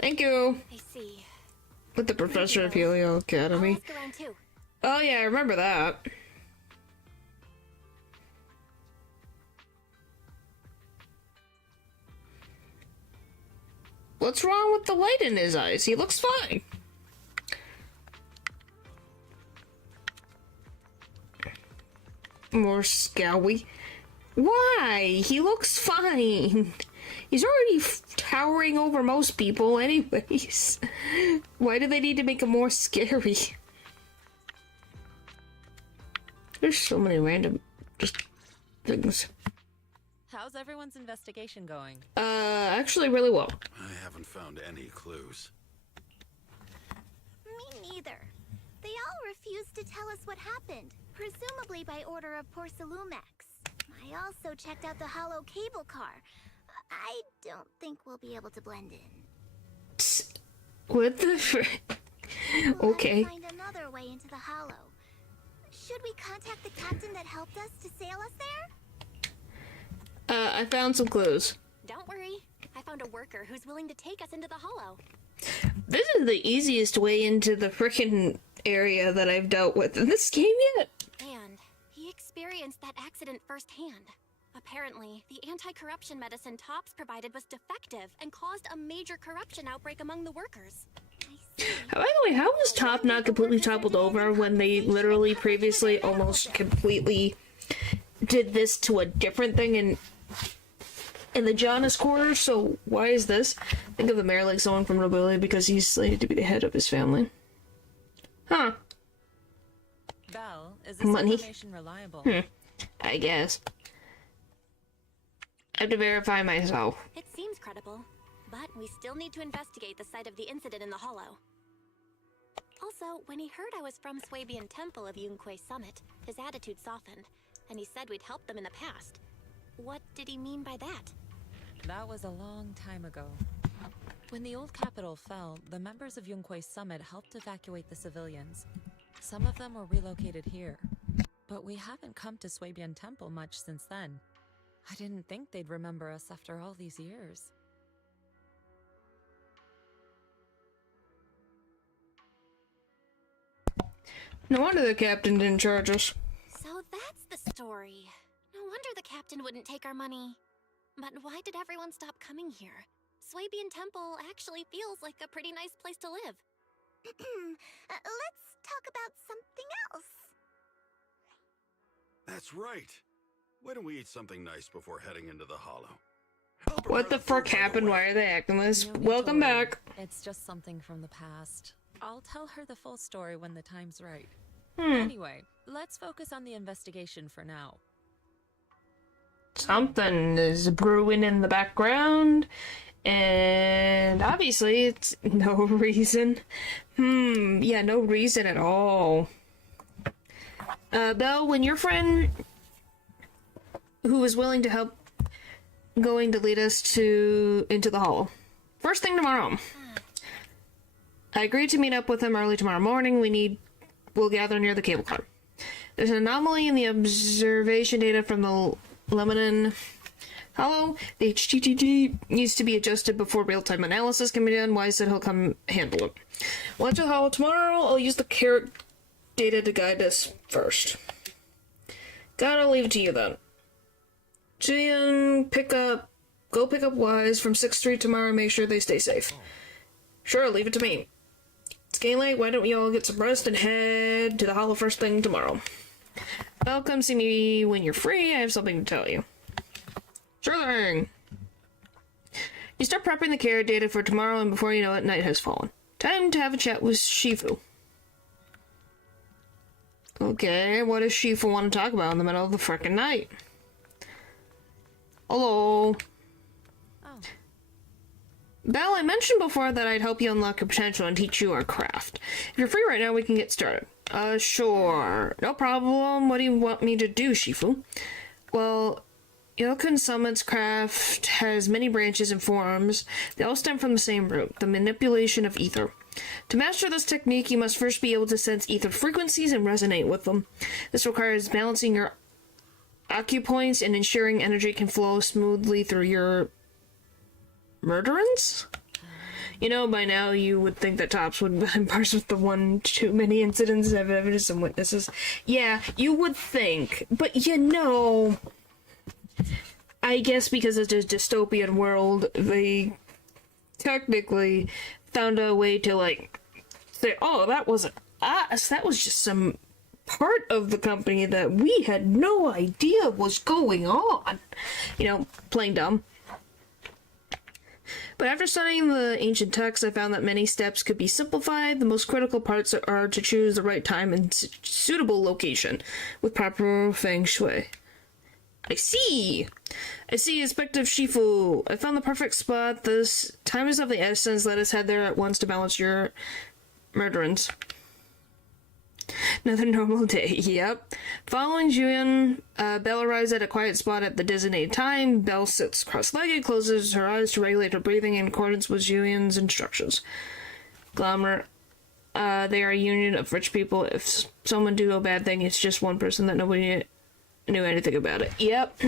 Thank you. I see. With the professor of Helio Academy. I'll ask around too. Oh yeah, I remember that. What's wrong with the light in his eyes? He looks fine. More scowy. Why? He looks fine. He's already towering over most people anyways. Why do they need to make him more scary? There's so many random just things. How's everyone's investigation going? Actually really well. I haven't found any clues. Me neither. They all refused to tell us what happened, presumably by order of Porcelumex. I also checked out the hollow cable car. I don't think we'll be able to blend in. What the Okay. We'll have to find another way into the hollow. Should we contact the captain that helped us to sail us there? I found some clues. Don't worry. I found a worker who's willing to take us into the hollow. This is the easiest way into the frickin' area that I've dealt with in this game yet. And he experienced that accident firsthand. Apparently, the anti-corruption medicine Tops provided was defective and caused a major corruption outbreak among the workers. By the way, how was Top not completely toppled over when they literally previously almost completely did this to a different thing in the Janus quarters? So why is this? Think of the mayor like someone from nobility because he's slated to be the head of his family. Huh. Belle, is this Money. information reliable? I guess. I have to verify myself. It seems credible, but we still need to investigate the site of the incident in the hollow. Also, when he heard I was from Swabian Temple of Yunquei Summit, his attitude softened, and he said we'd helped them in the past. What did he mean by that? That was a long time ago. When the old capital fell, the members of Yunquei Summit helped evacuate the civilians. Some of them were relocated here. But we haven't come to Swabian Temple much since then. I didn't think they'd remember us after all these years. No wonder the captain didn't charge us. So that's the story. No wonder the captain wouldn't take our money. But why did everyone stop coming here? Swabian Temple actually feels like a pretty nice place to live. Let's talk about something else. That's right. Why don't we eat something nice before heading into the hollow? What the frick happened? Why are they acting this? No need Welcome to worry. back. It's just something from the past. I'll tell her the full story when the time's right. Anyway, let's focus on the investigation for now. Something is brewing in the background, and obviously it's no reason. Yeah, no reason at all. Belle, when your friend who was willing to help going to lead us into the hollow, first thing tomorrow, I agreed to meet up with him early tomorrow morning. We'll gather near the cable car. There's an anomaly in the observation data from the Lemon Hollow. The HTTG needs to be adjusted before real-time analysis can be done. Wise said he'll come handle it. We'll enter the Hollow tomorrow. I'll use the carrot data to guide us first. God, I'll leave it to you then. Jian, go pick up Wise from 6th Street tomorrow and make sure they stay safe. Sure, leave it to me. It's getting late, why don't we all get some rest and head to the Hollow first thing tomorrow? Well, come see me when you're free, I have something to tell you. Sure thing! You start prepping the carrot data for tomorrow, and before you know it, night has fallen. Time to have a chat with Shifu. Okay, what does Shifu want to talk about in the middle of the frickin' night? Hello? Oh. Belle, I mentioned before that I'd help you unlock your potential and teach you our craft. If you're free right now, we can get started. Sure. No problem. What do you want me to do, Shifu? Well, Yokun Summit's craft has many branches and forms. They all stem from the same root, the manipulation of ether. To master this technique, you must first be able to sense ether frequencies and resonate with them. This requires balancing your acupoints and ensuring energy can flow smoothly through your murderance? You know, by now you would think that Tops would parse with the one too many incidents of evidence and witnesses. Yeah, you would think, but you know, I guess because it's a dystopian world, they technically found a way to, like, say, oh, that wasn't us, that was just some part of the company that we had no idea was going on. You know, playing dumb. But after studying the ancient texts, I found that many steps could be simplified. The most critical parts are to choose the right time and suitable location with proper feng shui. I see, Inspector Shifu. I found the perfect spot. This time is of the essence. Let us head there at once to balance your murderance. Another normal day, yep. Following Julian, Belle arrives at a quiet spot at the designated time. Belle sits cross-legged, closes her eyes to regulate her breathing in accordance with Julian's instructions. Glamour, they are a union of rich people. If someone do a bad thing, it's just one person that nobody knew anything about it. Yep.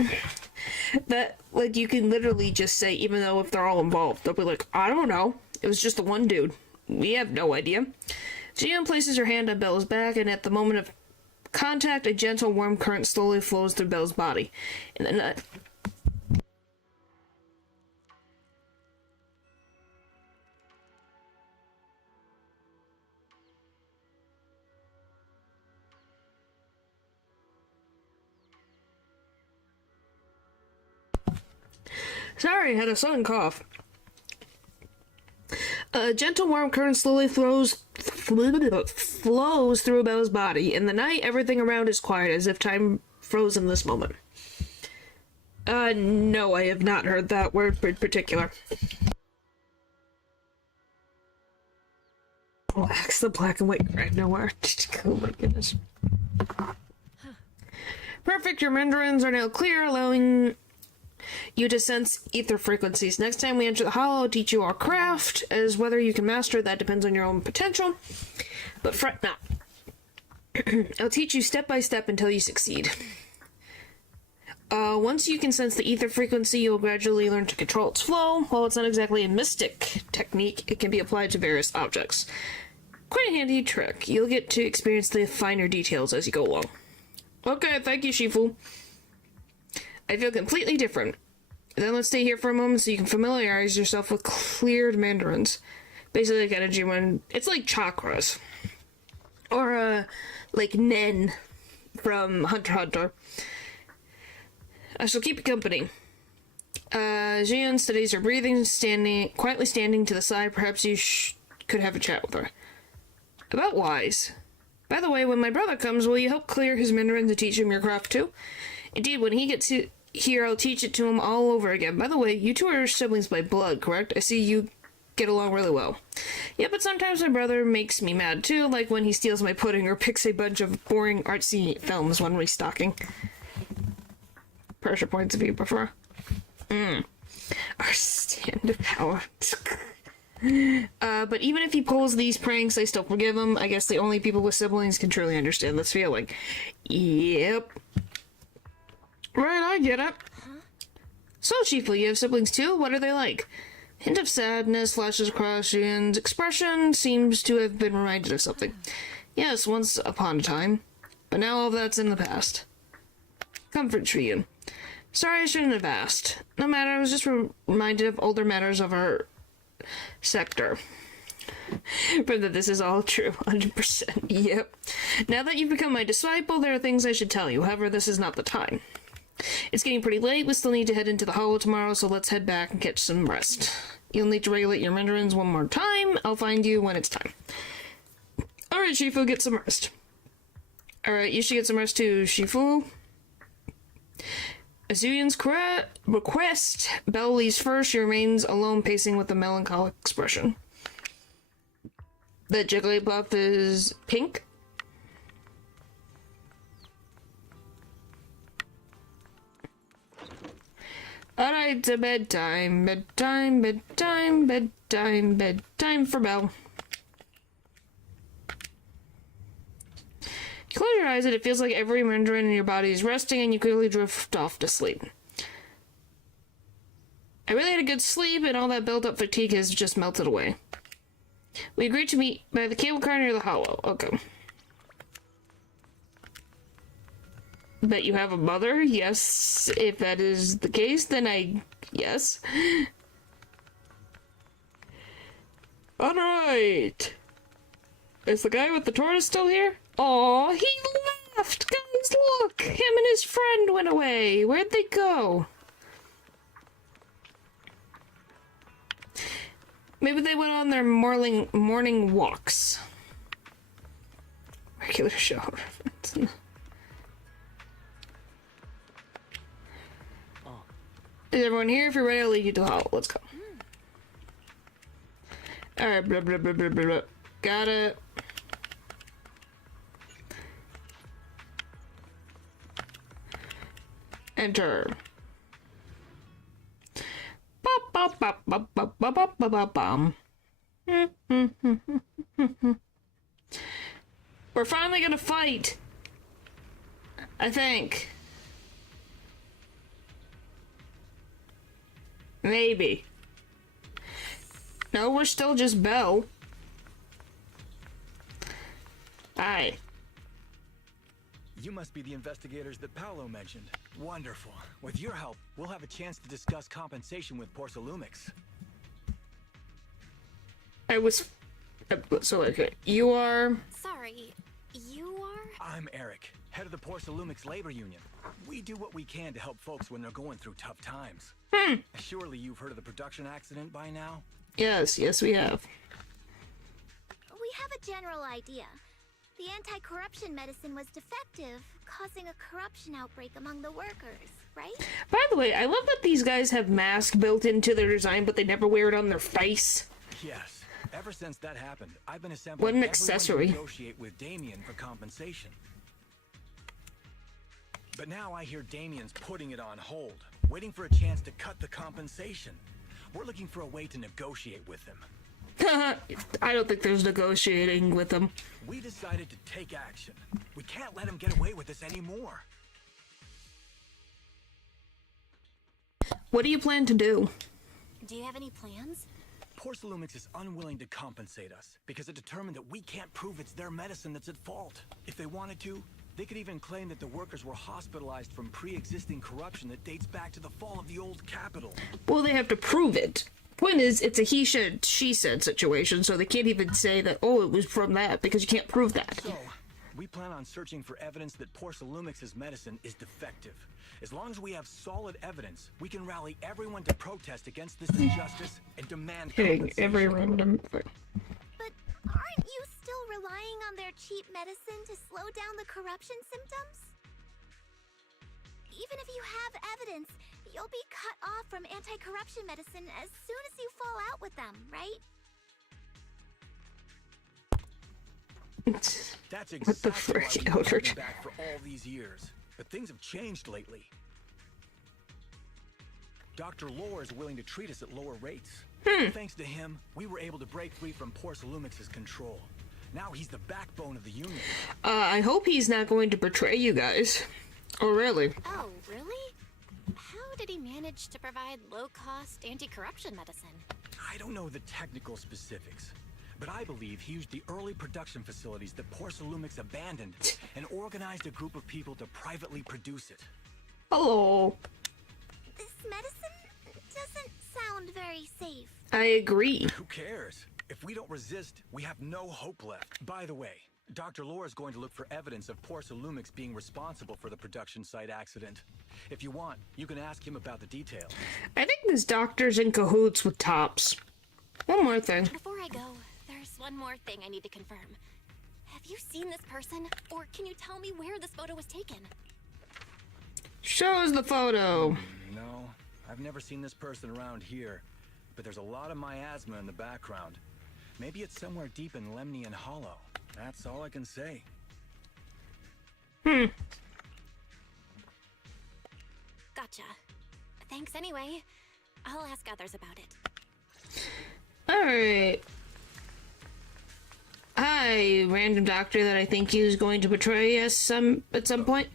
That, like, you can literally just say, even though if they're all involved, they'll be like, I don't know. It was just the one dude. We have no idea. Jian places her hand on Belle's back, and at the moment of contact, a gentle, warm current slowly flows through Belle's body. And then, sorry, I had a sudden cough. A gentle warm current slowly flows through Belle's body. In the night, everything around is quiet, as if time froze in this moment. No, I have not heard that word in particular. Relax, the black and white right nowhere. Oh my goodness. Perfect, your mandarins are now clear, allowing you to sense ether frequencies. Next time we enter the hollow, I'll teach you our craft. As whether you can master it, that depends on your own potential. But fret not. I'll teach you step by step until you succeed. Once you can sense the ether frequency, you'll gradually learn to control its flow. While it's not exactly a mystic technique, it can be applied to various objects. Quite a handy trick. You'll get to experience the finer details as you go along. Okay, thank you, Shifu. I feel completely different. Then let's stay here for a moment so you can familiarize yourself with cleared mandarins. Basically like energy when it's like chakras. Or like Nen from Hunter x Hunter. I shall keep you company. Jian studies her breathing, quietly standing to the side. Perhaps you could have a chat with her. About Wise. By the way, when my brother comes, will you help clear his Mandarin to teach him your craft too? Indeed, when he gets here, I'll teach it to him all over again. By the way, you two are siblings by blood, correct? I see you get along really well. Yeah, but sometimes my brother makes me mad too, like when he steals my pudding or picks a bunch of boring artsy films when restocking. Pressure points if you prefer. Our stand of power. But even if he pulls these pranks, I still forgive him. I guess the only people with siblings can truly understand this feeling. Yep. Right, I get it. So, Shifu, you have siblings too? What are they like? Hint of sadness flashes across Xian's expression, seems to have been reminded of something. Yes, once upon a time. But now all that's in the past. Comfort, Xian. Sorry, I shouldn't have asked. No matter, I was just reminded of older matters of our sector. Prove that this is all true. 100%. Yep. Now that you've become my disciple, there are things I should tell you. However, this is not the time. It's getting pretty late. We still need to head into the hollow tomorrow, so let's head back and catch some rest. You'll need to regulate your mandarins one more time. I'll find you when it's time. Alright, Shifu, get some rest. Alright, you should get some rest too, Shifu. Azuyan's request. Belle leaves first. She remains alone, pacing with a melancholic expression. That Jigglypuff is pink. Alright, to bedtime, bedtime, bedtime, bedtime, bedtime for Belle. You close your eyes and it feels like every mandarin in your body is resting and you quickly drift off to sleep. I really had a good sleep and all that built-up fatigue has just melted away. We agreed to meet by the cable car near the hollow. Okay. Bet you have a mother? Yes. If that is the case, then yes. Alright. Is the guy with the tortoise still here? Aw, he left! Guys, look! Him and his friend went away. Where'd they go? Maybe they went on their morning walks. Regular show reference. Is everyone here? If you're ready, I'll lead you to the hall. Let's go. Alright, blah, blah, blah, blah, blah, blah. Got it. Enter. Bop, bop, bop, bop, bop, bop, bop, bop, bop, bom. We're finally gonna fight. I think. Maybe. No, we're still just Belle. Hi. You must be the investigators that Paolo mentioned. Wonderful. With your help, we'll have a chance to discuss compensation with Porcelumix. I was... So, okay. You are... Sorry, you are? I'm Eric, head of the Porcelumix Labor Union. We do what we can to help folks when they're going through tough times. Surely you've heard of the production accident by now? Yes, we have. We have a general idea. The anti-corruption medicine was defective, causing a corruption outbreak among the workers, right? By the way, I love that these guys have masks built into their design, but they never wear it on their face. Yes. Ever since that happened, I've been assembling what an accessory. To negotiate with Damien for compensation. But now I hear Damien's putting it on hold, waiting for a chance to cut the compensation. We're looking for a way to negotiate with him. I don't think there's negotiating with them. We decided to take action. We can't let him get away with this anymore. What do you plan to do? Do you have any plans? Porcelumix is unwilling to compensate us because it determined that we can't prove it's their medicine that's at fault. If they wanted to, they could even claim that the workers were hospitalized from pre-existing corruption that dates back to the fall of the old capital. Well, they have to prove it. Point is, it's a he said, she said situation, so they can't even say that, oh, it was from that, because you can't prove that. So, we plan on searching for evidence that Porcelumix's medicine is defective. As long as we have solid evidence, we can rally everyone to protest against this injustice and demand Hitting compensation. every random thing. But aren't you still relying relying on their cheap medicine to slow down the corruption symptoms? Even if you have evidence, you'll be cut off from anti-corruption medicine as soon as you fall out with them, right? That's What the exactly why frick, we've been Eldritch? holding back for all these years. But things have changed lately. Dr. Lore is willing to treat us at lower rates. Thanks to him, we were able to break free from Porcelumix's control. Now he's the backbone of the Union. I hope he's not going to betray you guys. Oh, really? Oh, really? How did he manage to provide low-cost anti-corruption medicine? I don't know the technical specifics, but I believe he used the early production facilities that Porcelumix abandoned and organized a group of people to privately produce it. Hello. This medicine doesn't sound very safe. I agree. Who cares? If we don't resist, we have no hope left. By the way, Dr. Lore is going to look for evidence of Porcelumix being responsible for the production site accident. If you want, you can ask him about the details. I think this doctor's in cahoots with Tops. One more thing. Before I go, there's one more thing I need to confirm. Have you seen this person, or can you tell me where this photo was taken? Show us the photo. No, I've never seen this person around here, but there's a lot of miasma in the background. Maybe it's somewhere deep in Lemnian Hollow. That's all I can say. Gotcha. Thanks anyway. I'll ask others about it. Alright. Hi, random doctor that I think is going to betray us at some point.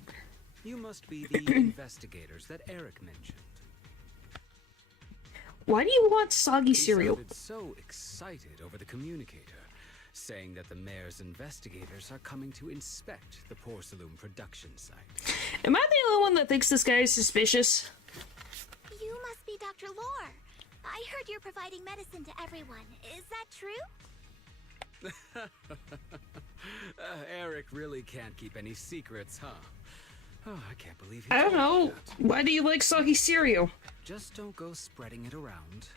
You must be the investigators that Eric mentioned. Why do you want soggy cereal? He sounded so excited over the communicator, saying that the mayor's investigators are coming to inspect the Porcelain production site. Am I the only one that thinks this guy is suspicious? You must be Dr. Lore. I heard you're providing medicine to everyone. Is that true? Eric really can't keep any secrets, huh? Oh, I can't believe he I don't told me know. that. Why do you like soggy cereal? Just don't go spreading it around.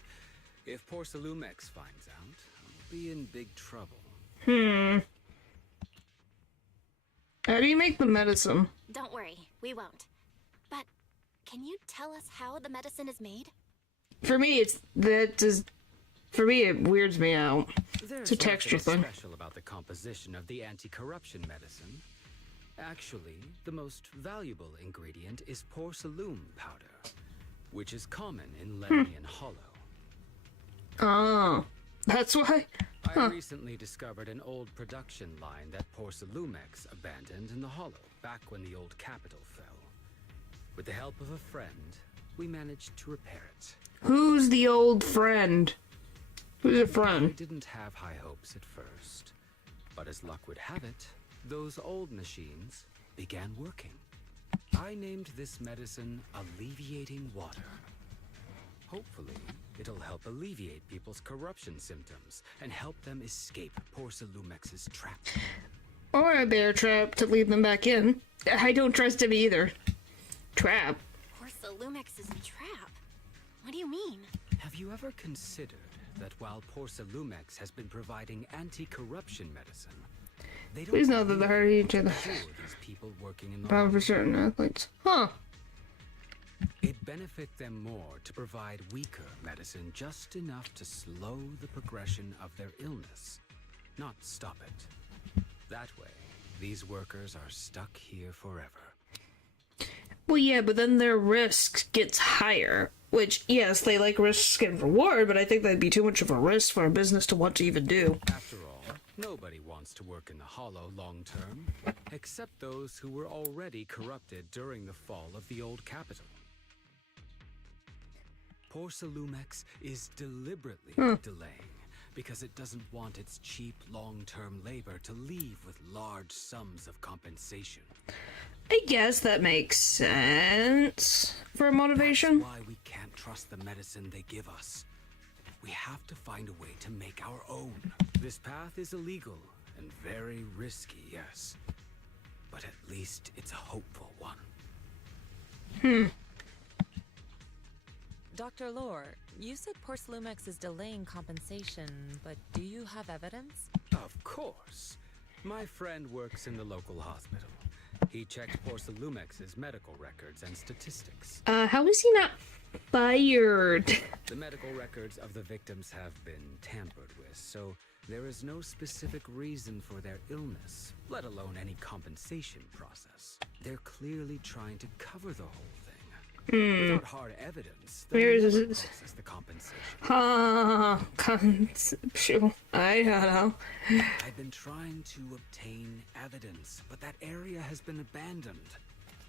If Porcelumex finds out, I'll be in big trouble. How do you make the medicine? Don't worry, we won't. But can you tell us how the medicine is made? For me, for me, it weirds me out. There's It's a texture nothing thing. special about the composition of the anti-corruption medicine. Actually, the most valuable ingredient is porcelain powder, which is common in Lemnian Hollow. Oh, that's why? I recently discovered an old production line that Porcelumex abandoned in the Hollow, back when the old capital fell. With the help of a friend, we managed to repair it. Who's the old friend? Who's a I friend? didn't have high hopes at first, but as luck would have it, those old machines began working. I named this medicine Alleviating Water. Hopefully, it'll help alleviate people's corruption symptoms and help them escape Porcelumex's trap. Or a bear trap to lead them back in. I don't trust him either. Trap? Porcelumix is a trap. What do you mean? Have you ever considered that while Porcelumex has been providing anti-corruption medicine, they don't Please know that the harder each other. these people working in the Problem for certain athletes. Huh. It'd benefit them more to provide weaker medicine just enough to slow the progression of their illness, not stop it. That way, these workers are stuck here forever. Well, yeah, but then their risk gets higher. Which, yes, they like risk and reward, but I think that'd be too much of a risk for a business to want to even do. After all, nobody wants to work in the Hollow long term, except those who were already corrupted during the fall of the old capital. Porcelumex is deliberately delaying because it doesn't want its cheap long-term labor to leave with large sums of compensation. I guess that makes sense for a motivation. That's why we can't trust the medicine they give us. We have to find a way to make our own. This path is illegal and very risky, yes. But at least it's a hopeful one. Dr. Lore, you said Porcelumex is delaying compensation, but do you have evidence? Of course. My friend works in the local hospital. He checked Porcelumex's medical records and statistics. How is he not fired? The medical records of the victims have been tampered with, so there is no specific reason for their illness, let alone any compensation process. They're clearly trying to cover the whole thing. Without hard evidence, Where they'll is never this? process the compensation. Conceptual. I don't know. I've been trying to obtain evidence, but that area has been abandoned.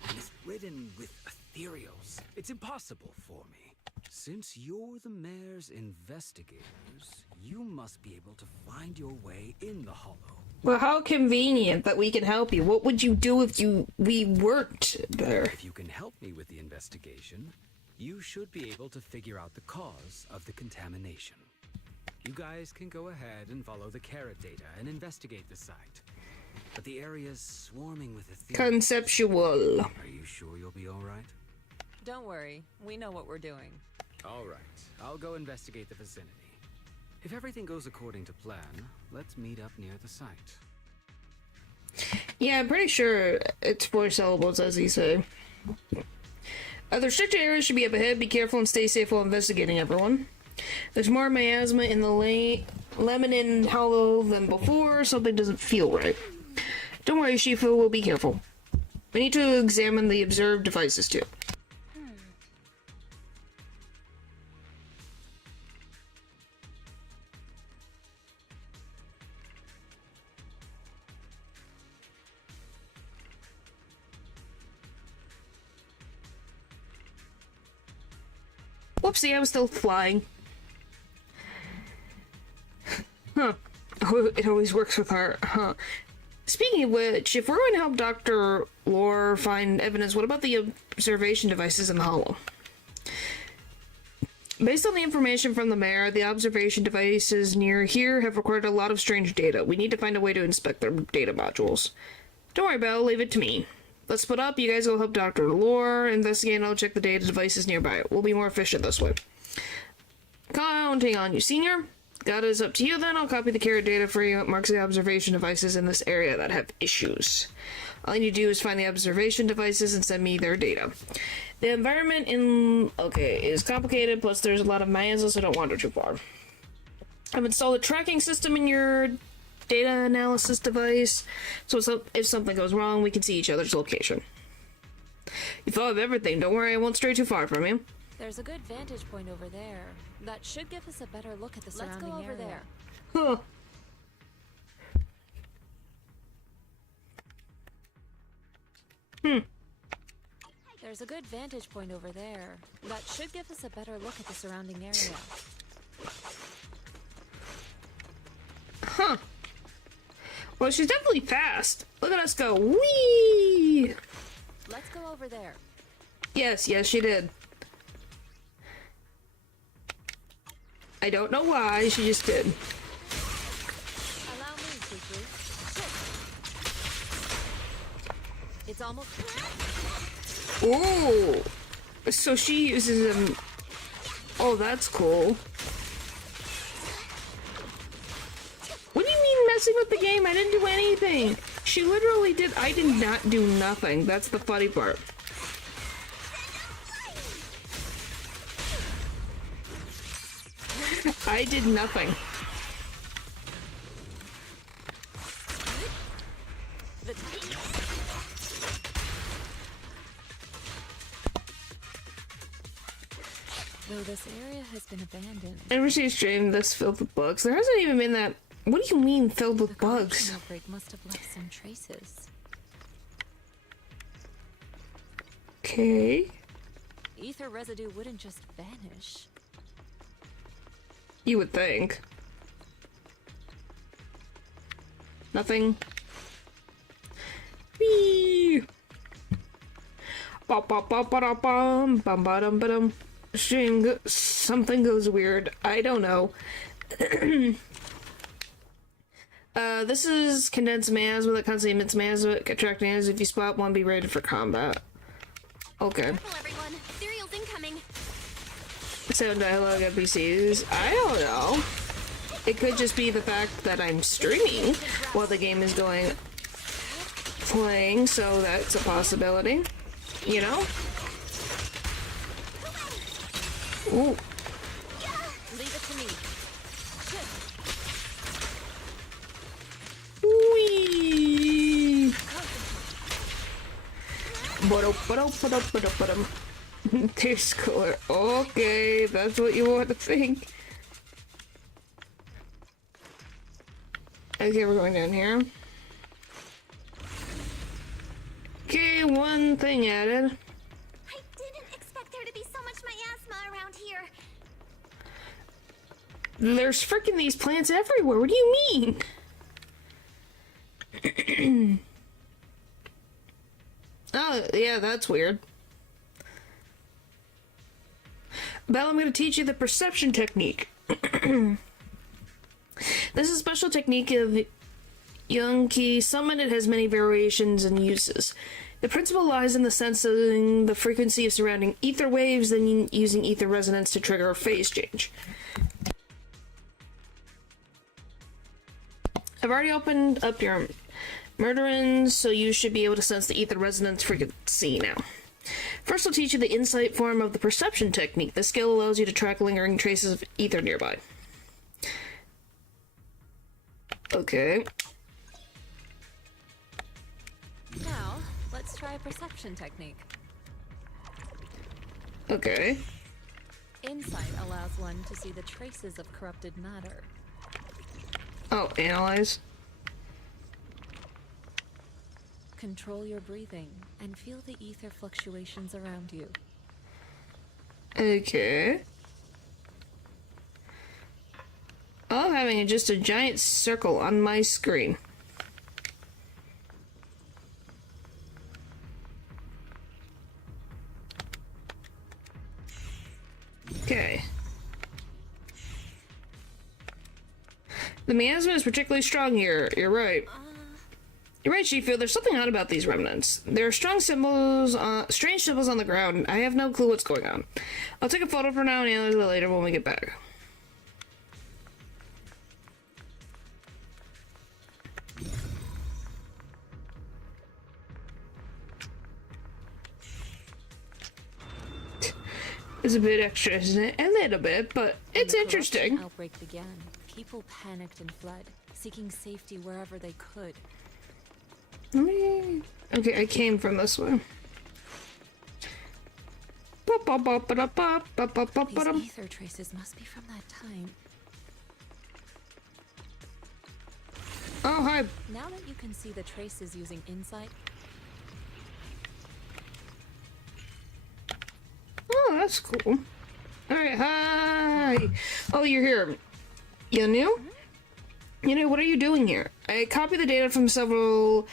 And it's ridden with ethereals. It's impossible for me. Since you're the mayor's investigators, you must be able to find your way in the Hollow. Well, how convenient that we can help you. What would you do if we worked there? If you can help me with the investigation, you should be able to figure out the cause of the contamination. You guys can go ahead and follow the carrot data and investigate the site. But the area's swarming with ethereals. Conceptual. Are you sure you'll be all right? Don't worry, we know what we're doing. All right, I'll go investigate the vicinity. If everything goes according to plan, let's meet up near the site. Yeah, I'm pretty sure it's 4 syllables, as you say. The restricted areas should be up ahead. Be careful and stay safe while investigating, everyone. There's more miasma in the Lemon Hollow than before. Something doesn't feel right. Don't worry, Shifu, we'll be careful. We need to examine the observed devices, too. Whoopsie, I was still flying. Huh. Oh, it always works with her. Huh. Speaking of which, if we're going to help Dr. Lore find evidence, what about the observation devices in the Hollow? Based on the information from the mayor, the observation devices near here have recorded a lot of strange data. We need to find a way to inspect their data modules. Don't worry, Belle, leave it to me. Let's split up, you guys will help Dr. Lore investigate, and I'll check the data devices nearby. We'll be more efficient this way. Counting on you, Senior. Got is up to you then. I'll copy the carrot data for you. It marks the observation devices in this area that have issues. All you need to do is find the observation devices and send me their data. The environment is complicated, plus there's a lot of miasma, so don't wander too far. I've installed a tracking system in your data analysis device, so if something goes wrong, we can see each other's location. You thought of everything. Don't worry, I won't stray too far from you. There's a good vantage point over there. That should give us a better look at the surrounding area. Let's go over there. Huh. There's a good vantage point over there. That should give us a better look at the surrounding area. Huh. Well, she's definitely fast. Look at us go. Whee! Let's go over there. Yes, she did. I don't know why, she just did. Allow me, Fufu. It's almost... Ooh! So she uses them... Oh, that's cool. What do you mean messing with the game? I didn't do anything! She literally did... I did not do nothing. That's the funny part. I did nothing. Though this area has been abandoned. Ever since stream this filled with bugs, there hasn't even been that. What do you mean filled with bugs? The outbreak must have left some traces. Okay. Ether residue wouldn't just vanish. You would think. Nothing. Whee! Bum. Stream something goes weird. I don't know. This is condensed miasma that constantly emits miasma, attracting as if you spot one, be ready for combat. Okay. Careful, everyone. Cereal's incoming. Sound dialogue NPCs. I don't know. It could just be the fact that I'm streaming while the game is playing, so that's a possibility. You know? Ooh. Leave it to me. Whee! Tastes cooler. Okay, that's what you want to think. Okay, we're going down here. Okay, one thing added. I didn't expect there to be so much miasma around here. There's freaking these plants everywhere. What do you mean? Oh, yeah, that's weird. Belle, I'm going to teach you the perception technique. This is a special technique of Yunki Summon. It has many variations and uses. The principle lies in the sensing the frequency of surrounding ether waves, then using ether resonance to trigger a phase change. I've already opened up your Murderins, so you should be able to sense the ether resonance frequency now. First, I'll teach you the insight form of the perception technique. This skill allows you to track lingering traces of ether nearby. Okay. Now, let's try a perception technique. Okay. Insight allows one to see the traces of corrupted matter. Oh, analyze. Control your breathing and feel the ether fluctuations around you. Okay. I'm having just a giant circle on my screen. Okay. The miasma is particularly strong here. You're right. You're right, Shifu. There's something odd about these remnants. There are strange symbols on the ground. I have no clue what's going on. I'll take a photo for now and analyze it later when we get back. It's a bit extra, isn't it? A little bit, but it's interesting. When the outbreak began, people panicked and fled, seeking safety wherever they could. Okay, I came from this way. These ether traces must be from that time. Oh, hi. Now that you can see the traces using insight. Oh, that's cool. Alright, hi! Oh, you're here. You new? You know, what are you doing here? I copied the data from several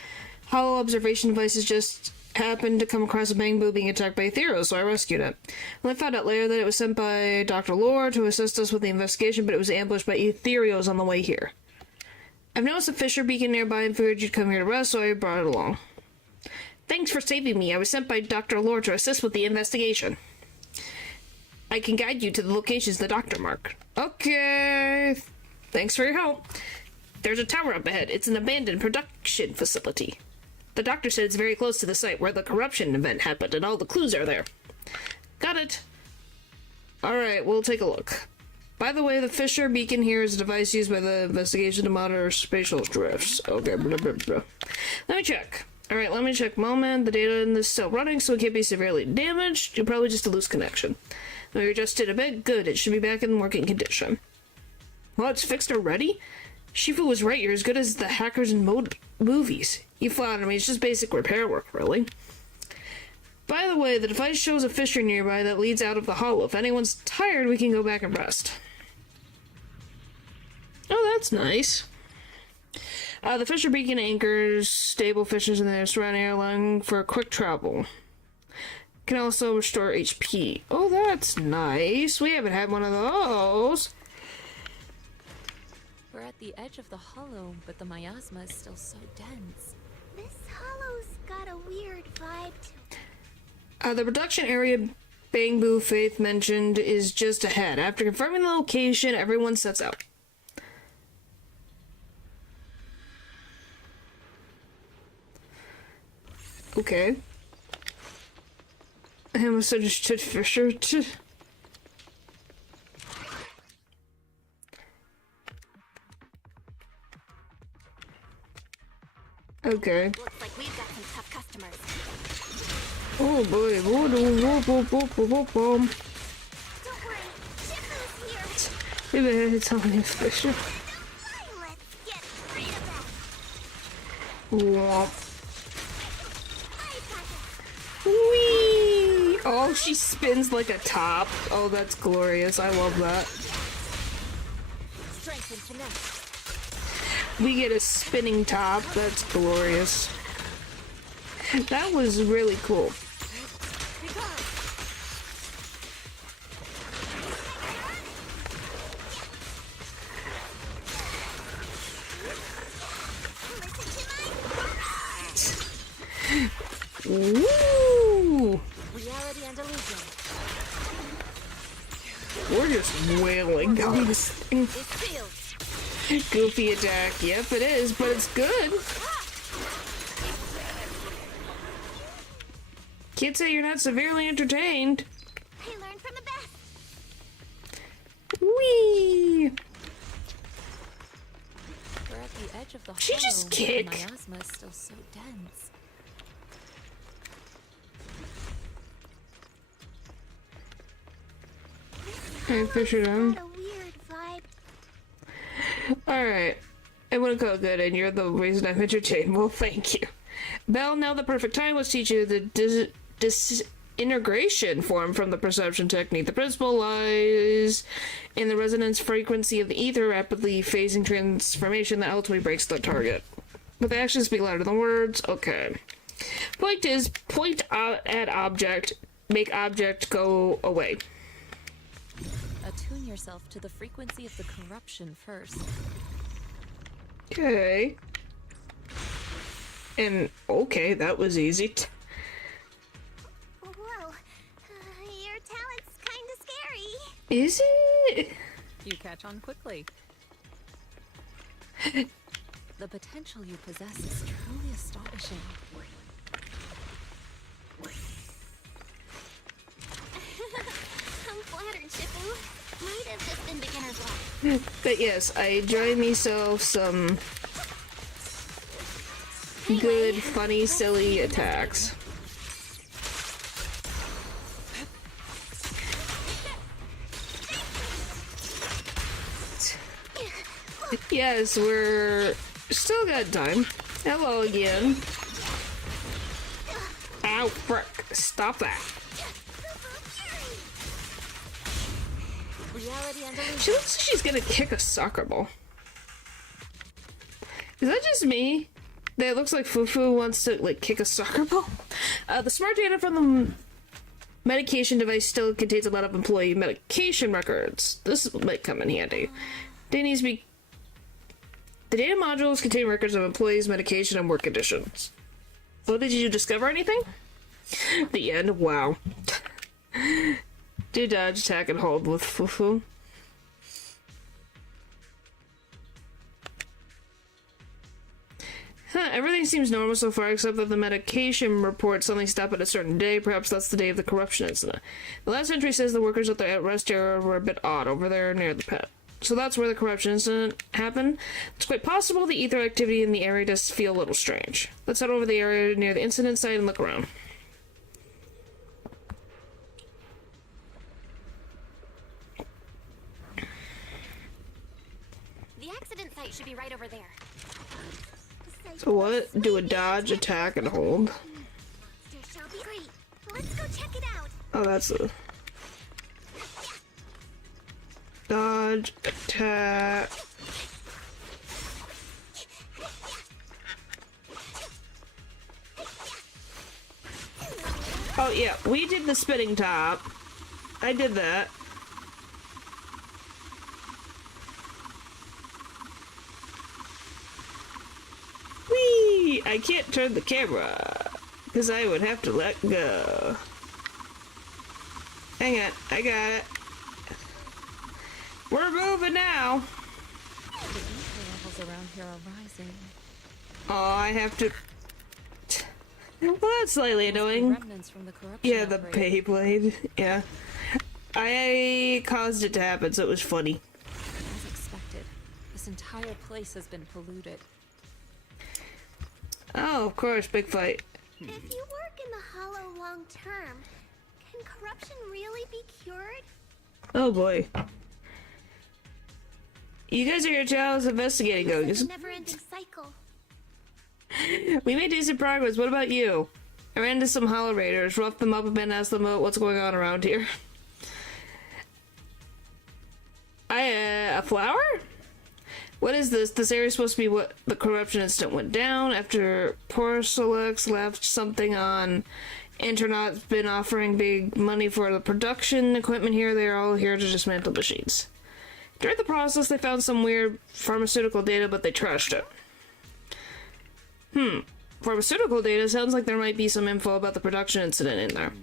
hollow observation devices, just happened to come across a Bangbu being attacked by Ethereals, so I rescued it. And I found out later that it was sent by Dr. Lore to assist us with the investigation, but it was ambushed by Ethereals on the way here. I've noticed a Fisher beacon nearby and figured you'd come here to rest, so I brought it along. Thanks for saving me. I was sent by Dr. Lore to assist with the investigation. I can guide you to the locations the doctor marked. Okay. Thanks for your help. There's a tower up ahead. It's an abandoned production facility. The doctor said it's very close to the site where the corruption event happened, and all the clues are there. Got it. Alright, we'll take a look. By the way, the Fisher beacon here is a device used by the investigation to monitor spatial drifts. Okay, blah, blah, blah. Let me check. Alright, let me check. Moment. The data in this is still running, so it can't be severely damaged. You're probably just a loose connection. We adjusted a bit. Good. It should be back in working condition. Well, it's fixed already? Shifu was right. You're as good as the hackers in movies. You flatter me. It's just basic repair work, really. By the way, the device shows a fissure nearby that leads out of the hollow. If anyone's tired, we can go back and rest. Oh, that's nice. The Fisher beacon anchors stable fissures in the surrounding area, allowing for quick travel. Can also restore HP. Oh, that's nice. We haven't had one of those. We're at the edge of the hollow, but the miasma is still so dense. This hollow's got a weird vibe to it. The production area Bangbu Faith mentioned is just ahead. After confirming the location, everyone sets out. Okay. I misunderstood for sure. Okay. Looks like we've got some tough customers. Oh boy. Whoa, boom. Don't worry, Shifu's here. Maybe it's on the official. Let's get rid of that. Womp. Whee! Oh, she spins like a top. Oh, that's glorious. I love that. Strength and finesse. We get a spinning top. That's glorious. That was really cool. Woo! Reality and illusion. We're just wailing down this thing. It's sealed. Goofy attack. Yep, it is, but it's good. Can't say you're not severely entertained. I learned from the best. Whee! We're at the edge of the She hollow, just but kicked. the miasma is still so dense. Hey, Fisher down. Got a weird vibe. Alright. I wouldn't call it good, and you're the reason I'm entertained. Well, thank you. Belle, now the perfect time. Let's teach you the disintegration form from the perception technique. The principle lies in the resonance frequency of the ether rapidly phasing transformation that ultimately breaks the target. But the actions speak louder than words. Okay. Point is, point at object, make object go away. Attune yourself to the frequency of the corruption first. Okay. And, okay, that was easy. Whoa, your talent's kinda scary. Is it? You catch on quickly. The potential you possess is truly astonishing. I'm flattered, Shifu. Might have just been beginner's luck. But yes, I enjoy myself some good, funny, silly attacks. Yes, we're still got time. Hello again. Ow, frick. Stop that. Reality and She looks like she's gonna kick a soccer ball. Is that just me? That looks like Fufu wants to, like, kick a soccer ball? The smart data from the medication device still contains a lot of employee medication records. This might come in handy. The data modules contain records of employees' medication and work conditions. Well, did you discover anything? The end? Wow. Do dodge, attack, and hold with Fufu. Huh, everything seems normal so far except that the medication report suddenly stopped at a certain day. Perhaps that's the day of the corruption incident. The last entry says the workers at the rest area were a bit odd over there near the pet. So that's where the corruption incident happened. It's quite possible the ether activity in the area does feel a little strange. Let's head over the area near the incident site and look around. The accident site should be right over there. So what? Do a dodge, attack, and hold. Shall be great. Let's go check it out. Oh, that's a... Dodge, attack... Oh yeah, we did the spinning top. I did that. Whee! I can't turn the camera, because I would have to let go. Hang on, I got it. We're moving now. The ether levels around here are rising. Oh, I have to... Well, that's slightly annoying. Remnants from the corruption Yeah, the outbreak. Beyblade. Yeah. I caused it to happen, so it was funny. As expected, this entire place has been polluted. Oh, of course, big fight. If you work in the Hollow long term, can corruption really be cured? Oh boy. You guys are here to tell us investigating going. It's a never-ending cycle. We made decent progress. What about you? I ran into some Hollow Raiders, roughed them up a bit, and asked them about what's going on around here. A flower? What is this? This area is supposed to be what the corruption incident went down after Porcelex left something on. Internet's been offering big money for the production equipment here. They are all here to dismantle machines. During the process, they found some weird pharmaceutical data, but they trashed it. Pharmaceutical data? Sounds like there might be some info about the production incident in there.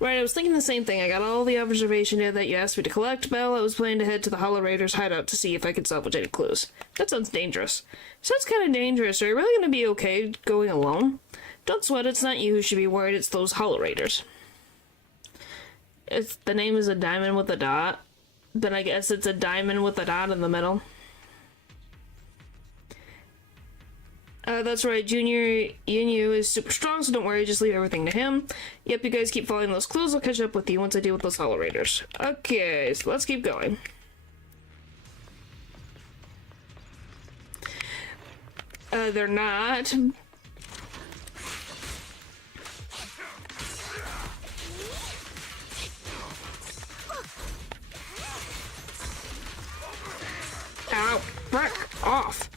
Right, I was thinking the same thing. I got all the observation data that you asked me to collect, Belle. I was planning to head to the Hollow Raiders hideout to see if I could salvage any clues. That sounds dangerous. Sounds kind of dangerous. Are you really going to be okay going alone? Don't sweat, it's not you who should be worried, it's those Hollow Raiders. If the name is a diamond with a dot, then I guess it's a diamond with a dot in the middle. That's right, Junior Yinyu is super strong, so don't worry, just leave everything to him. Yep, you guys keep following those clues, I'll catch up with you once I deal with those Hollow Raiders. Okay, so let's keep going. They're not. Ow, frick off.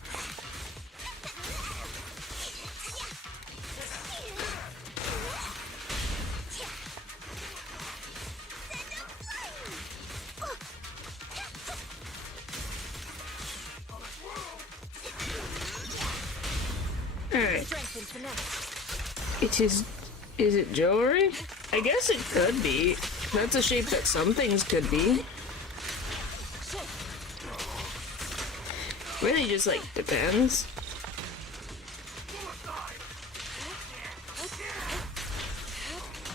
Alright. Is it jewelry? I guess it could be. That's a shape that some things could be. Really just, like, depends.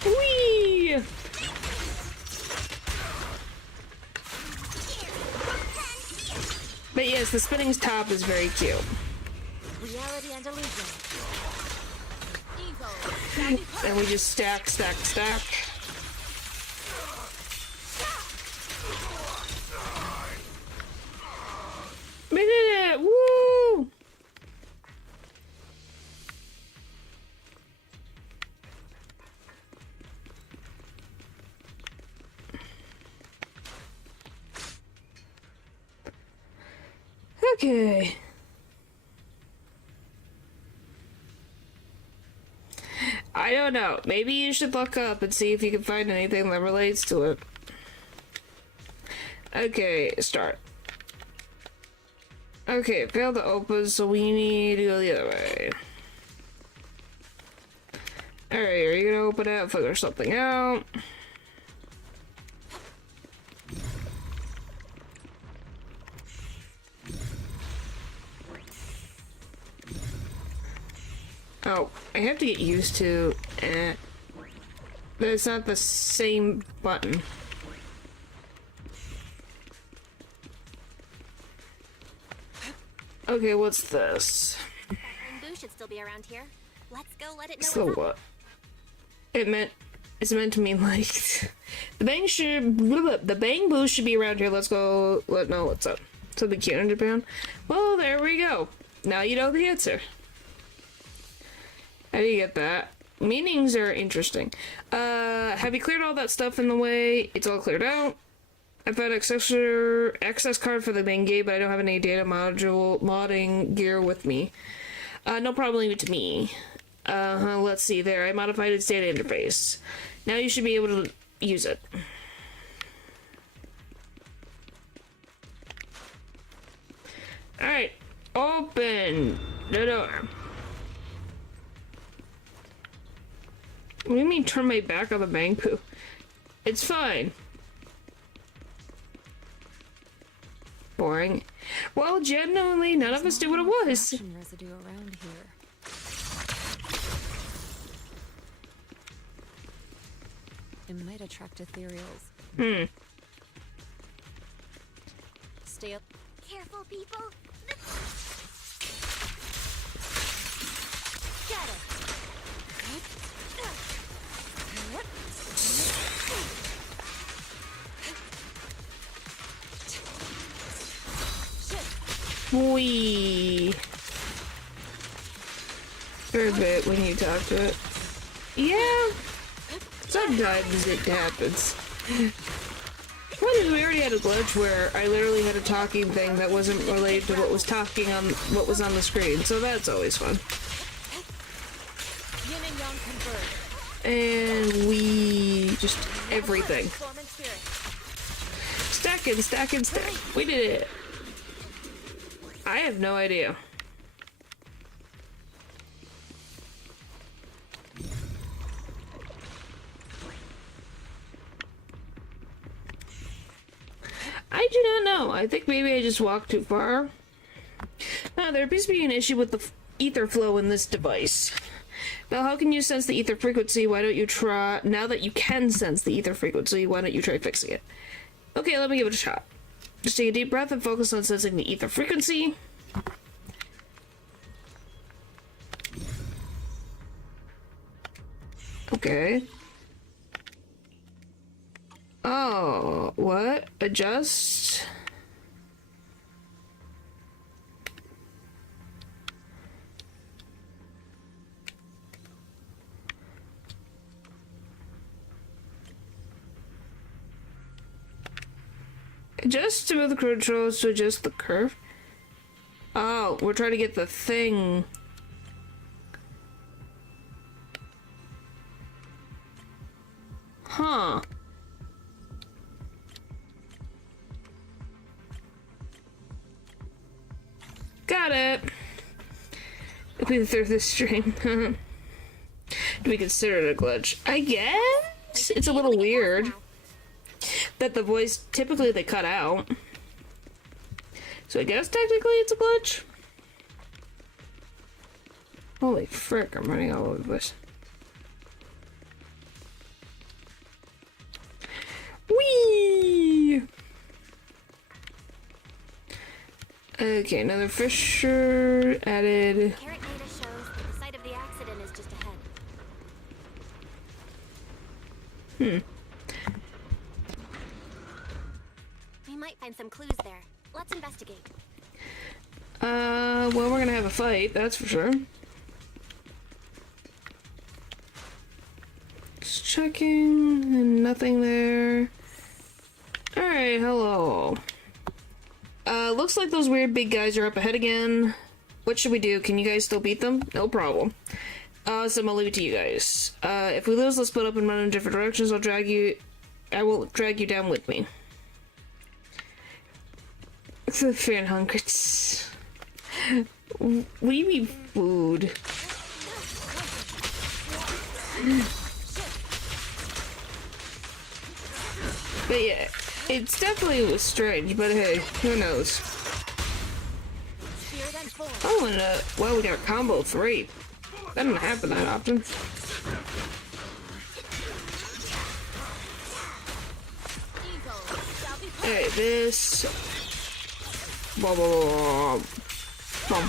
Whee! But yes, the spinning top is very cute. Reality and illusion. And we just stack, stack, stack. We did it! Woo! Okay. I don't know. Maybe you should look up and see if you can find anything that relates to it. Okay, start. Okay, failed to open, so we need to go the other way. Alright, are you gonna open it, figure something out? Oh, I have to get used to it. But it's not the same button. Okay, what's this? Boo should still be around here. Let's go let it know So what's up. what? It's meant to mean like the bang boo should be around here. Let's go let know what's up. Something cute in Japan. Well, there we go. Now you know the answer. How do you get that? Meanings are interesting. Have you cleared all that stuff in the way? It's all cleared out. I found access card for the main gate, but I don't have any data modding gear with me. No problem, leave it to me. Let's see there. I modified its data interface. Now you should be able to use it. Alright. Open the door. What do you mean turn my back on the bang poo? It's fine. Boring. Well, genuinely, none of us knew what it was. Residue around here. It might attract ethereals. Stay up. Careful, people. Get it. Wee. For a bit when you talk to it. Yeah. Sometimes it happens. What is we already had a glitch where I literally had a talking thing that wasn't related to what was on the screen, so that's always fun. And we just everything. Stack and stack and stack. We did it. I have no idea. I do not know. I think maybe I just walked too far. There appears to be an issue with the ether flow in this device. Well, how can you sense the ether frequency? Why don't you try... Now that you can sense the ether frequency, why don't you try fixing it? Okay, let me give it a shot. Just take a deep breath and focus on sensing the ether frequency. Okay. Oh, what? Adjust? Adjust to move the controls to adjust the curve. Oh, we're trying to get the thing. Huh. Got it. We through this stream. Do we consider it a glitch? I guess it's a little weird that the voice typically they cut out. So I guess technically it's a glitch. Holy frick, I'm running all over the place. Whee! Okay, another fissure added. Carrot data shows that the site of the accident is just ahead. We might find some clues there. Let's investigate. Well, we're gonna have a fight, that's for sure. Just checking, and nothing there. Alright, hello. Looks like those weird big guys are up ahead again. What should we do? Can you guys still beat them? No problem. So I'm gonna leave it to you guys. If we lose, let's split up and run in different directions. I will drag you down with me. The fan hungers. We need food. But yeah, it's definitely was strange, but hey, who knows? Oh, and well, we got combo 3. That doesn't happen that often. Hey, this. Blah, blah, blah, blah.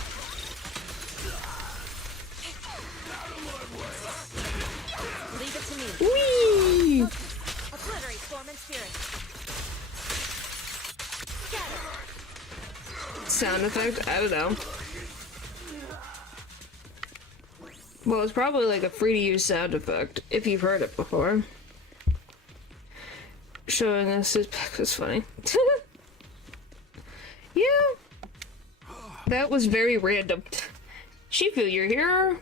Leave it to me. Whee! Obliterate form and spirit. Sound effect? I don't know. Well, it's probably like a free-to-use sound effect, if you've heard it before. Showing us his back was funny. Yeah. That was very random. Shifu, you're here?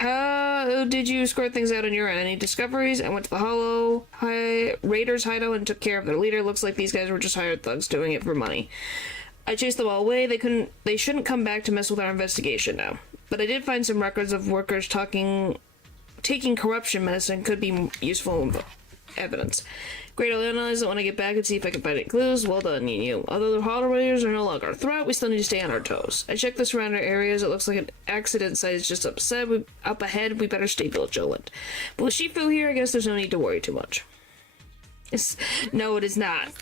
Did you score things out on your end? Any discoveries? I went to the Hollow Raiders hideout and took care of their leader. Looks like these guys were just hired thugs doing it for money. I chased them all away. They shouldn't come back to mess with our investigation now. But I did find some records of workers taking corruption medicine could be useful evidence. Great, I'll analyze it when I get back and see if I can find any clues. Well done, you. Although the Hollow Raiders are no longer a threat, we still need to stay on our toes. I checked the surrounding areas. It looks like an accident site is just up ahead. We better stay vigilant. But with Shifu here, I guess there's no need to worry too much. No, it is not. Is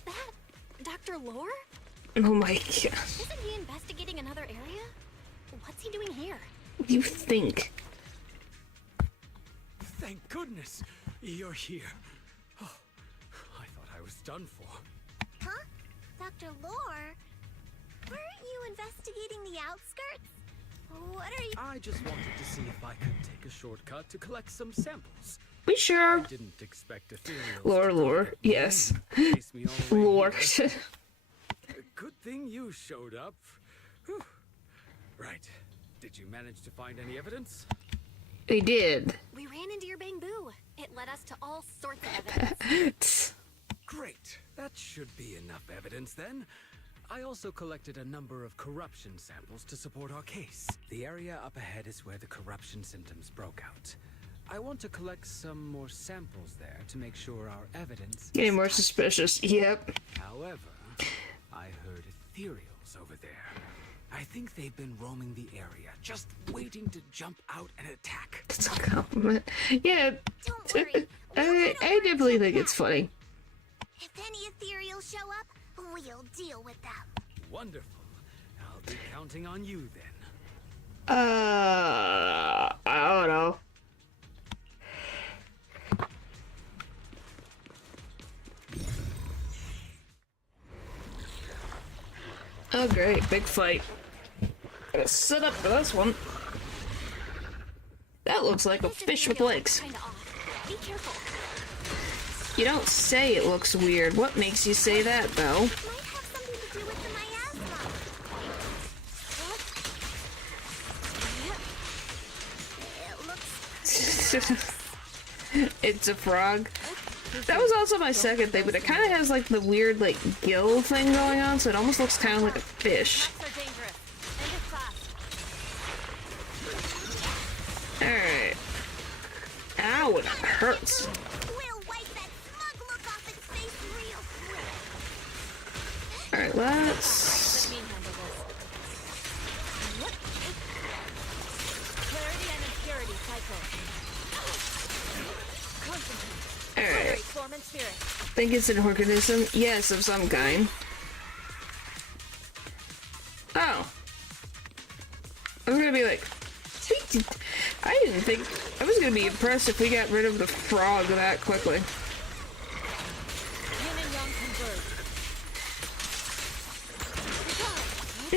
that Dr. Lore? Oh my god. Isn't he investigating another area? What's he doing here? What do you think? Thank goodness you're here. Oh, I thought I was done for. Huh? Dr. Lore? Weren't you investigating the outskirts? What are you... I just wanted to see if I could take a shortcut to collect some samples. We sure. I didn't expect ethereals. Lore, yes. Chase me all the way Lore. here. Good thing you showed up. Whew. Right. Did you manage to find any evidence? They did. We ran into your bamboo. It led us to all sorts of evidence. Great. That should be enough evidence then. I also collected a number of corruption samples to support our case. The area up ahead is where the corruption symptoms broke out. I want to collect some more samples there to make sure our evidence Getting more suspicious. Yep. However, I heard ethereals over there. I think they've been roaming the area, just waiting to jump out and attack. It's a compliment. Yeah. I definitely think it's funny. If any ethereals show up, we'll deal with them. Wonderful. I'll be counting on you then. I don't know. Oh great, big fight. Gotta sit up for this one. That looks like a fish with legs. Be careful. You don't say it looks weird. What makes you say that, though? It's a frog. That was also my second thing, but it kind of has like the weird like gill thing going on, so it almost looks kind of like a fish. Alright. Ow, it hurts. Alright, let's... Alright. Think it's an organism? Yes, of some kind. Oh. I was gonna be like... I didn't think... I was gonna be impressed if we got rid of the frog that quickly.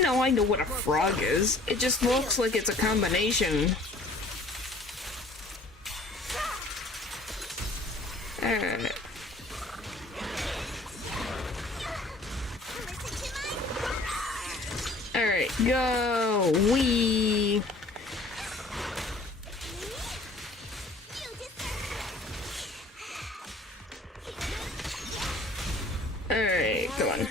No, I know what a frog is. It just looks like it's a combination. Alright. Alright, go! Wee! Alright, come on.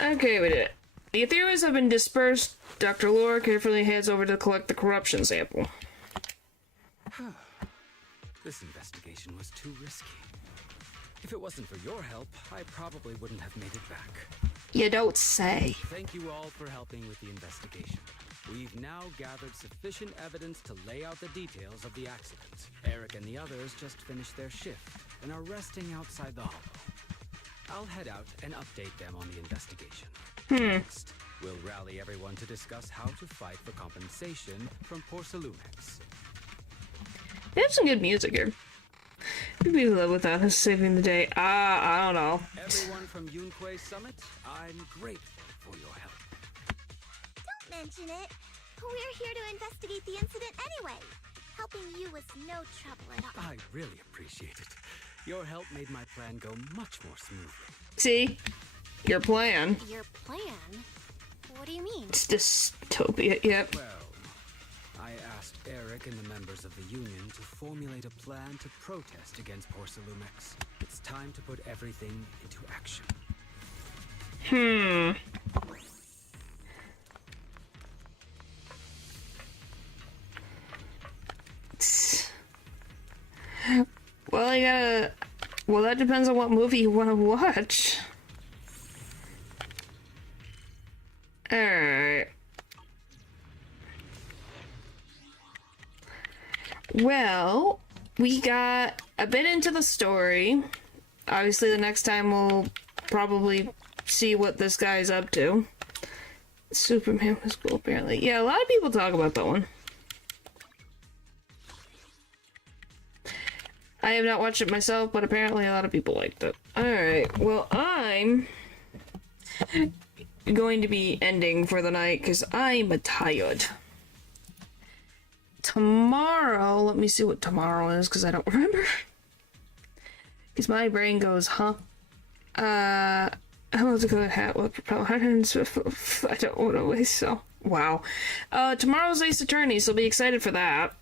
Okay, we did it. The ethereals have been dispersed. Dr. Lore carefully heads over to collect the corruption sample. This investigation was too risky. If it wasn't for your help, I probably wouldn't have made it back. You don't say. Thank you all for helping with the investigation. We've now gathered sufficient evidence to lay out the details of the accident. Eric and the others just finished their shift and are resting outside the hollow. I'll head out and update them on the investigation. Next, we'll rally everyone to discuss how to fight for compensation from Porcelumex. They have some good music here. We'd be live without us saving the day. I don't know. Everyone from Yunque Summit, I'm grateful for your help. Don't mention it. We're here to investigate the incident anyway. Helping you was no trouble at all. I really appreciate it. Your help made my plan go much more smoothly. See? Your plan. Your plan? What do you mean? It's dystopia, yep. Well, I asked Eric and the members of the Union to formulate a plan to protest against Porcelumex. It's time to put everything into action. Well, I gotta... Well, that depends on what movie you want to watch. Alright. Well, we got a bit into the story. Obviously, the next time we'll probably see what this guy's up to. Superman was cool, apparently. Yeah, a lot of people talk about that one. I have not watched it myself, but apparently a lot of people liked it. Alright, well, I'm going to be ending for the night because I'm tired. Tomorrow, let me see what tomorrow is because I don't remember. Because my brain goes, huh? How was a good hat with propeller? I don't want to waste so. Wow. Tomorrow's Ace Attorney, so be excited for that.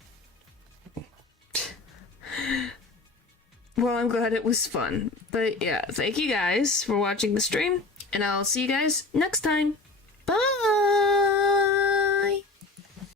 Well, I'm glad it was fun. But yeah, thank you guys for watching the stream, and I'll see you guys next time.